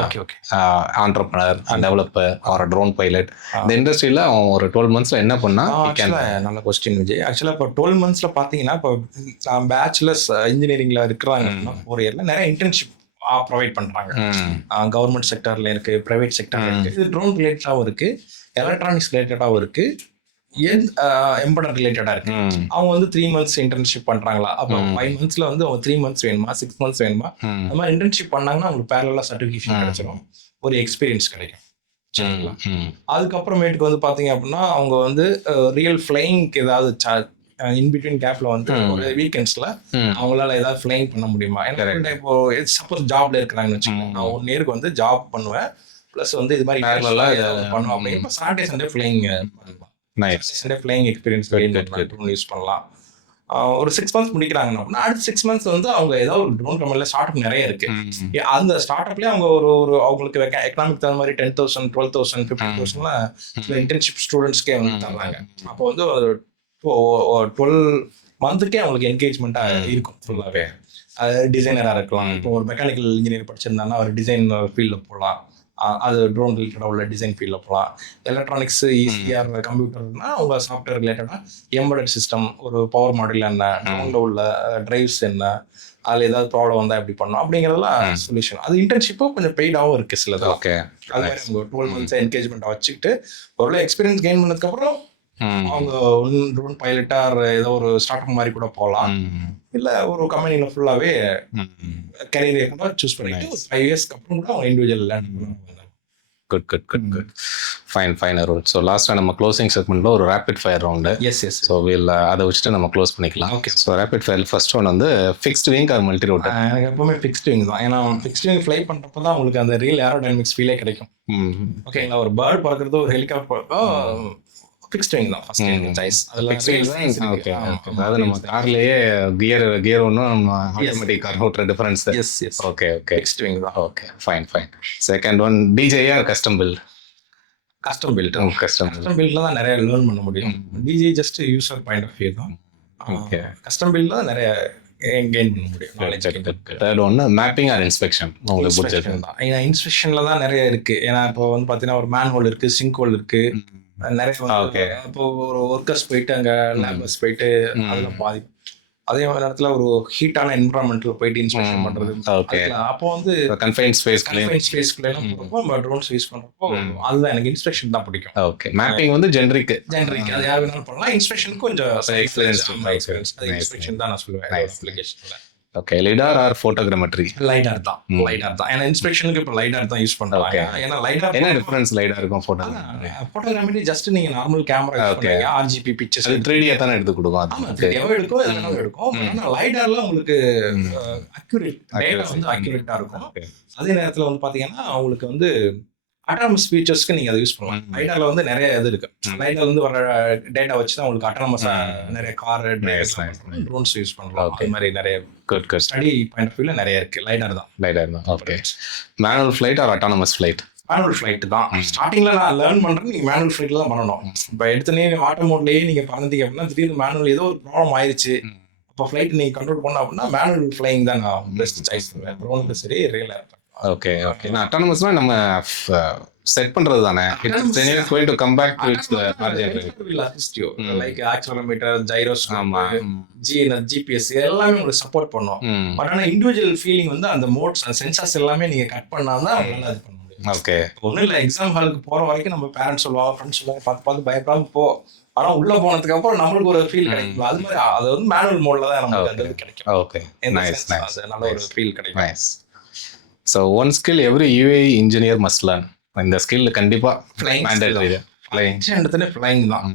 entrepreneur, a developer or a drone pilot. இந்த இண்டஸ்ட்ரியில அவன் ஒரு 12 monthsல என்ன பண்ணா? நல்ல கொஸ்டின் விஜய். ஆக்சுவலா இப்போ 12 monthsல பாத்தீங்கன்னா இப்போ பேச்சுலர்ஸ் இன்ஜினியரிங்ல இருக்கிறாங்க 4 இயர்ல நிறைய இன்டர்ன்ஷிப் ப்ரொவைட் பண்றாங்க. கவர்மெண்ட் செக்டர்ல இருக்கு, பிரைவேட் செக்டர்ல இருக்கு. இது ட்ரோன் ரிலேட்டடாகவும் இருக்கு, எலக்ட்ரானிக்ஸ் ரிலேட்டடாகவும் இருக்கு, எம்படர் ரிலேட்டடா இருக்கு. அவங்க வந்து 3 months இன்டர்ன்ஷிப் பண்றாங்களா, அப்போ 5 monthsல வந்து அவங்க 3 months வேணுமா, 6 months வேணுமா, அந்த மாதிரி இன்டர்ன்ஷிப் பண்ணாங்கன்னா அவங்களுக்கு பேரலா சர்டிஃபிகேஷன் கிடைச்சிடும், ஒரு எக்ஸ்பீரியன்ஸ் கிடைக்கும். அதுக்கப்புறமேட்டுக்கு வந்து பாத்தீங்க அப்படின்னா அவங்க வந்து ரியல் ஃபிளைங்க்கு ஏதாவது இன்பிட்வீன் கேப்ல வந்து ஒரு வீக்கெண்ட்ஸ்ல அவங்களால ஏதாவது ஃபிளைங் பண்ண முடியுமா? ஏன்னா இப்போ சப்போஸ் ஜாப்ல இருக்கிறாங்கன்னு வச்சுக்கோங்க, நான் 1 yearக்கு வந்து ஜாப் பண்ணுவேன், பிளஸ் வந்து இது மாதிரி பண்ணுவேன் அப்படின்னா Saturday Sunday flying flying experience use பண்ணலாம். ஒரு 6 months முடிக்கிறாங்கன்னா அப்படின்னா அடுத்த 6 months வந்து அவங்க ஏதாவது ஒரு ட்ரோன் கம்பெனில ஸ்டார்ட் அப் நிறைய இருக்கு. அந்த ஸ்டார்ட் அப்லயே அவங்க ஒரு அவங்களுக்கு எக்கனாமிக் தகுந்த மாதிரி 10,000 12,000 15,000 இன்டர்ன்ஷிப் ஸ்டூடெண்ட்ஸ்க்கே வந்து தர்றாங்க. அப்போ வந்து 12 monthsக்கே அவங்களுக்கு என்கேஜ்மெண்டா இருக்கும் ஃபுல்லாவே. டிசைனரா இருக்கலாம். இப்போ ஒரு மெக்கானிக்கல் இன்ஜினியர் படிச்சிருந்தாங்கன்னா ஒரு டிசைன் ஃபீல்ட்ல போகலாம், அது ட்ரோன் ரிலேட்டடாக உள்ள டிசைன் ஃபீல்டில் போகலாம். எலக்ட்ரானிக்ஸ் ஈஸியாக கம்ப்யூட்டர்னா அவங்க சாஃப்ட்வேர் ரிலேட்டடாக எம்படட் சிஸ்டம், ஒரு பவர் மாடல் என்ன, ட்ரோனில் உள்ள டிரைவ்ஸ் என்ன, அதில் ஏதாவது ப்ராப்ளம் வந்தால் எப்படி பண்ணணும் அப்படிங்கிறதுலாம் சொல்யூஷன். அது இன்டர்ன்ஷிப்பும் கொஞ்சம் பெய்டாகவும் இருக்குது சிலது. ஓகே, அது மாதிரி அவங்க 12 months என்கேஜ்மெண்ட்டை வச்சுக்கிட்டு ஒரு எக்ஸ்பீரியன்ஸ் கெயின் பண்ணதுக்கப்புறம் அவங்க ட்ரோன் பைலட்டா ஏதோ ஒரு ஸ்டார்ட் அப் மாதிரி கூட போகலாம், இல்ல ஒரு கம்பெனில ஃபுல்லாவே கரியரை கூட சூஸ் பண்ணிட்டு 5 இயர்ஸ்க்கு அப்புறம் கூட அவங்க இண்டிவிஜுவல் லேர்ன் பண்ணுவாங்க. Good fine Arul. ஸோ லாஸ்ட்டாக நம்ம க்ளோசிங் செக்மெண்ட்ல ஒரு rapid fire round. Yes. So அதை வச்சுட்டு நம்ம க்ளோஸ் பண்ணிக்கலாம். Okay. So rapid fire first one வந்து fixed wing or multi rotor? எனக்கு எப்பவுமே ஃபிக்ஸ்ட் விங் தான். ஏன்னா ஃபிக்ஸ்ட் விங் ஃப்ளை பண்றப்ப தான் உங்களுக்கு அந்த ரியல் ஏரோடைனமிக்ஸ் ஃபீலே கிடைக்கும். ஓகேங்களா, ஒரு பேர்ட் பறக்கிறதோ ஒரு ஹெலிகாப்டர் ஃபிக்ஸ்ட் விங் தான் ஃபர்ஸ்ட் சாய்ஸ். ஓகே. அதாவது நம்ம கார்லயே கியர் ஒன்றும் நம்ம ஆட்டோமேட்டிக் கார் ஓட்டுற difference. Yes. Okay. Fixed wing தான். Okay, fine. Second one DJI or custom build? Custom build தான் நிறைய லேர்ன் பண்ண முடியும். DJI just user point of view தான். ஓகே. கஸ்டம் பில்ட் தான் நிறைய கெயின் பண்ண முடியும் நாலேஜ். தேர்ட் ஒன்று மேப்பிங் ஆர் இன்ஸ்பெக்ஷன்? உங்களுக்கு பிடிச்சது தான். ஏன்னா இன்ஸ்பெக்ஷன்ல தான் நிறைய இருக்கு. ஏன்னா இப்போ வந்து பார்த்தீங்கன்னா ஒரு மேன் ஹோல் இருக்கு, சிங்க் ஹோல் இருக்கு, நிறைய. இப்போ ஒரு ஒர்க்கர்ஸ் போயிட்டு அங்கே லேபர்ஸ் போயிட்டு அதில் பாதி, அதே நேரத்தில் ஒரு ஹீட்டான என்வரான்மெண்ட்ல போயிட்டு இன்ஸ்பெக்ஷன் பண்றது. அப்போ வந்து கன்ஃபைன்ட் ஸ்பேஸ்க்குள்ள நம்ம ட்ரோன்ஸ் யூஸ் பண்றப்போ அதுதான் எனக்கு இன்ஸ்பெக்ஷன் தான் பிடிக்கும். ஓகே. மேப்பிங் வந்து ஜெனரிக் அது யார் வேணாலும் பண்ணலாம். இன்ஸ்பெக்ஷனுக்கு கொஞ்சம் எக்ஸ்பீரியன்ஸ் இன்ஸ்பெக்ஷன் தான் நான் சொல்லுவேன் அப்ளிகேஷன்ல. Okay. Lidar or photogrammetry? Lidar தான். ஏன்னா இன்ஸ்பெக்ஷனுக்கு இப்போ லைடார் தான் யூஸ் பண்றாங்க. ஏன்னா லைடார் என்ன டிஃபரன்ஸ் லைடாருக்கும் ஃபோட்டோகிராமெட்ரி? ஜஸ்ட் நீங்க நார்மல் கேமரா யூஸ் பண்றீங்க, RGB பிக்சர்ஸ் 3D தான எடுத்து கொடுக்கும். எடுக்கும், எதனால எடுக்கும். ஆனா லைடார்ல உங்களுக்கு அக்யூரேட் டேட்டா வந்து அக்யூரேட்டா இருக்கும். அதே நேரத்துல வந்து பாத்தீங்கன்னா உங்களுக்கு வந்து அட்டானமஸ் ஃபீச்சர்ஸ்க்கு நீங்க அதை யூஸ் பண்ணலாம். லைடார்ல வந்து நிறைய இது இருக்கு. லைடார்ல வந்து வர டேட்டா வச்சு தான் உங்களுக்கு அட்டானமஸ் நிறைய கார் ட்ரோன்ஸ் யூஸ் பண்ணலாம். அதே மாதிரி நிறைய ஸ்டடி பாயிண்ட் ஆஃப் வியூல நிறைய இருக்கு. லைடார் தான். Okay. Manual flight or autonomous flight? Manual flight தான். ஸ்டார்டிங்ல நான் லேர்ன் பண்றேன், நீங்க மேனுவல் ஃபிளைட்ல தான் பண்ணணும். இப்போ எடுத்தனே ஆட்டோ மோட்லயே நீங்க பறந்தீங்க அப்படின்னா திடீர்னு மேனுவல் ஏதோ ஒரு ப்ராப்ளம் ஆயிருச்சு, அப்போ ஃபிளைட் நீங்க கண்ட்ரோல் பண்ண அப்படின்னா மேனுவல் ஃபிளைங் தான் நான் பெஸ்ட் சாய்ஸ். ட்ரோனுக்கு சரி, ரியலா இருக்கும். ஓகே. நான் அட்டானமஸ்னா நம்ம செட் பண்றது தானே. It's going to come back to its origin. will assist you like accelerometer, gyroscope, GPS எல்லாமே உங்களுக்கு சப்போர்ட் பண்ணும். பட் ஆனா இண்டிவிஜுவல் ஃபீலிங் வந்து அந்த மோட்ஸ் அந்த சென்சார்ஸ் எல்லாமே நீங்க கட் பண்ணாதான் நல்லா இது பண்ண முடியும். ஓகே. ஒன்றும் இல்லை, எக்ஸாம் ஹாலுக்கு போற வரைக்கும் நம்ம பேரண்ட்ஸ் சொல்லுவாங்க, ஃப்ரெண்ட்ஸ் சொல்லுவாங்க, பார்த்து பயப்படாம போ. ஆனா உள்ள போனதுக்கு அப்புறம் நம்மளுக்கு ஒரு ஃபீல் கிடைக்கும். அது மாதிரி அது வந்து மேனுவல் மோட்ல தான் நமக்கு அந்த கிடைக்கும். ஓகே. நைஸ். நல்ல ஒரு ஃபீல் கிடைக்கும். Nice. So one skill every UAE engineer must learn. இந்த ஸ்கில் கண்டிப்பா மேண்டேட்டரி. ஃப்ளைங் தான்.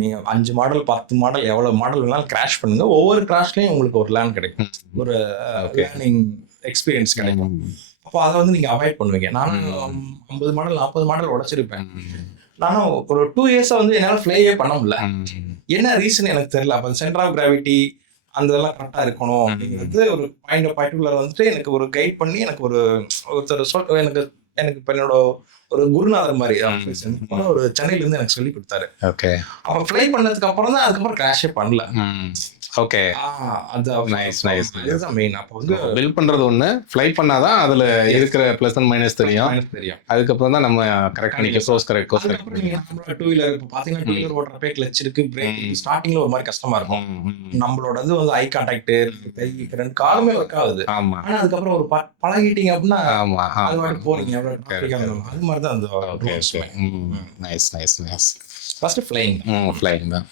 நீங்க 5 மாடல் 10 மாடல் எவ்வளவு மாடல் வேணாலும் கிராஷ் பண்ணுங்க. ஒவ்வொரு கிராஷ்லயும் உங்களுக்கு ஒரு லேர்ன் கிடைக்கும், ஒரு லேர்னிங் எக்ஸ்பீரியன்ஸ் கிடைக்கும். அப்போ அதை வந்து நீங்க அவாய்ட் பண்ணுவீங்க. நானும் 50 மாடல் 40 மாடல் உடைச்சிருப்பேன். நானும் ஒரு 2 இயர்ஸா வந்து என்னால ஃப்ளையே பண்ண முடியல. என்ன ரீசன் எனக்கு தெரியல. அப்போ சென்டர் ஆஃப் கிராவிட்டி அந்த இதெல்லாம் கரெக்டா இருக்கணும் அப்படிங்கிறது ஒரு பர்டிகுலர் வந்துட்டு எனக்கு ஒரு கைட் பண்ணி எனக்கு ஒருத்தர் எனக்கு இப்போ என்னோட ஒரு குருநாதர் மாதிரி ஒரு சென்னையில இருந்து எனக்கு சொல்லி கொடுத்தாரு. ஓகே. அவன் ஃப்ளை பண்ணதுக்கு அப்புறம் தான் அதுக்கப்புறம் கிராஷே பண்ணல. ஓகே. அது நைஸ். இதுதான் மெயின். அப்போ வந்து பில்ட் பண்றது ஒண்ணு, ஃப்ளை பண்ணாதான் அதுல இருக்கிற பிளஸ் அண்ட் மைனஸ் தெரியும். அதுக்கப்புறம் தான் நம்ம கரெக்டா நீங்க கோர்ஸ் கரெக்ட். நீங்க டூ வீலர் இப்போ பாத்தீங்கன்னா டூ வீலர் ஓட்டுறப்ப கிளட்ச் இருக்கு, பிரேக் ஸ்டார்டிங்ல ஒரு மாதிரி கஷ்டமா இருக்கும். நம்மளோட இது வந்து ஐ கான்டாக்ட், கை ரெண்டு காலுமே ஒர்க் ஆகுது. ஆமா. ஆனா அதுக்கப்புறம் ஒரு பழகிட்டீங்க அப்படின்னா அது மாதிரி போறீங்க. அது மாதிரி தான் அந்த நைஸ். ஃபர்ஸ்ட் ஃப்ளைங் தான்.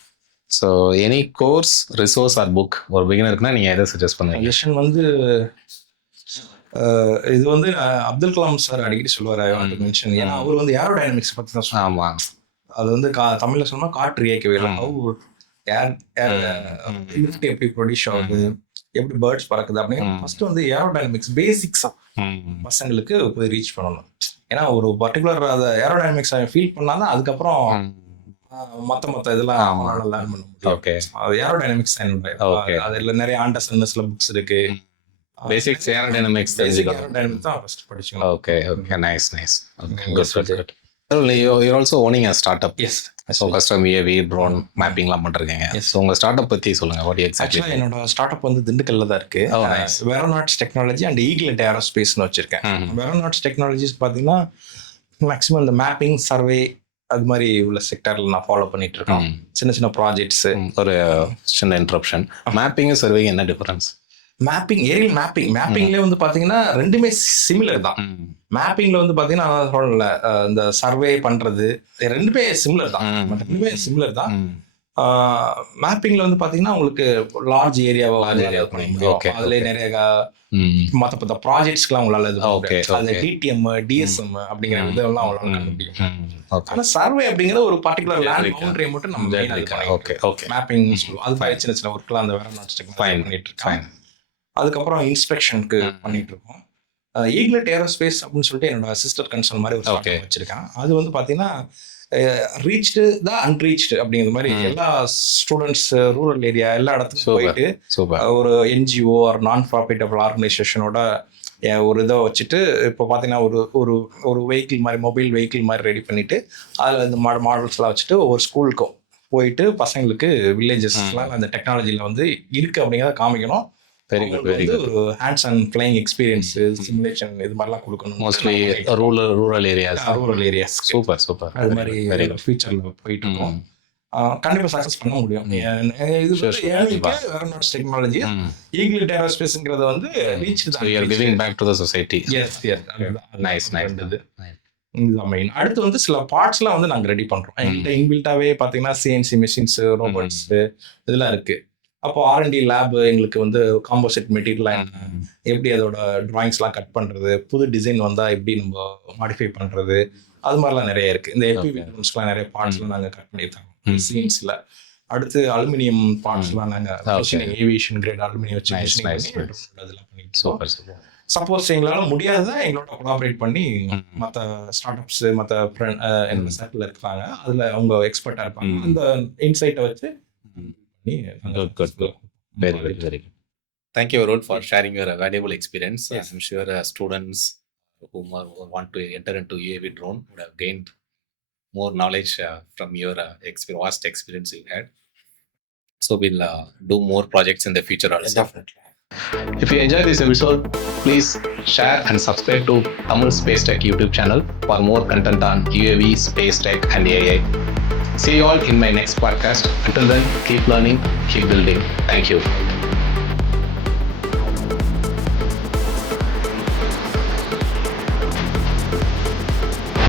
So any course, resource R book ஒரு பிகினருக்குன்னா நீங்கள் எதை சஜஸ்ட் பண்ணுவீங்க? சஜஷன் வந்து இது வந்து அப்துல் கலாம் சார் அடிக்கடி சொல்லுவார். மென்ஷன், ஏன்னா அவர் வந்து ஏரோடைனமிக்ஸ் பற்றி தான் சொல்லுவாங்க. ஆமாம். அது வந்து தமிழில் சொன்னால் காற்று இயக்கவியல். லிஃப்ட் எப்படி ப்ரொடியூஸ் ஆகுது, எப்படி பேர்ட்ஸ் பறக்குது அப்படின்னு ஃபர்ஸ்ட் வந்து ஏரோடைனமிக்ஸ் பேசிக்ஸாக பசங்களுக்கு போய் ரீச் பண்ணணும். ஏன்னா ஒரு பர்டிகுலர் அதை ஏரோடைனமிக்ஸ் ஃபீல் பண்ணாதான் அதுக்கப்புறம் மத்த இதெல்லாம் அவங்களால லேர்ன் பண்ண முடியும். ஓகே. அது ஏரோடைனமிக்ஸ் அதுல நிறைய ஆண்டர்சன்ஸ்ல புக்ஸ் இருக்கு. பேசிக்ஸ் ஏரோடைனமிக்ஸ் ஏரோடைனமிக்ஸ் தான் ஃபர்ஸ்ட் படிச்சீங்க. Okay. Nice. Good. You're also owning a startup. Yes. So custom UAV drone mappingலாம் பண்றீங்க. ஸோ உங்க ஸ்டார்ட் அப் பத்தி சொல்லுங்க. What exactly? ஆக்சுவலா என்னோட ஸ்டார்ட் அப் வந்து திண்டுக்கல்ல தான் இருக்கு. வெரோநாட்ஸ் டெக்னாலஜி அண்ட் ஈகிலெட் ஏரோஸ்பேஸ்னு வச்சிருக்கேன். வெரோநாட்ஸ் டெக்னாலஜிஸ் பாத்தீங்கன்னா மேக்ஸிமம் இந்த மேப்பிங், சர்வே அது மாதிரி உள்ள செக்டர்ல நான் ஃபாலோ பண்ணிட்டு இருக்கேன். சின்ன ப்ராஜெக்ட்ஸ். ஒரு சின்ன இன்டரப்ஷன். மேப்பிங் சர்வேக்கு என்ன டிஃபரன்ஸ்? ஏரியல் மேப்பிங்லேயே வந்து பார்த்தீங்கன்னா ரெண்டுமே சிமிலர் தான். மேப்பிங்ல வந்து பார்த்தீங்கன்னா நான் சொல்லல, இந்த சர்வே பண்றது ரெண்டுமே சிமிலர் தான். ரெண்டுமே சிமிலர் தான். மேப்பிங்ல வந்து பார்த்தீங்கன்னா உங்களுக்கு லார்ஜ் ஏரியாவை அதுல நிறைய மற்ற ப்ராஜெக்ட்ஸ்க்குலாம் உங்களால அது டிடிஎம் டிஎஸ்எம் அப்படிங்கிற இதெல்லாம் அவங்களால பண்ண முடியும். ஆனா சர்வே அப்படிங்கிற ஒரு பர்டிகுலர் லேண்ட் பவுண்டரியை மட்டும் நம்ம மேப்பிங் அது சின்ன சின்ன ஒர்க்லாம் அந்த வேற பண்ணிட்டு இருக்கேன். அதுக்கப்புறம் இன்ஸ்பெக்ஷனுக்கு பண்ணிட்டு இருக்கோம். ஈக்லெட் ஏரோஸ்பேஸ் அப்படின்னு சொல்லிட்டு என்னோட சிஸ்டர் கன்சர்ன் மாதிரி ஒரு வச்சிருக்கேன். அது வந்து பார்த்தீங்கன்னா ரீச்டு தான் அன்ரீச்டு அப்படிங்கிற மாதிரி எல்லா ஸ்டூடெண்ட்ஸ் ரூரல் ஏரியா எல்லா இடத்துக்கும் போயிட்டு ஒரு என்ஜிஓ ஆர் நான் ப்ராஃபிட்டபிள் ஆர்கனைசேஷனோட ஒரு இதை வச்சுட்டு இப்போ பார்த்தீங்கன்னா ஒரு ஒரு வெஹிக்கிள் மாதிரி மொபைல் வெஹிக்கிள் மாதிரி ரெடி பண்ணிட்டு அதில் இந்த மாடல்ஸ்லாம் வச்சுட்டு ஒவ்வொரு ஸ்கூலுக்கும் போயிட்டு பசங்களுக்கு வில்லேஜஸ்லாம் அந்த டெக்னாலஜியில் வந்து இருக்குது அப்படிங்கிறத காமிக்கணும். ஒரு hands and flying experience simulation இது மாதிரிலாம் கொடுக்கணும். Mostly rural areas. சூப்பர். அது மாதிரி ஃபியூச்சர்ல போயிட்டு இருக்கோம். கண்டிப்பா சக்சஸ் பண்ண முடியும். இது ஏரோநாட்டிக்ஸ் டெக்னாலஜி ஈக்லெட் ஏரோஸ்பேஸ்ங்கிறது வந்து ரீச் தான். You are giving back to the society. Yes nice. இதுதான் மெயின். அடுத்து வந்து சில பார்ட்ஸ்லாம் வந்து நாங்கள் ரெடி பண்றோம். எங்கள்கிட்ட இன்பில்ட்டாவே பார்த்தீங்கன்னா சிஎன்சி மெஷின்ஸ், ரோபோட்ஸ் இதெல்லாம் இருக்கு. அப்போ R&D லேப் எங்களுக்கு வந்து காம்போசிட் மெட்டீரியல் எப்படி அதோட டிராயிங்ஸ்லாம் கட் பண்ணுறது, புது டிசைன் வந்தால் எப்படி நம்ம மாடிஃபை பண்ணுறது, அது மாதிரிலாம் நிறைய இருக்குது. இந்த எம்பிவிஸ்லாம் நிறைய பார்ட்ஸ்லாம் நாங்கள் கட் பண்ணியிருக்கோம் சிஎன்சியில். அடுத்து அலுமினியம் பார்ட்ஸ்லாம் நாங்கள் ஏவியேஷன் கிரேட் அலுமினியம் வச்சு அதெல்லாம் பண்ணிட்டு சப்போஸ் எங்களால் முடியாததான் எங்களோட கொலாபரேட் பண்ணி மற்ற ஸ்டார்ட் அப்ஸ் மற்ற என்ன சர்க்கிள் இருக்கிறாங்க அதில் அவங்க எக்ஸ்பர்ட்டாக இருப்பாங்க. அந்த இன்சைட்டை வச்சு Good. Very good. Thank you, Arul, for sharing your valuable experience. Yes. I'm sure students who want to enter into UAV drone would have gained more knowledge from your vast experience you had. So we'll do more projects in the future also. Definitely. If you enjoyed this episode, please share and subscribe to Tamil Space Tech YouTube channel for more content on UAV, space tech and AI. See you all in my next podcast. Until then, keep learning, keep building. Thank you.